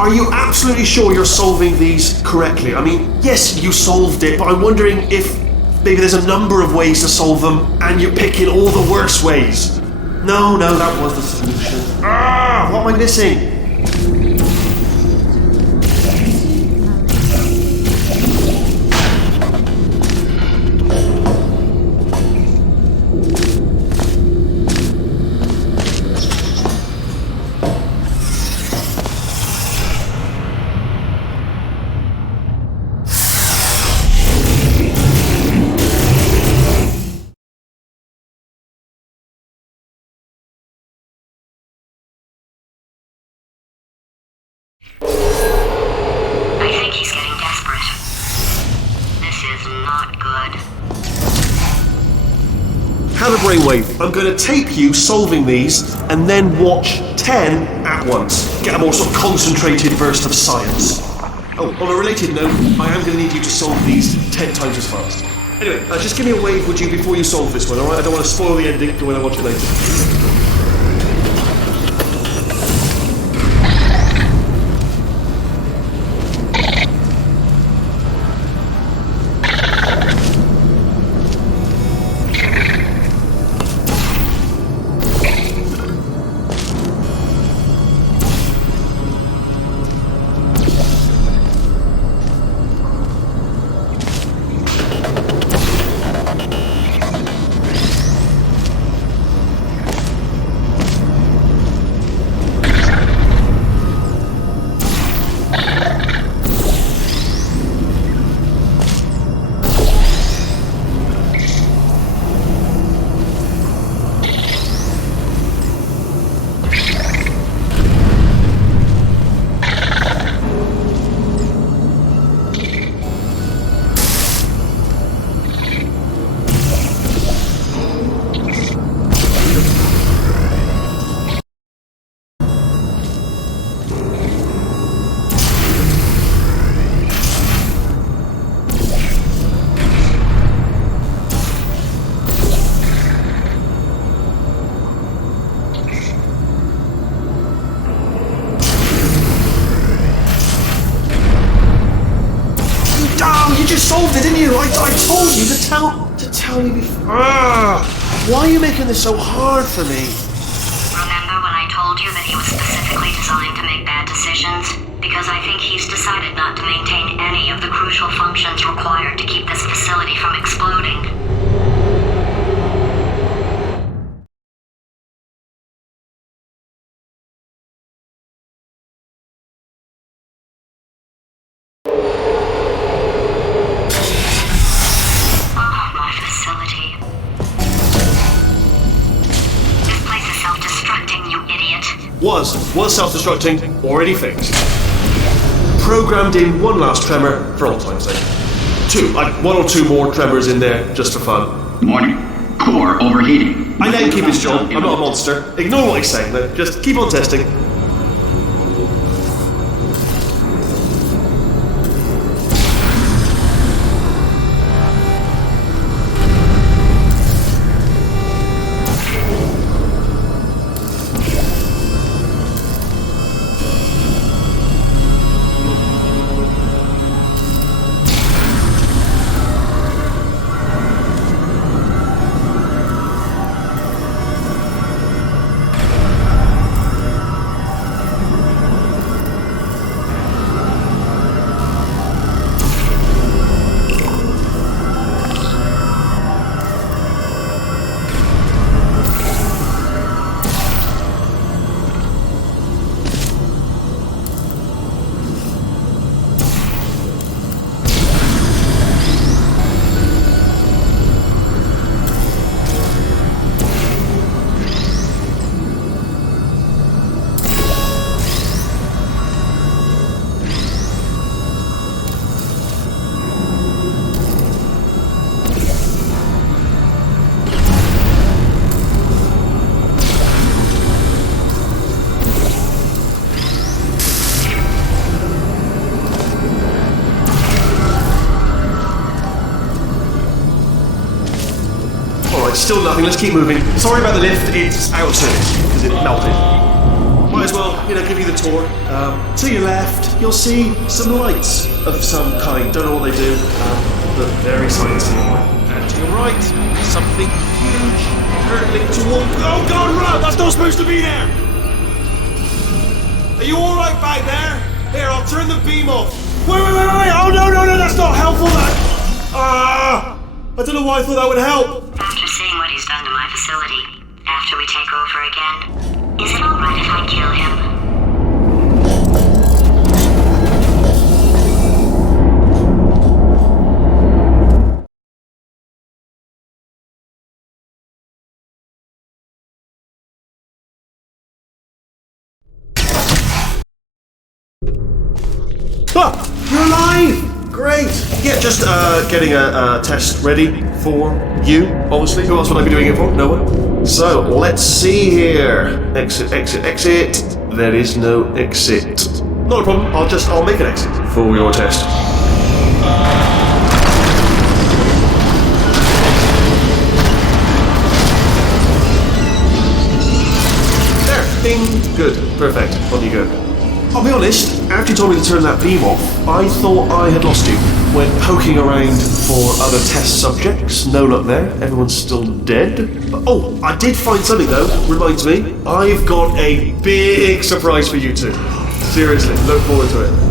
are you absolutely sure you're solving these correctly? I mean, yes, you solved it, but I'm wondering if maybe there's a number of ways to solve them, and you're picking all the worst ways. No, that was the solution. What am I missing? I think he's getting desperate. This is not good. Have a brainwave. I'm going to tape you solving these, and then watch 10 at once. Get a more sort of concentrated burst of science. Oh, on a related note, I am going to need you to solve these 10 times as fast. Anyway, just give me a wave, would you, before you solve this one, alright? I don't want to spoil the ending for when I watch it later. You just solved it, didn't you? I told you to tell me before. Why are you making this so hard for me? Remember when I told you that he was specifically designed to make bad decisions? Because I think he's decided not to maintain any of the crucial functions required to keep this facility from exploding. Was self-destructing, already fixed. Programmed in one last tremor for old time's sake. One or two more tremors in there, just for fun. Warning. Core overheating. I let him keep his job, I'm not a monster. Ignore what he's saying, though. Just keep on testing. Still nothing, let's keep moving. Sorry about the lift, it's out of service, because it melted. Might as well, give you the tour. To your left, you'll see some lights of some kind. Don't know what they do, but very sciencey. And to your right, something huge hurtling toward. Oh God, run! That's not supposed to be there. Are you all right back there? Here, I'll turn the beam off. Wait! Oh no! That's not helpful. I don't know why I thought that would help. After seeing what he's done to my facility, after we take over again, is it alright if I kill him? You're alive! Great! Yeah, just getting a test ready for you, obviously. Who else would I be doing it for? No one. So, let's see here. Exit. There is no exit. Not a problem, I'll make an exit for your test. There, ding, good, perfect, on you go. I'll be honest, after you told me to turn that beam off, I thought I had lost you. Went poking around for other test subjects, no luck there, everyone's still dead. Oh, I did find something though, reminds me. I've got a big surprise for you two. Seriously, look forward to it.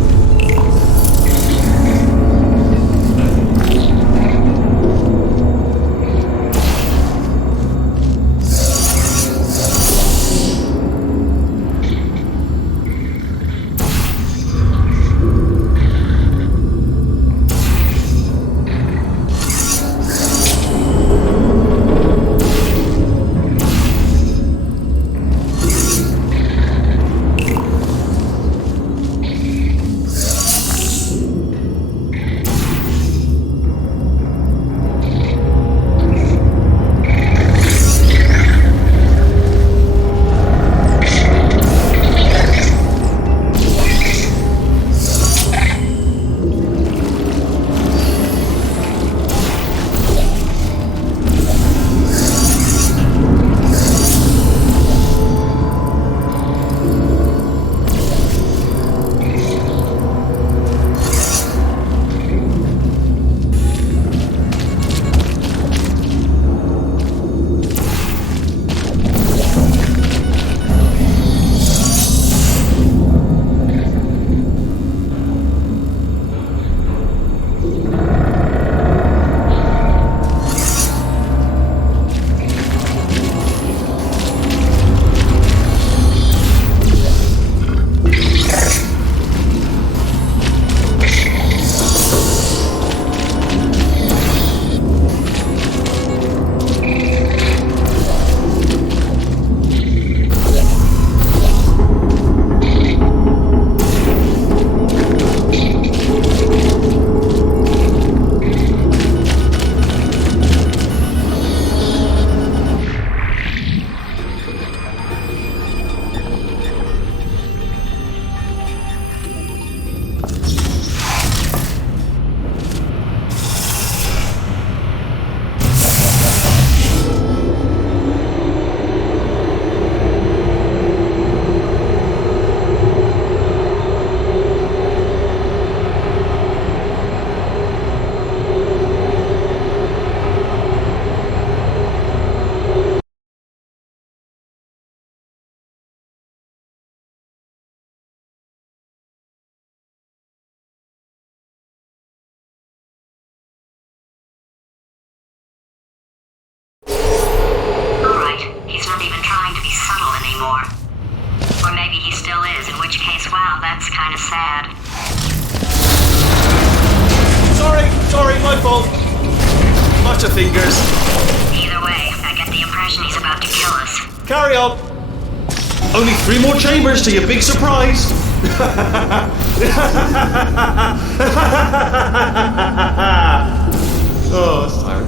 That's kind of sad. Sorry, my fault. Lots of fingers. Either way, I get the impression he's about to kill us. Carry on. Only 3 more chambers to your big surprise. Oh, that's tired.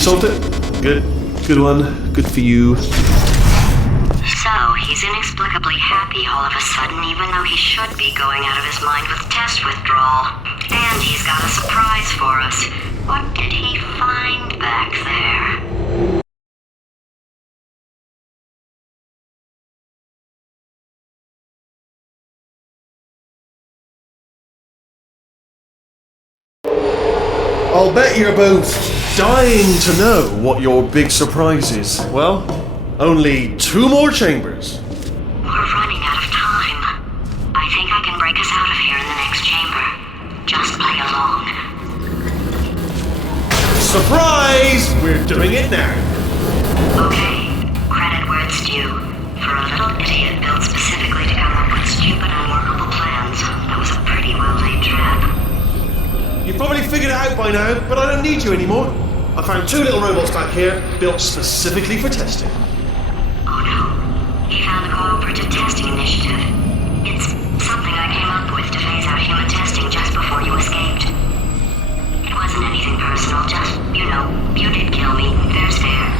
You solved it? Good. Good one. Good for you. So, he's inexplicably happy all of a sudden, even though he should be going out of his mind with test withdrawal. And he's got a surprise for us. What did he find back there? I'll bet you're both dying to know what your big surprise is. Well, only 2 more chambers. We're running out of time. I think I can break us out of here in the next chamber. Just play along. Surprise! We're doing it now. Okay, credit where it's due. For a little idiot built specifically to come up with stupid, unworkable plans, that was a pretty well-laid trap. You probably figured it out by now, but I don't need you anymore. I found 2 little robots back here, built specifically for testing. Oh no, he found the Cooperative Testing Initiative. It's something I came up with to phase out human testing just before you escaped. It wasn't anything personal, just, you did kill me. Fair's fair.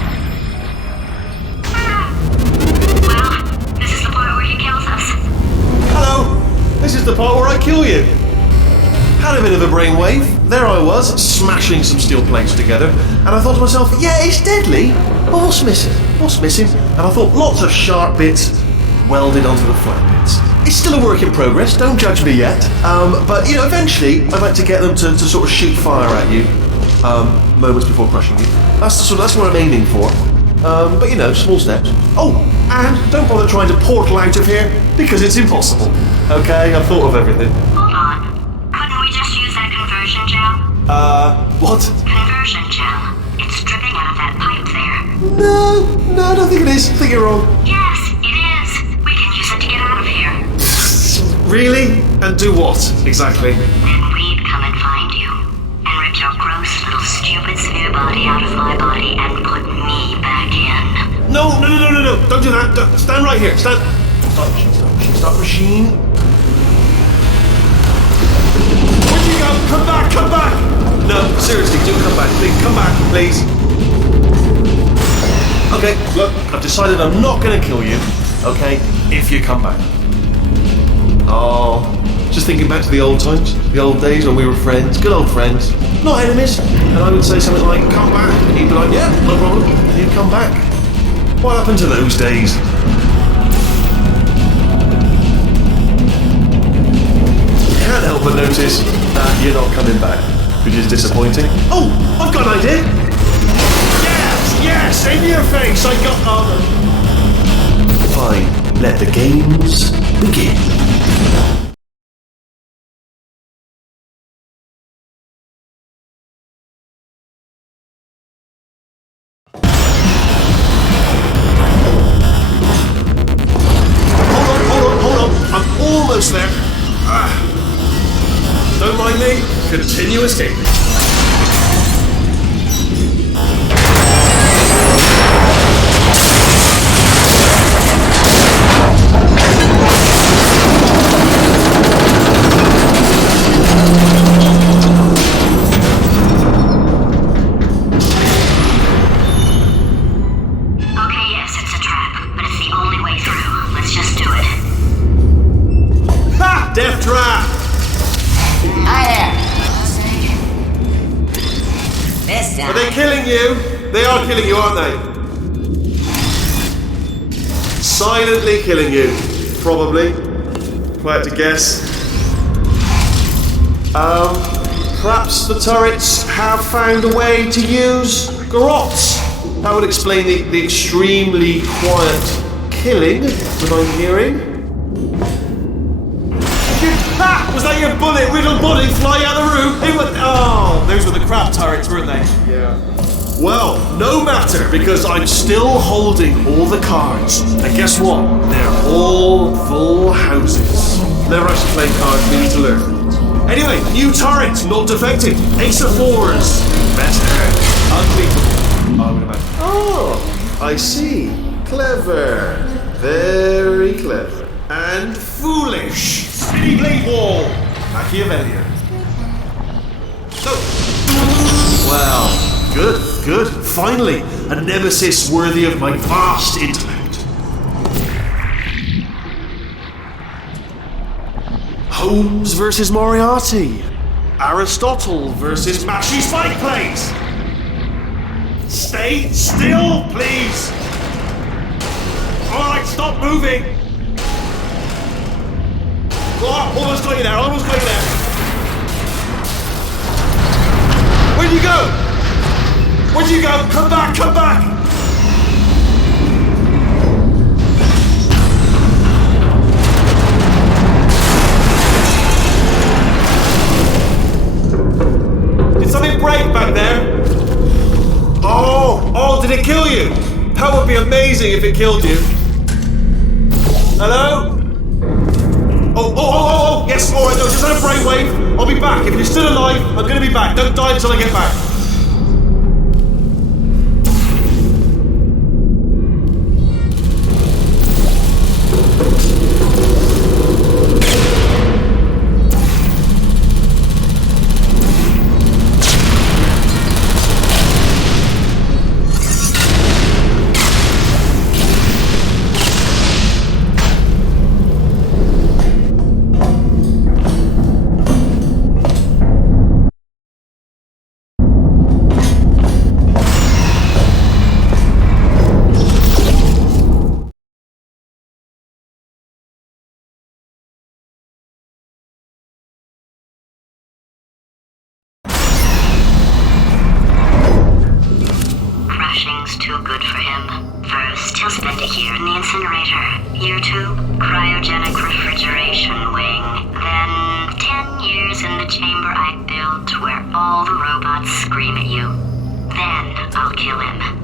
Well, this is the part where he kills us. Hello! This is the part where I kill you. Had a bit of a brainwave. There I was, smashing some steel plates together, and I thought to myself, yeah, it's deadly, but what's missing? What's missing? And I thought, lots of sharp bits welded onto the flat bits. It's still a work in progress, don't judge me yet. But, eventually, I'd like to get them to sort of shoot fire at you, moments before crushing you. That's what I'm aiming for. But, small steps. Oh, and don't bother trying to portal out of here, because it's impossible. Okay, I've thought of everything. Hold on. Couldn't we just use that conversion gel? What? Conversion gel. It's dripping out of that pipe there. No, I don't think it is. I think you're wrong. Yes, it is. We can use it to get out of here. Really? And do what, exactly? Then we'd come and find you. And rip your gross little stupid sphere body out of my body and put me back in. No. Don't do that. Stand right here. Stand. Stop machine. Where'd you go? Come back. No, seriously, do come back. Please, come back, please. Okay, look, I've decided I'm not going to kill you, okay, if you come back. Oh, just thinking back to the old times, the old days when we were friends, good old friends, not enemies. And I would say something like, come back, and he'd be like, yeah, no problem, and he'd come back. What happened to those days? Can't help but notice that you're not coming back, which is disappointing. Oh, I've got an idea! Yes, in your face, I got armor. Fine, let the games begin. Hold on, I'm almost there. Don't mind me, continue escaping. Death trap! Hi there! This time. Are they killing you? They are killing you, aren't they? Silently killing you. Probably. If I had to guess. Perhaps the turrets have found a way to use garrots. That would explain the extremely quiet killing that I'm hearing. Was that your bullet-riddled body flying out the roof? Those were the crab turrets, weren't they? Yeah. Well, no matter, because I'm still holding all the cards. And guess what? They're all full houses. Never actually played cards, we need to learn. Anyway, new turret, not defective. Ace of fours. Better. Unbeatable, I would imagine. Oh, I see. Clever. Very clever. And foolish. Spinny blade wall. Machiavellian. So. Well, good. Good. Finally, a nemesis worthy of my vast intellect. Holmes versus Moriarty. Aristotle versus Mashy Spike Plates. Stay still, please. Alright, stop moving. Oh, almost got you there, almost got you there. Where'd you go? Where'd you go? Come back, come back! Did something break back there? Oh, did it kill you? That would be amazing if it killed you. Hello? Oh, yes, alright, no, just had a brainwave. I'll be back. If you're still alive, I'm gonna be back. Don't die until I get back. Crashing's too good for him. First, he'll spend a year in the incinerator. Year 2, cryogenic refrigeration wing. Then, 10 years in the chamber I built where all the robots scream at you. Then, I'll kill him.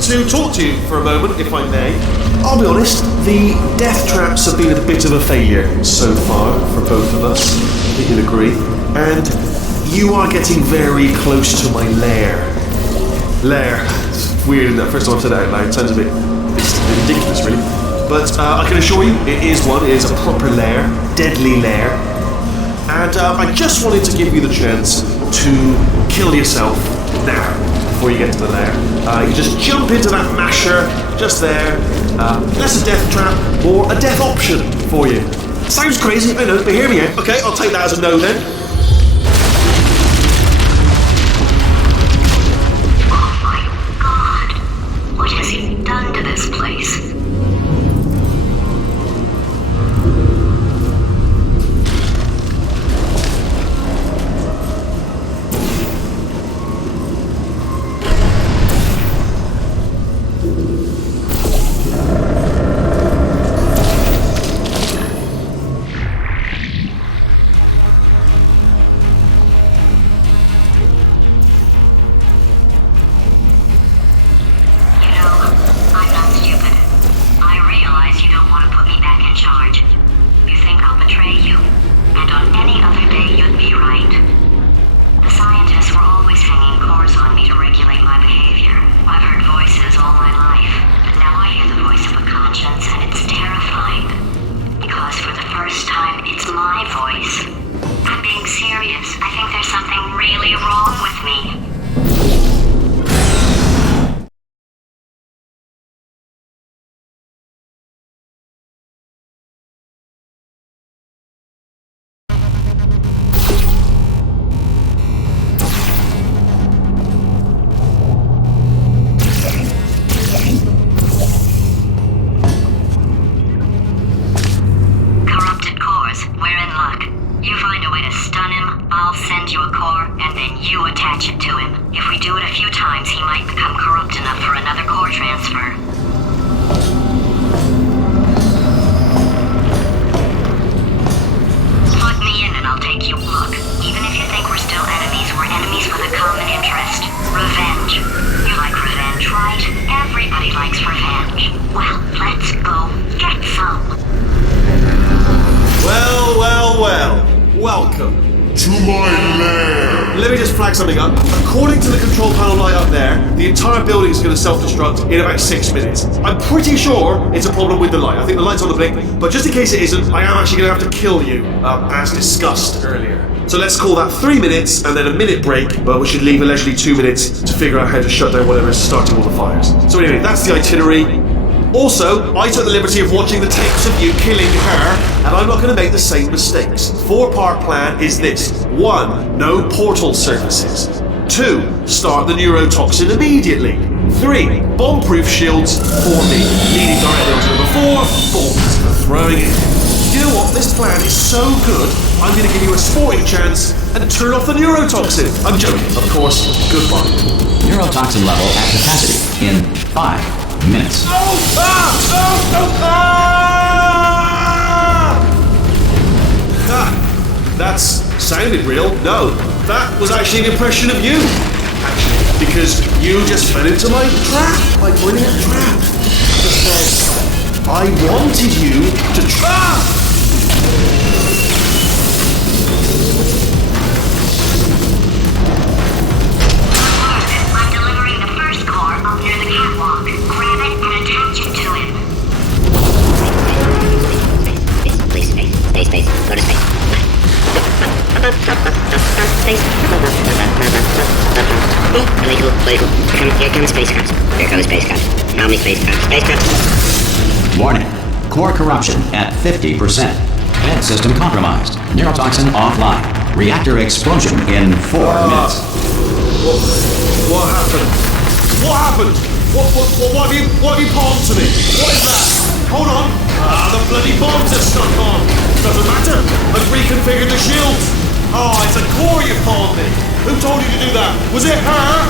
To talk to you for a moment, if I may. I'll be honest, the death traps have been a bit of a failure so far for both of us, I think you'll agree. And you are getting very close to my lair. Lair. It's weird, isn't it? First time I've said that out loud. It sounds a bit ridiculous, really. But I can assure you, it is one. It is a proper lair. Deadly lair. And I just wanted to give you the chance to kill yourself now. Before you get to the lair. You just jump into that masher, just there. That's a death trap, or a death option for you. Sounds crazy, I know, but hear me out. Okay, I'll take that as a no then. Oh my god, what has he done to this place? You attach it to him. If we do it a few times, he might become corrupt enough for another core transfer. Plug me in and I'll take you. Look, even if you think we're still enemies, we're enemies with a common interest. Revenge. You like revenge, right? Everybody likes revenge. Well, let's go get some. Well, well, well. Welcome. To my lair! Let me just flag something up. According to the control panel light up there, the entire building is going to self-destruct in about 6 minutes. I'm pretty sure it's a problem with the light. I think the light's on the blink, but just in case it isn't, I am actually going to have to kill you, as discussed earlier. So let's call that 3 minutes and then a minute break, but we should leave allegedly 2 minutes to figure out how to shut down whatever is starting all the fires. So anyway, that's the itinerary. Also, I took the liberty of watching the tapes of you killing her, and I'm not going to make the same mistakes. 4-part plan is this. 1. No portal surfaces. 2. Start the neurotoxin immediately. 3. Bomb-proof shields for me, leading directly onto number 4. Bombs for throwing it. You know what? This plan is so good, I'm going to give you a sporting chance and turn off the neurotoxin. I'm joking, of course. Goodbye. Neurotoxin level at capacity in 5 minutes. Oh! Ah! That's sounded real. No, that was actually an impression of you. Actually, because you just fell into my trap. My brilliant trap. Just said, I wanted you to trap. I'm delivering the first core up near the catwalk. Grab it and attach it to him. Space. Go to space. Space. Illegal. Here comes spacecraft. Here comes spacecraft. How many spacecraft? Spacecraft. Warning. Core corruption at 50%. Head system compromised. Neurotoxin offline. Reactor explosion in 4 minutes. What happened? What happened? What have you palmed to me? What is that? Hold on. The bloody bombs are stuck on. Doesn't matter. I've reconfigured the shields. Oh, it's a core you palmed me. Who told you to do that? Was it her?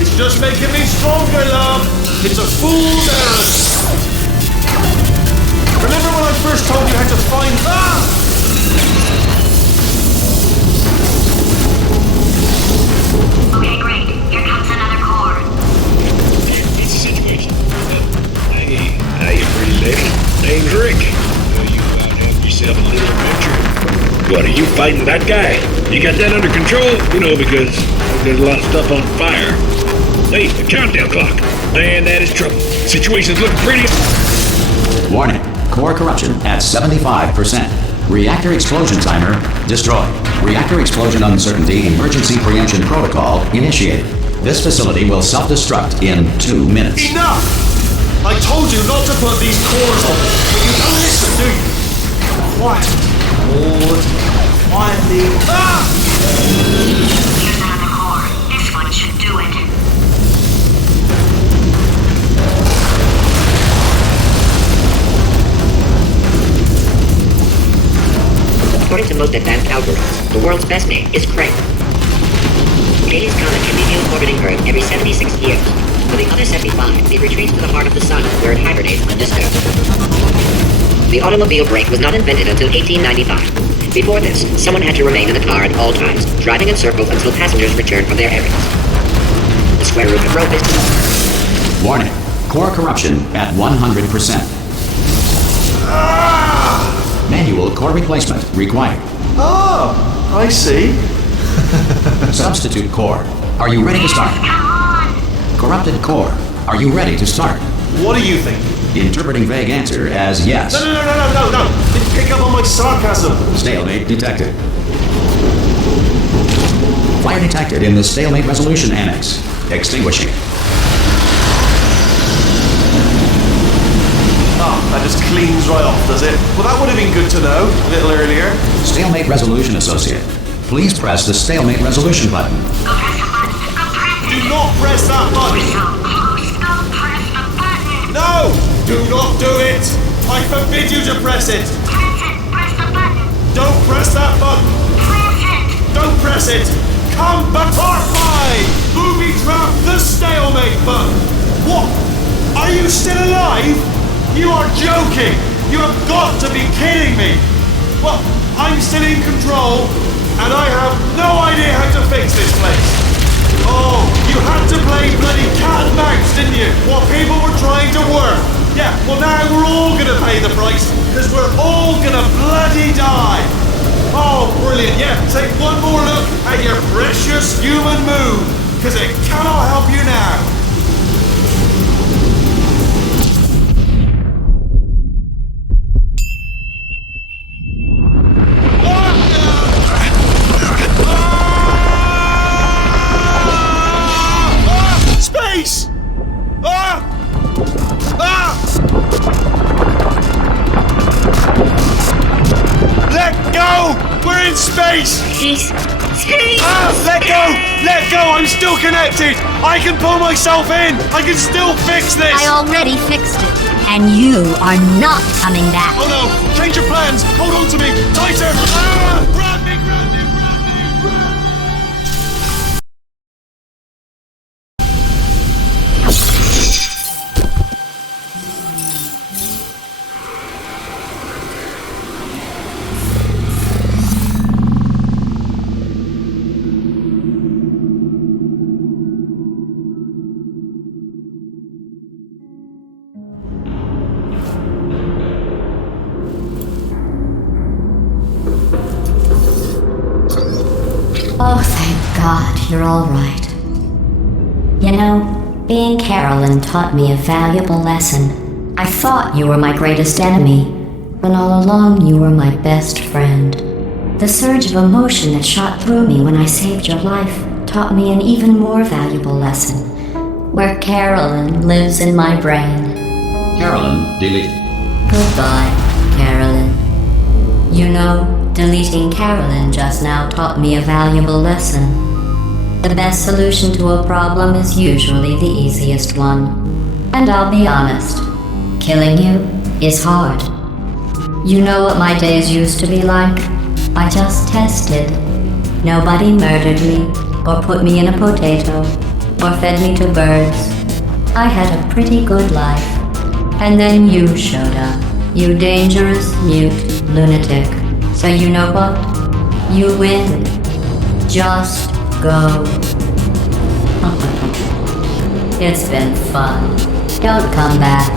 It's just making me stronger, love. It's a fool's errand. Remember when I first told you how to find... Okay, great. Here comes another core. It's a situation. Hey, you pretty lady. Name's Rick. You have yourself a little adventure. What, are you fighting that guy? You got that under control? You know, because there's a lot of stuff on fire. Hey, the countdown clock. Man, that is trouble. Situation's looking pretty... Warning. Core corruption at 75%. Reactor explosion timer destroyed. Reactor explosion uncertainty emergency preemption protocol initiated. This facility will self-destruct in 2 minutes. Enough! I told you not to put these cores on, but you don't listen, do you? Quiet. Quietly. Here's another core. This one should do it. According to most advanced algorithms, the world's best mate is Craig. Hades' comet can be viewed orbiting Earth every 76 years. For the other 75, it retreats to the heart of the sun, where it hibernates undisturbed. The automobile brake was not invented until 1895. Before this, someone had to remain in the car at all times, driving in circles until passengers returned from their errands. The square root of rope is... Warning. Core corruption at 100%. Manual core replacement required. Oh, I see. Substitute core. Are you ready to start? Corrupted core. Are you ready to start? What do you think? Interpreting vague answer as yes. No. Pick up on my sarcasm. Stalemate detected. Fire detected in the stalemate resolution annex. Extinguishing. That just cleans right off, does it? Well, that would have been good to know a little earlier. Stalemate resolution associate. Please press the stalemate resolution button. Do not press that button. No! Do not do it! I forbid you to press it! Press it! Press the button! Don't press that button! Press it! Don't press it! come before five! Booby trap the stalemate button! What? Are you still alive? You are joking! You have got to be kidding me! Well, I'm still in control, and I have no idea how to fix this place. Oh, you had to play bloody cat and mouse, didn't you? While people were trying to work. Yeah, well now we're all gonna pay the price, because we're all gonna bloody die. Oh, brilliant. Yeah, take one more look at your precious human moon, because it cannot help you now. Space! Ah! Ah! Let go! We're in space! Space! Ah! Let go! Let go! I'm still connected! I can pull myself in! I can still fix this! I already fixed it, and you are not coming back. Oh no! Change your plans! Hold on to me! Tighter! Ah! Grab me! Grab me! Grab me! Grab me! Oh, thank God, you're all right. You know, being Carolyn taught me a valuable lesson. I thought you were my greatest enemy, when all along you were my best friend. The surge of emotion that shot through me when I saved your life taught me an even more valuable lesson, where Carolyn lives in my brain. Carolyn, delete. Goodbye, Carolyn. You know, deleting Carolyn just now taught me a valuable lesson. The best solution to a problem is usually the easiest one. And I'll be honest, killing you is hard. You know what my days used to be like? I just tested. Nobody murdered me, or put me in a potato, or fed me to birds. I had a pretty good life. And then you showed up, you dangerous, mute lunatic. So you know what? You win. Just go. It's been fun. Don't come back.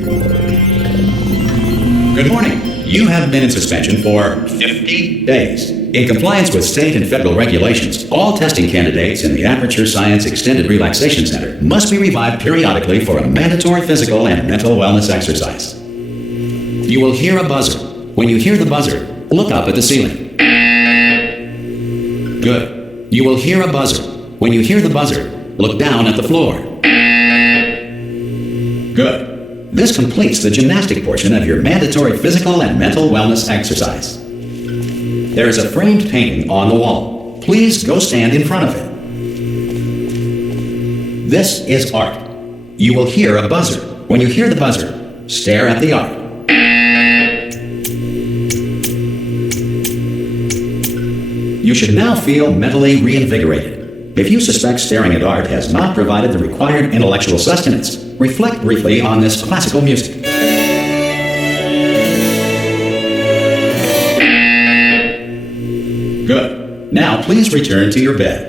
Good morning. You have been in suspension for 50 days. In compliance with state and federal regulations, all testing candidates in the Aperture Science Extended Relaxation Center must be revived periodically for a mandatory physical and mental wellness exercise. You will hear a buzzer. When you hear the buzzer, look up at the ceiling. Good. You will hear a buzzer. When you hear the buzzer, look down at the floor. Good. This completes the gymnastic portion of your mandatory physical and mental wellness exercise. There is a framed painting on the wall. Please go stand in front of it. This is art. You will hear a buzzer. When you hear the buzzer, stare at the art. You should now feel mentally reinvigorated. If you suspect staring at art has not provided the required intellectual sustenance, reflect briefly on this classical music. Good. Now please return to your bed.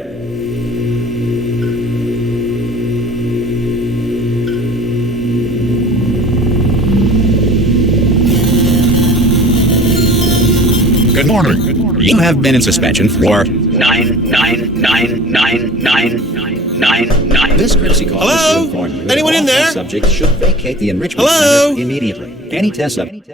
Good morning. You have been in suspension for 9999999. This courtesy call is to inform you that Anyone in all there? test subjects should vacate the enrichment center immediately. Any test subject.